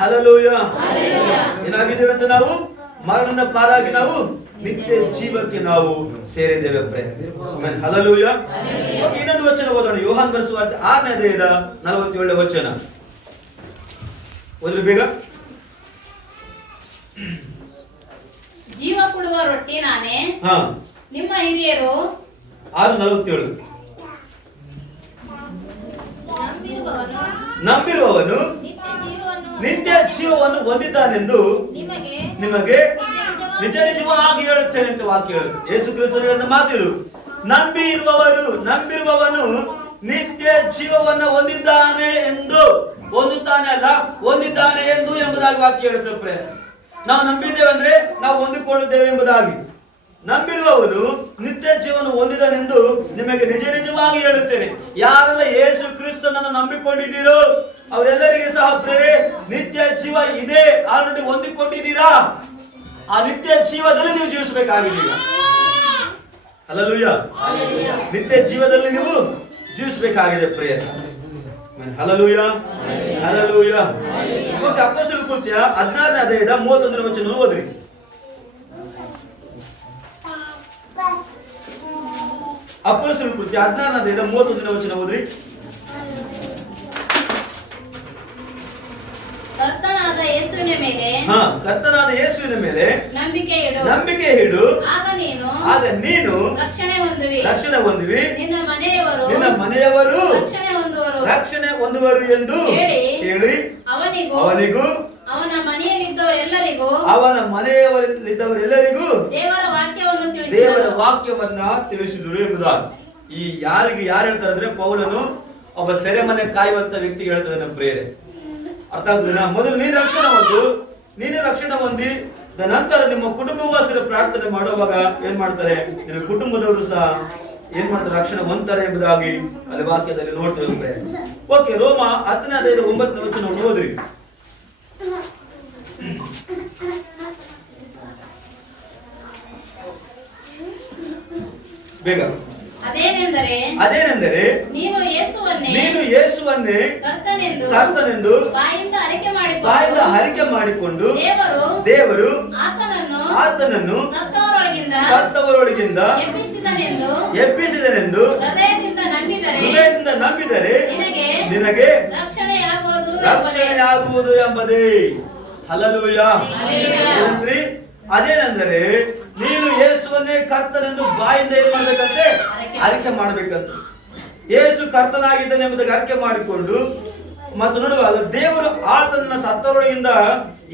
hallelujah. ಏನಾಗಿದ್ದೇವೆ ಅಂತ ನಾವು ಮರಣದಿಂದ ಪಾರಾಗಿ ನಾವು ನಿತ್ಯ ಜೀವಕ್ಕೆ ನಾವು ಸೇರಿದ್ದೇವೆ ಪ್ರೇಮ. ಹಲ್ಲೆಲೂಯಾ. ಇನ್ನೊಂದು ವಚನ ಓದೋಣ. ಯೋಹಾನ್ ಬರೆಸುವ 6ನೇ ಅಧ್ಯಾಯದ 47ನೇ ವಚನ ಓದ್ರಿ ಬೇಗ. ಜೀವ ಕೊಡುವ ರೊಟ್ಟಿ ನಾನೇ. ನಿಮ್ಮ ಹಿರಿಯರು 6:47 ನಂಬಿರುವವನು ನಿತ್ಯ ಜೀವವನ್ನು ಹೊಂದಿದ್ದಾನೆಂದು ನಿಮಗೆ ನಿಜ ನಿಜವಾಗಿ ಹೇಳುತ್ತೇನೆ ಅಂತ ವಾಕ್ಯ ಹೇಳುತ್ತೆ. ಯೇಸು ಕ್ರಿಸ್ತನ ಮಾತಿರು. ನಂಬಿರುವವನು ನಿತ್ಯ ಜೀವವನ್ನು ಹೊಂದಿದ್ದಾನೆ ಎಂದು, ಹೊಂದುತ್ತಾನೆ ಅಲ್ಲ ಹೊಂದಿದ್ದಾನೆ ಎಂದು ಎಂಬುದಾಗಿ ವಾಕ್ಯ ಹೇಳುತ್ತೆ. ನಾವು ನಂಬಿದ್ದೇವೆ ಅಂದ್ರೆ ನಾವು ಹೊಂದಿಕೊಳ್ಳುತ್ತೇವೆ ಎಂಬುದಾಗಿ. ನಂಬಿರುವವನು ನಿತ್ಯ ಜೀವನ ಹೊಂದಿದನೆಂದು ನಿಮಗೆ ನಿಜ ನಿಜವಾಗಿ ಹೇಳುತ್ತೇನೆ. ಯಾರೆಲ್ಲ ಯೇಸು ಕ್ರಿಸ್ತನನ್ನು ನಂಬಿಕೊಂಡಿದ್ದೀರೋ ಅವರೆಲ್ಲರಿಗೆ ಸಹ ಪ್ರೇರೆ ನಿತ್ಯ ಜೀವ ಇದೆ. ಆಲ್ರೆಡಿ ಹೊಂದಿಕೊಂಡಿದ್ದೀರಾ. ಆ ನಿತ್ಯ ಜೀವದಲ್ಲಿ ನೀವು ಜೀವಿಸಬೇಕಾಗಿದ್ದೀರ. ಹಲ್ಲೆಲೂಯಾ. ನಿತ್ಯ ಜೀವದಲ್ಲಿ ನೀವು ಜೀವಿಸಬೇಕಾಗಿದೆ ಪ್ರಿಯ. Hallelujah, hallelujah. ಮತ್ತೆ ಅಪೊಸ್ತಲರ ಕೃತ್ಯ 16ನೇ ಅಧ್ಯಾಯದ 31ನೇ ವಚನ ಓದ್ರಿ. ಅಪೊಸ್ತಲರ ಕೃತ್ಯ 16ನೇ ಅಧ್ಯಾಯದ 31ನೇ ವಚನ ಓದ್ರಿ. ಕರ್ತನಾದ ಕರ್ತನಾದ ಯೇಸುವಿನ ಮೇಲೆ ನಂಬಿಕೆ ಇಡು. ಆಗ ನೀನು ರಕ್ಷಣೆ ಹೊಂದುವಿ, ನಿನ್ನ ಮನೆಯವರು ರಕ್ಷಣೆ ಹೊಂದುವರು ಎಂದು ಹೇಳಿ ಅವನಿಗೂ ಅವನ ಮನೆಯಲ್ಲಿದ್ದವರೆಲ್ಲರಿಗೂ ದೇವರ ವಾಕ್ಯವನ್ನ ತಿಳಿಸಿದರು ಎಂಬುದಾಗಿ. ಈ ಯಾರು ಹೇಳ್ತಾರೆ ಅಂದ್ರೆ ಪೌಲನು ಒಬ್ಬ ಸೆರೆಮನೆ ಕಾಯುವಂತ ವ್ಯಕ್ತಿಗೆ ಹೇಳ್ತಾನೆ ಪ್ರೇರೆ. ಅರ್ಥ ಆಗ್ತದ? ಮೊದಲು ನೀನು ರಕ್ಷಣೆ ಹೊಂದಿ ನಂತರ ನಿಮ್ಮ ಕುಟುಂಬವಾಸಿರ ಪ್ರಾರ್ಥನೆ ಮಾಡುವಾಗ ಏನ್ ಮಾಡ್ತಾರೆ, ನಿಮ್ಮ ಕುಟುಂಬದವರು ಸಹ ಏನ್ ಮಾಡ್ತಾರೆ, ರಕ್ಷಣೆ ಹೊಂದ್ತಾರೆ ಎಂಬುದಾಗಿ ಅಲ್ಲಿ ವಾಕ್ಯದಲ್ಲಿ ನೋಡ್ತೇವೆ. ಓಕೆ, ರೋಮ 10ನೇ ಅಧ್ಯಾಯದ 9ನೇ ವಚನ ಓದ್ರಿ ಬೇಗ. ಅದೇನೆಂದರೆ ನೀನು ಯೇಸುವನ್ನೇ ಕರ್ತನೆಂದು ಬಾಯಿಂದ ಹರಿಕೆ ಮಾಡಿಕೊಂಡು ದೇವರು ಆತನನ್ನು ಸತ್ತವರೊಳಗಿಂದ ಎಬ್ಬಿಸಿದನೆಂದು ಹೃದಯದಿಂದ ನಂಬಿದರೆ ನಿನಗೆ ರಕ್ಷಣೆಯಾಗುವುದು ಎಂಬುದೇ. ಹಲ್ಲೆಲೂಯಾ. ಅದೇನೆಂದರೆ ನೀನು ಯೇಸುವನ್ನೇ ಕರ್ತನೆಂದು ಬಾಯಿಂದ ಏನ್ ಮಾಡ್ಬೇಕಂತೆ, ಅರಿಕೆ ಮಾಡ್ಬೇಕಂತ. ಯೇಸು ಕರ್ತನಾಗಿದ್ದಾನೆ ಎಂಬುದಾಗಿ ಅರಿಕೆ ಮಾಡಿಕೊಂಡು ಮತ್ತು ನೋಡುವಾಗ ದೇವರು ಆತನನ್ನ ಸತ್ತವರೊಳಗಿಂದ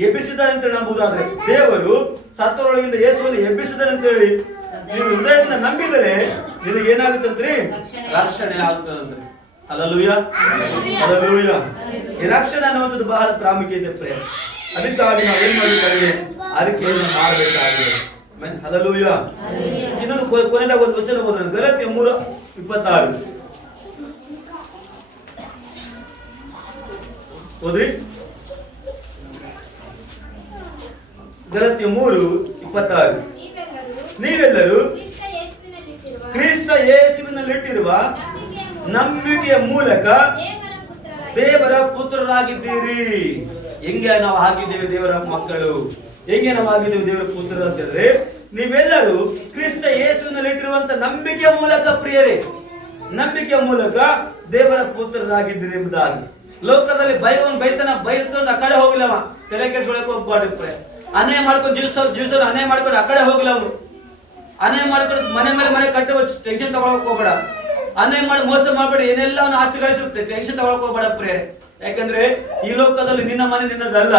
ಎಬ್ಬಿಸಿದ್ದಾನೆ ಅಂತ ನಂಬುದಾದ್ರೆ, ದೇವರು ಸತ್ತವರೊಳಗಿಂದ ಯೇಸುವನ್ನು ಎಬ್ಬಿಸಿದ್ದಾನೆ ಅಂತೇಳಿ ನೀನು ಹೃದಯದಿಂದ ನಂಬಿದರೆ ನಿನಗೇನಾಗುತ್ತಂತ್ರಿ, ರಕ್ಷಣೆ ಆಗುತ್ತದಂತ್ರಿ. Hallelujah, hallelujah. ಈ ರಕ್ಷಣೆ ಅನ್ನುವಂಥದ್ದು ಬಹಳ ಪ್ರಾಮುಖ್ಯತೆ ಪ್ರೇಮ. ಅದಕ್ಕಾಗಿ ನಾವು ಏನ್ ಮಾಡಬೇಕಾಗಿದೆ, ಅರಿಕೆಯನ್ನು ಮಾಡಬೇಕಾಗಿದೆ. ಹಲ್ಲೆಲೂಯಾ. ಇನ್ನೊಂದು ಕೊನೆದಾಗ ಒಂದು ವಚನ ಓದೋಣ. ಗಲಾತ್ಯ 3:26 ಓದ್ರಿ. ಗಲಾತ್ಯ 3:26 ನೀವೆಲ್ಲರೂ ಕ್ರಿಸ್ತ ಯೇಸುವಿನಲ್ಲಿಟ್ಟಿರುವ ನಂಬಿಕೆಯ ಮೂಲಕ ದೇವರ ಪುತ್ರರಾಗಿದ್ದೀರಿ. ಹೆಂಗೆ ನಾವು ಆಗಿದ್ದೇವೆ ದೇವರ ಮಕ್ಕಳು, ಹೆಂಗೆ ನಾವು ಆಗಿದ್ದೇವೆ ದೇವರ ಪುತ್ರರು ಅಂತ ಹೇಳಿದ್ರೆ, ನೀವೆಲ್ಲರೂ ಕ್ರಿಸ್ತ ಯೇಸುವಿನಲ್ಲಿಟ್ಟಿರುವಂತ ನಂಬಿಕೆಯ ಮೂಲಕ ಪ್ರಿಯರೇ, ನಂಬಿಕೆಯ ಮೂಲಕ ದೇವರ ಪುತ್ರರಾಗಿದ್ದೀರಿ ಎಂಬುದಾಗಿ. ಲೋಕದಲ್ಲಿ ಬೈಕೊಂಡು ಆ ಕಡೆ ಹೋಗಿಲ್ಲವ, ತಲೆ ಕೆಡ್ಸ್ಕೊಳಕ್ ಹೋಗ್ಬಾರ್ದು. ಅನ್ಯಾಯ ಮಾಡ್ಕೊಂಡು ಜೀವಿಸೋರು ಅನ್ಯಾಯ ಮಾಡ್ಕೊಂಡು ಆ ಕಡೆ ಹೋಗಿಲ್ಲ ಅವನು. ಅನ್ಯಾಯ ಮಾಡ್ಕೊಂಡು ಮನೆ ಮೇಲೆ ಮನೆ ಕಟ್ಟುವ ಟೆನ್ಷನ್ ತಗೊಳಕ್ ಹೋಗ್ಬೇಡ. ಅನ್ಯಾಯ ಮಾಡಿ ಮೋಸ ಮಾಡ್ಬೇಡಿ, ಏನೆಲ್ಲ ಅವನು ಆಸ್ತಿ ಗಳಿಸಿರುತ್ತೆ, ಟೆನ್ಷನ್ ತಗೊಳಕ್ ಹೋಗ್ಬೇಡ ಪ್ರಿಯರೇ. ಯಾಕಂದ್ರೆ ಈ ಲೋಕದಲ್ಲಿ ನಿನ್ನ ಮನೆ ನಿನ್ನದಲ್ಲ,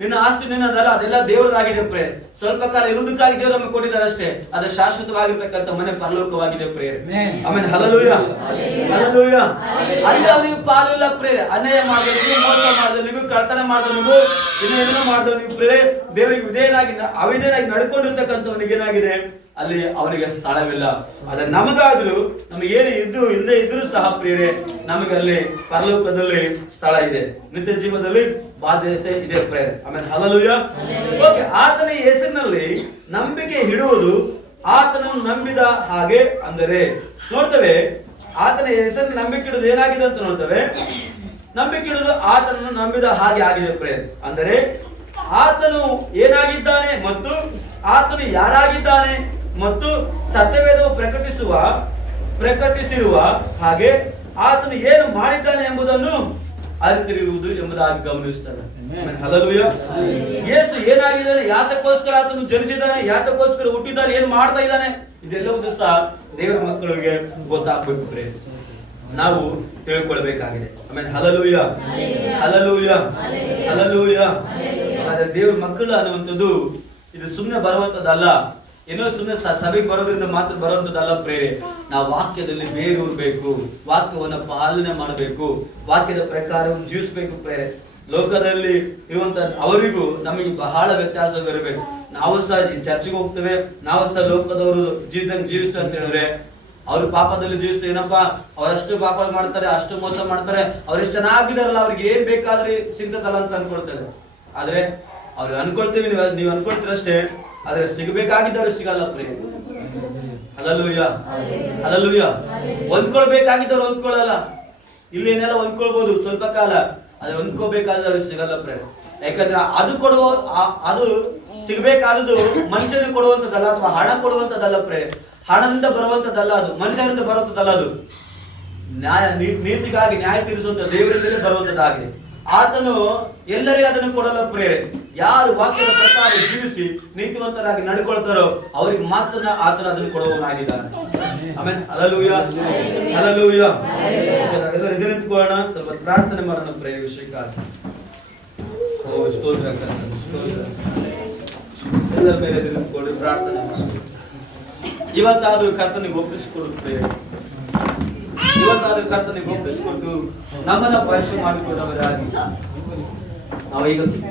ನಿನ್ನ ಆಸ್ತಿ ನಿನ್ನದಲ್ಲ, ಅದೆಲ್ಲ ದೇವರದಾಗಿದೆ ಪ್ರಿಯರೇ. ಸ್ವಲ್ಪ ಕಾಲ ಇರುವುದಕ್ಕಾಗಿ ದೇವರು ನಮಗೆ ಕೊಟ್ಟಿದ್ದಾರೆ ಅಷ್ಟೇ. ಅದು ಶಾಶ್ವತವಾಗಿರ್ತಕ್ಕಂಥ ಮನೆ ಪರಲೋಕವಾಗಿದೆ ಪ್ರಿಯರೇ. ಆಮೇಲೆ ಹಲ್ಲೆಲೂಯಾ, ಹಲ್ಲೆಲೂಯಾ. ಅಲ್ಲಿ ಅವನಿಗೆ ಪಾಲಿಲ್ಲ ಪ್ರಿಯರೇ. ಅನ್ಯಾಯ ಮಾಡಿದವನಿಗೂ, ಮೋಸ ಮಾಡಿದವನಿಗೂ, ಕಳ್ತನ ಮಾಡಿದವನಿಗೂ, ಇನ್ನೇನೋ ಮಾಡಿದವನಿಗೂ ಪ್ರಿಯರೇ, ದೇವರಿಗೆ ಅವಿಧೇಯನಾಗಿ ನಡ್ಕೊಂಡಿರ್ತಕ್ಕಂಥವನಿಗೆ ಏನಾಗಿದೆ, ಅಲ್ಲಿ ಅವನಿಗೆ ಸ್ಥಳವಿಲ್ಲ. ಆದ್ರೆ ನಮಗಾದ್ರೂ ನಮಗೇನು ಹಿಂದೆ ಇದ್ರೂ ಸಹ ಪ್ರಿಯರೇ, ನಮಗೆ ಅಲ್ಲಿ ಪರಲೋಕದಲ್ಲಿ ಸ್ಥಳ ಇದೆ, ನಿತ್ಯ ಜೀವನದಲ್ಲಿ ಬಾಧ್ಯತೆ ಇದೆ ಪ್ರಿಯರೇ. ಆಮೇಲೆ ಹಲ್ಲೆಲೂಯಾ. ಓಕೆ, ಆತನ ಹೆಸರಿನಲ್ಲಿ ನಂಬಿಕೆ ಇಡುವುದು ಆತನನ್ನು ನಂಬಿದ ಹಾಗೆ. ಅಂದರೆ ನೋಡ್ತೇವೆ, ಆತನ ಹೆಸರಿನ ನಂಬಿಕೆ ಇಡುವುದು ಏನಾಗಿದೆ ಅಂತ ನೋಡ್ತೇವೆ. ನಂಬಿಕೆ ಇಡುವುದು ಆತನನ್ನು ನಂಬಿದ ಹಾಗೆ ಆಗಿದೆ ಪ್ರಿಯರೇ. ಅಂದರೆ ಆತನು ಏನಾಗಿದ್ದಾನೆ ಮತ್ತು ಆತನು ಯಾರಾಗಿದ್ದಾನೆ ಮತ್ತು ಸತ್ಯವೇದವು ಪ್ರಕಟಿಸಿರುವ ಹಾಗೆ ಆತನು ಏನು ಮಾಡಿದ್ದಾನೆ ಎಂಬುದನ್ನು ಅರಿತಿರುವುದು ಎಂಬುದಾಗಿ ಗಮನಿಸ್ತಾನೆ. ಹಲ್ಲೆಲೂಯಾ. ಯೇಸು ಏನಾಗಿದ್ದಾನೆ, ಯಾತಕ್ಕೋಸ್ಕರ ಆತನು ಜನಿಸಿದ್ದಾನೆ, ಯಾತಕ್ಕೋಸ್ಕರ ಹುಟ್ಟಿದ್ದಾನೆ, ಏನು ಮಾಡ್ತಾ ಇದ್ದಾನೆ, ಇದೆಲ್ಲವೂ ಸಹ ದೇವರ ಮಕ್ಕಳಿಗೆ ಗೊತ್ತಾಗ್ಬೇಕು, ನಾವು ತಿಳ್ಕೊಳ್ಬೇಕಾಗಿದೆ. ಆಮೇಲೆ ಹಲ್ಲೆಲೂಯಾ, ಹಲ್ಲೆಲೂಯಾ, ಹಲ್ಲೆಲೂಯಾ. ಆದ್ರೆ ದೇವರ ಮಕ್ಕಳು ಅನ್ನುವಂಥದ್ದು ಇದು ಸುಮ್ಮನೆ ಬರುವಂತದ್ದಲ್ಲ, ಏನೋ ಸುಮ್ಮನೆ ಸಭೆಗೆ ಬರೋದ್ರಿಂದ ಮಾತ್ರ ಬರುವಂತದ್ದಲ್ಲ ಪ್ರೇರೆ. ನಾವು ವಾಕ್ಯದಲ್ಲಿ ಬೇರೂರ್ಬೇಕು, ವಾಕ್ಯವನ್ನ ಪಾಲನೆ ಮಾಡಬೇಕು, ವಾಕ್ಯದ ಪ್ರಕಾರ ಜೀವಿಸಬೇಕು ಪ್ರೇರೆ. ಲೋಕದಲ್ಲಿ ಇರುವಂತ ಅವರಿಗೂ ನಮಗೆ ಬಹಳ ವ್ಯತ್ಯಾಸವಿರಬೇಕು. ನಾವು ಸಹ ಚರ್ಚೆಗೆ ಹೋಗ್ತೇವೆ, ನಾವು ಸಹ ಲೋಕದವರು ಜೀವಿಸ್ತಾರೆ ಅಂತ ಹೇಳಿದ್ರೆ, ಅವ್ರು ಪಾಪದಲ್ಲಿ ಜೀವಿಸ್ತಾರೆ. ಏನಪ್ಪಾ, ಅವರಷ್ಟು ಪಾಪ ಮಾಡ್ತಾರೆ, ಅಷ್ಟು ಮೋಸ ಮಾಡ್ತಾರೆ, ಅವ್ರೆಷ್ಟು ಚೆನ್ನಾಗಿದಾರಲ್ಲ, ಅವ್ರಿಗೆ ಏನ್ ಬೇಕಾದ್ರೆ ಸಿಗ್ತದಲ್ಲ ಅಂತ ಅನ್ಕೊಳ್ತಾರೆ. ಆದ್ರೆ ಅವ್ರಿಗೆ ಅನ್ಕೊಳ್ತೀವಿ, ನೀವು ಅನ್ಕೊಳ್ತೀರಷ್ಟೇ, ಆದ್ರೆ ಸಿಗಬೇಕಾಗಿದ್ದವ್ರು ಸಿಗಲ್ಲ ಪ್ರಿಯ. Hallelujah, hallelujah. ಹೊಂದ್ಕೊಳ್ಬೇಕಾಗಿದ್ದವ್ರು ಹೊಂದ್ಕೊಳ್ಳಲ್ಲ. ಇಲ್ಲಿ ಏನೆಲ್ಲ ಹೊಂದ್ಕೊಳ್ಬಹುದು ಸ್ವಲ್ಪ ಕಾಲ, ಆದ್ರೆ ಹೊಂದ್ಕೋಬೇಕಾದವ್ರು ಸಿಗಲ್ಲ ಪ್ರಿಯ. ಯಾಕಂದ್ರೆ ಅದು ಸಿಗಬೇಕಾದದ್ದು ಮನುಷ್ಯನಿಗೆ ಕೊಡುವಂತದ್ದಲ್ಲ, ಅಥವಾ ಹಣ ಕೊಡುವಂತದ್ದಲ್ಲ ಪ್ರಿಯ. ಹಣದಿಂದ ಬರುವಂತದ್ದಲ್ಲ, ಅದು ಮನುಷ್ಯರಿಂದ ಬರುವಂತದ್ದಲ್ಲ. ಅದು ನೀತಿಗಾಗಿ ನ್ಯಾಯ ತೀರಿಸುವಂತ ದೇವರಿಂದಲೇ ಬರುವಂತದ್ದಾಗಿದೆ. ಆತನು ಎಲ್ಲರಿಗೂ ಅದನ್ನು ಕೊಡಲ್ಲ ಪ್ರೇರೆ. ಯಾರು ವಾಕ್ಯದ ಪ್ರಕಾರ ಜೀವಿಸಿ ನೀತಿವಂತರಾಗಿ ನಡ್ಕೊಳ್ತಾರೋ ಅವರಿಗೆ ಮಾತ್ರ ಆತನು ಅದನ್ನು ಕೊಡುವವನಾಗಿದ್ದಾನೆ. ಆಮೇಲೆ ಹಲ್ಲೆಲೂಯಾ, ಹಲ್ಲೆಲೂಯಾ. ನಾವೆಲ್ಲರೂ ಎದ್ದು ನಿಂತ್ಕೊಳ್ಳೋಣ, ಸ್ವಲ್ಪ ಪ್ರಾರ್ಥನೆ ಮಾಡೋಣ ಪ್ರೇರೆ ವಿಷಯಕ್ಕಾಗಿ. ಸ್ತೋತ್ರ, ಎಲ್ಲರ ಮೇಲೆ ಎದ್ದು ನಿಂತ್ಕೊಳ್ಳಿ, ಪ್ರಾರ್ಥನೆ ಮಾಡೋಣ. ಇವತ್ತಾದ್ರೂ ಕರ್ತನಿಗೆ ಒಪ್ಪಿಸಿಕೊಡು ಪ್ರೇರೆ. ಇವತ್ತಾದ್ರೂ ಕರ್ತನಿಗೆ ಒಪ್ಪಿಸಿಕೊಟ್ಟು ನಮ್ಮನ್ನ ಪರೀಕ್ಷೆ ಮಾಡಿಕೊಂಡವರಾಗಿ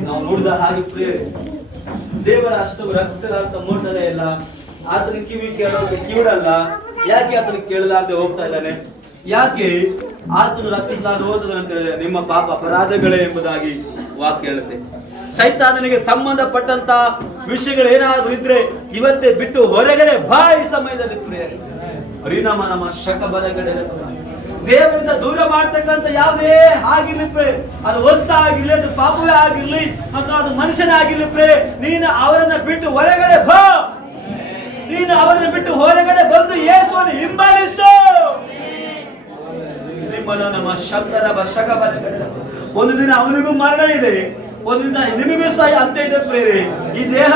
ನಾವು ನೋಡಿದ ಹಾಗೆ ಪ್ರಿಯರೇ, ದೇವರ ಅಷ್ಟು ರಕ್ಷಿಸಿದಂತ ಮೋಟನೇ ಇಲ್ಲ. ಆತನ ಕಿವಿ ಕೇಳೋಕೆ ಕಿವಿಡಲ್ಲ. ಯಾಕೆ ಆತನ ಕೇಳಲಾರದೆ ಹೋಗ್ತಾ ಇದ್ದಾನೆ? ಯಾಕೆ ಆತನು ರಕ್ಷಿಸಲಾರದೆ ಹೋಗ್ತದೆ ಅಂತ ಹೇಳಿದ್ರೆ, ನಿಮ್ಮ ಪಾಪ ಅಪರಾಧಗಳೇ ಎಂಬುದಾಗಿ ವಾಕ್ಯ ಹೇಳುತ್ತೆ. ಸೈತಾನನಿಗೆ ಸಂಬಂಧಪಟ್ಟಂತ ವಿಷಯಗಳು ಏನಾದ್ರೂ ಇದ್ರೆ ಇವತ್ತೇ ಬಿಟ್ಟು ಹೊರಗಡೆ ಬಾ. ಈ ಸಮಯದಲ್ಲಿ ಪ್ರಿಯರೇ, ಪರಿಣಾಮ ನಮ್ಮ ಶಕ ಬಲಗಡೆ ದೇವರಿಂದ ದೂರ ಮಾಡ್ತಕ್ಕಂಥ ಯಾವುದೇ ಆಗಿರ್ಲಿ, ಅದು ವಸ್ತು ಆಗಿರ್ಲಿ, ಅದು ಪಾಪವೇ ಆಗಿರ್ಲಿ, ಮತ್ತು ಅದು ಮನುಷ್ಯನೇ ಆಗಿರ್ಲಿ ಪ್ರೇ, ನೀನು ಅವರನ್ನ ಬಿಟ್ಟು ಹೊರಗಡೆ ಬಾ. ನೀನು ಅವರನ್ನ ಬಿಟ್ಟು ಹೊರಗಡೆ ಬಂದು ಯೇಸುವನ್ನು ಹಿಂಬಾಲಿಸು. ನಮ್ಮ ಶಬ್ದರ ಶಕ ಬಲಗಡೆ ಒಂದು ದಿನ ಅವನಿಗೂ ಮರಣ ಇದೆ, ಒಂದು ದಿನ ನಿಮಗೂ ಸಹ ಅಂತ್ಯ ಇದೆ ಪ್ರೇರೆ. ಈ ದೇಹ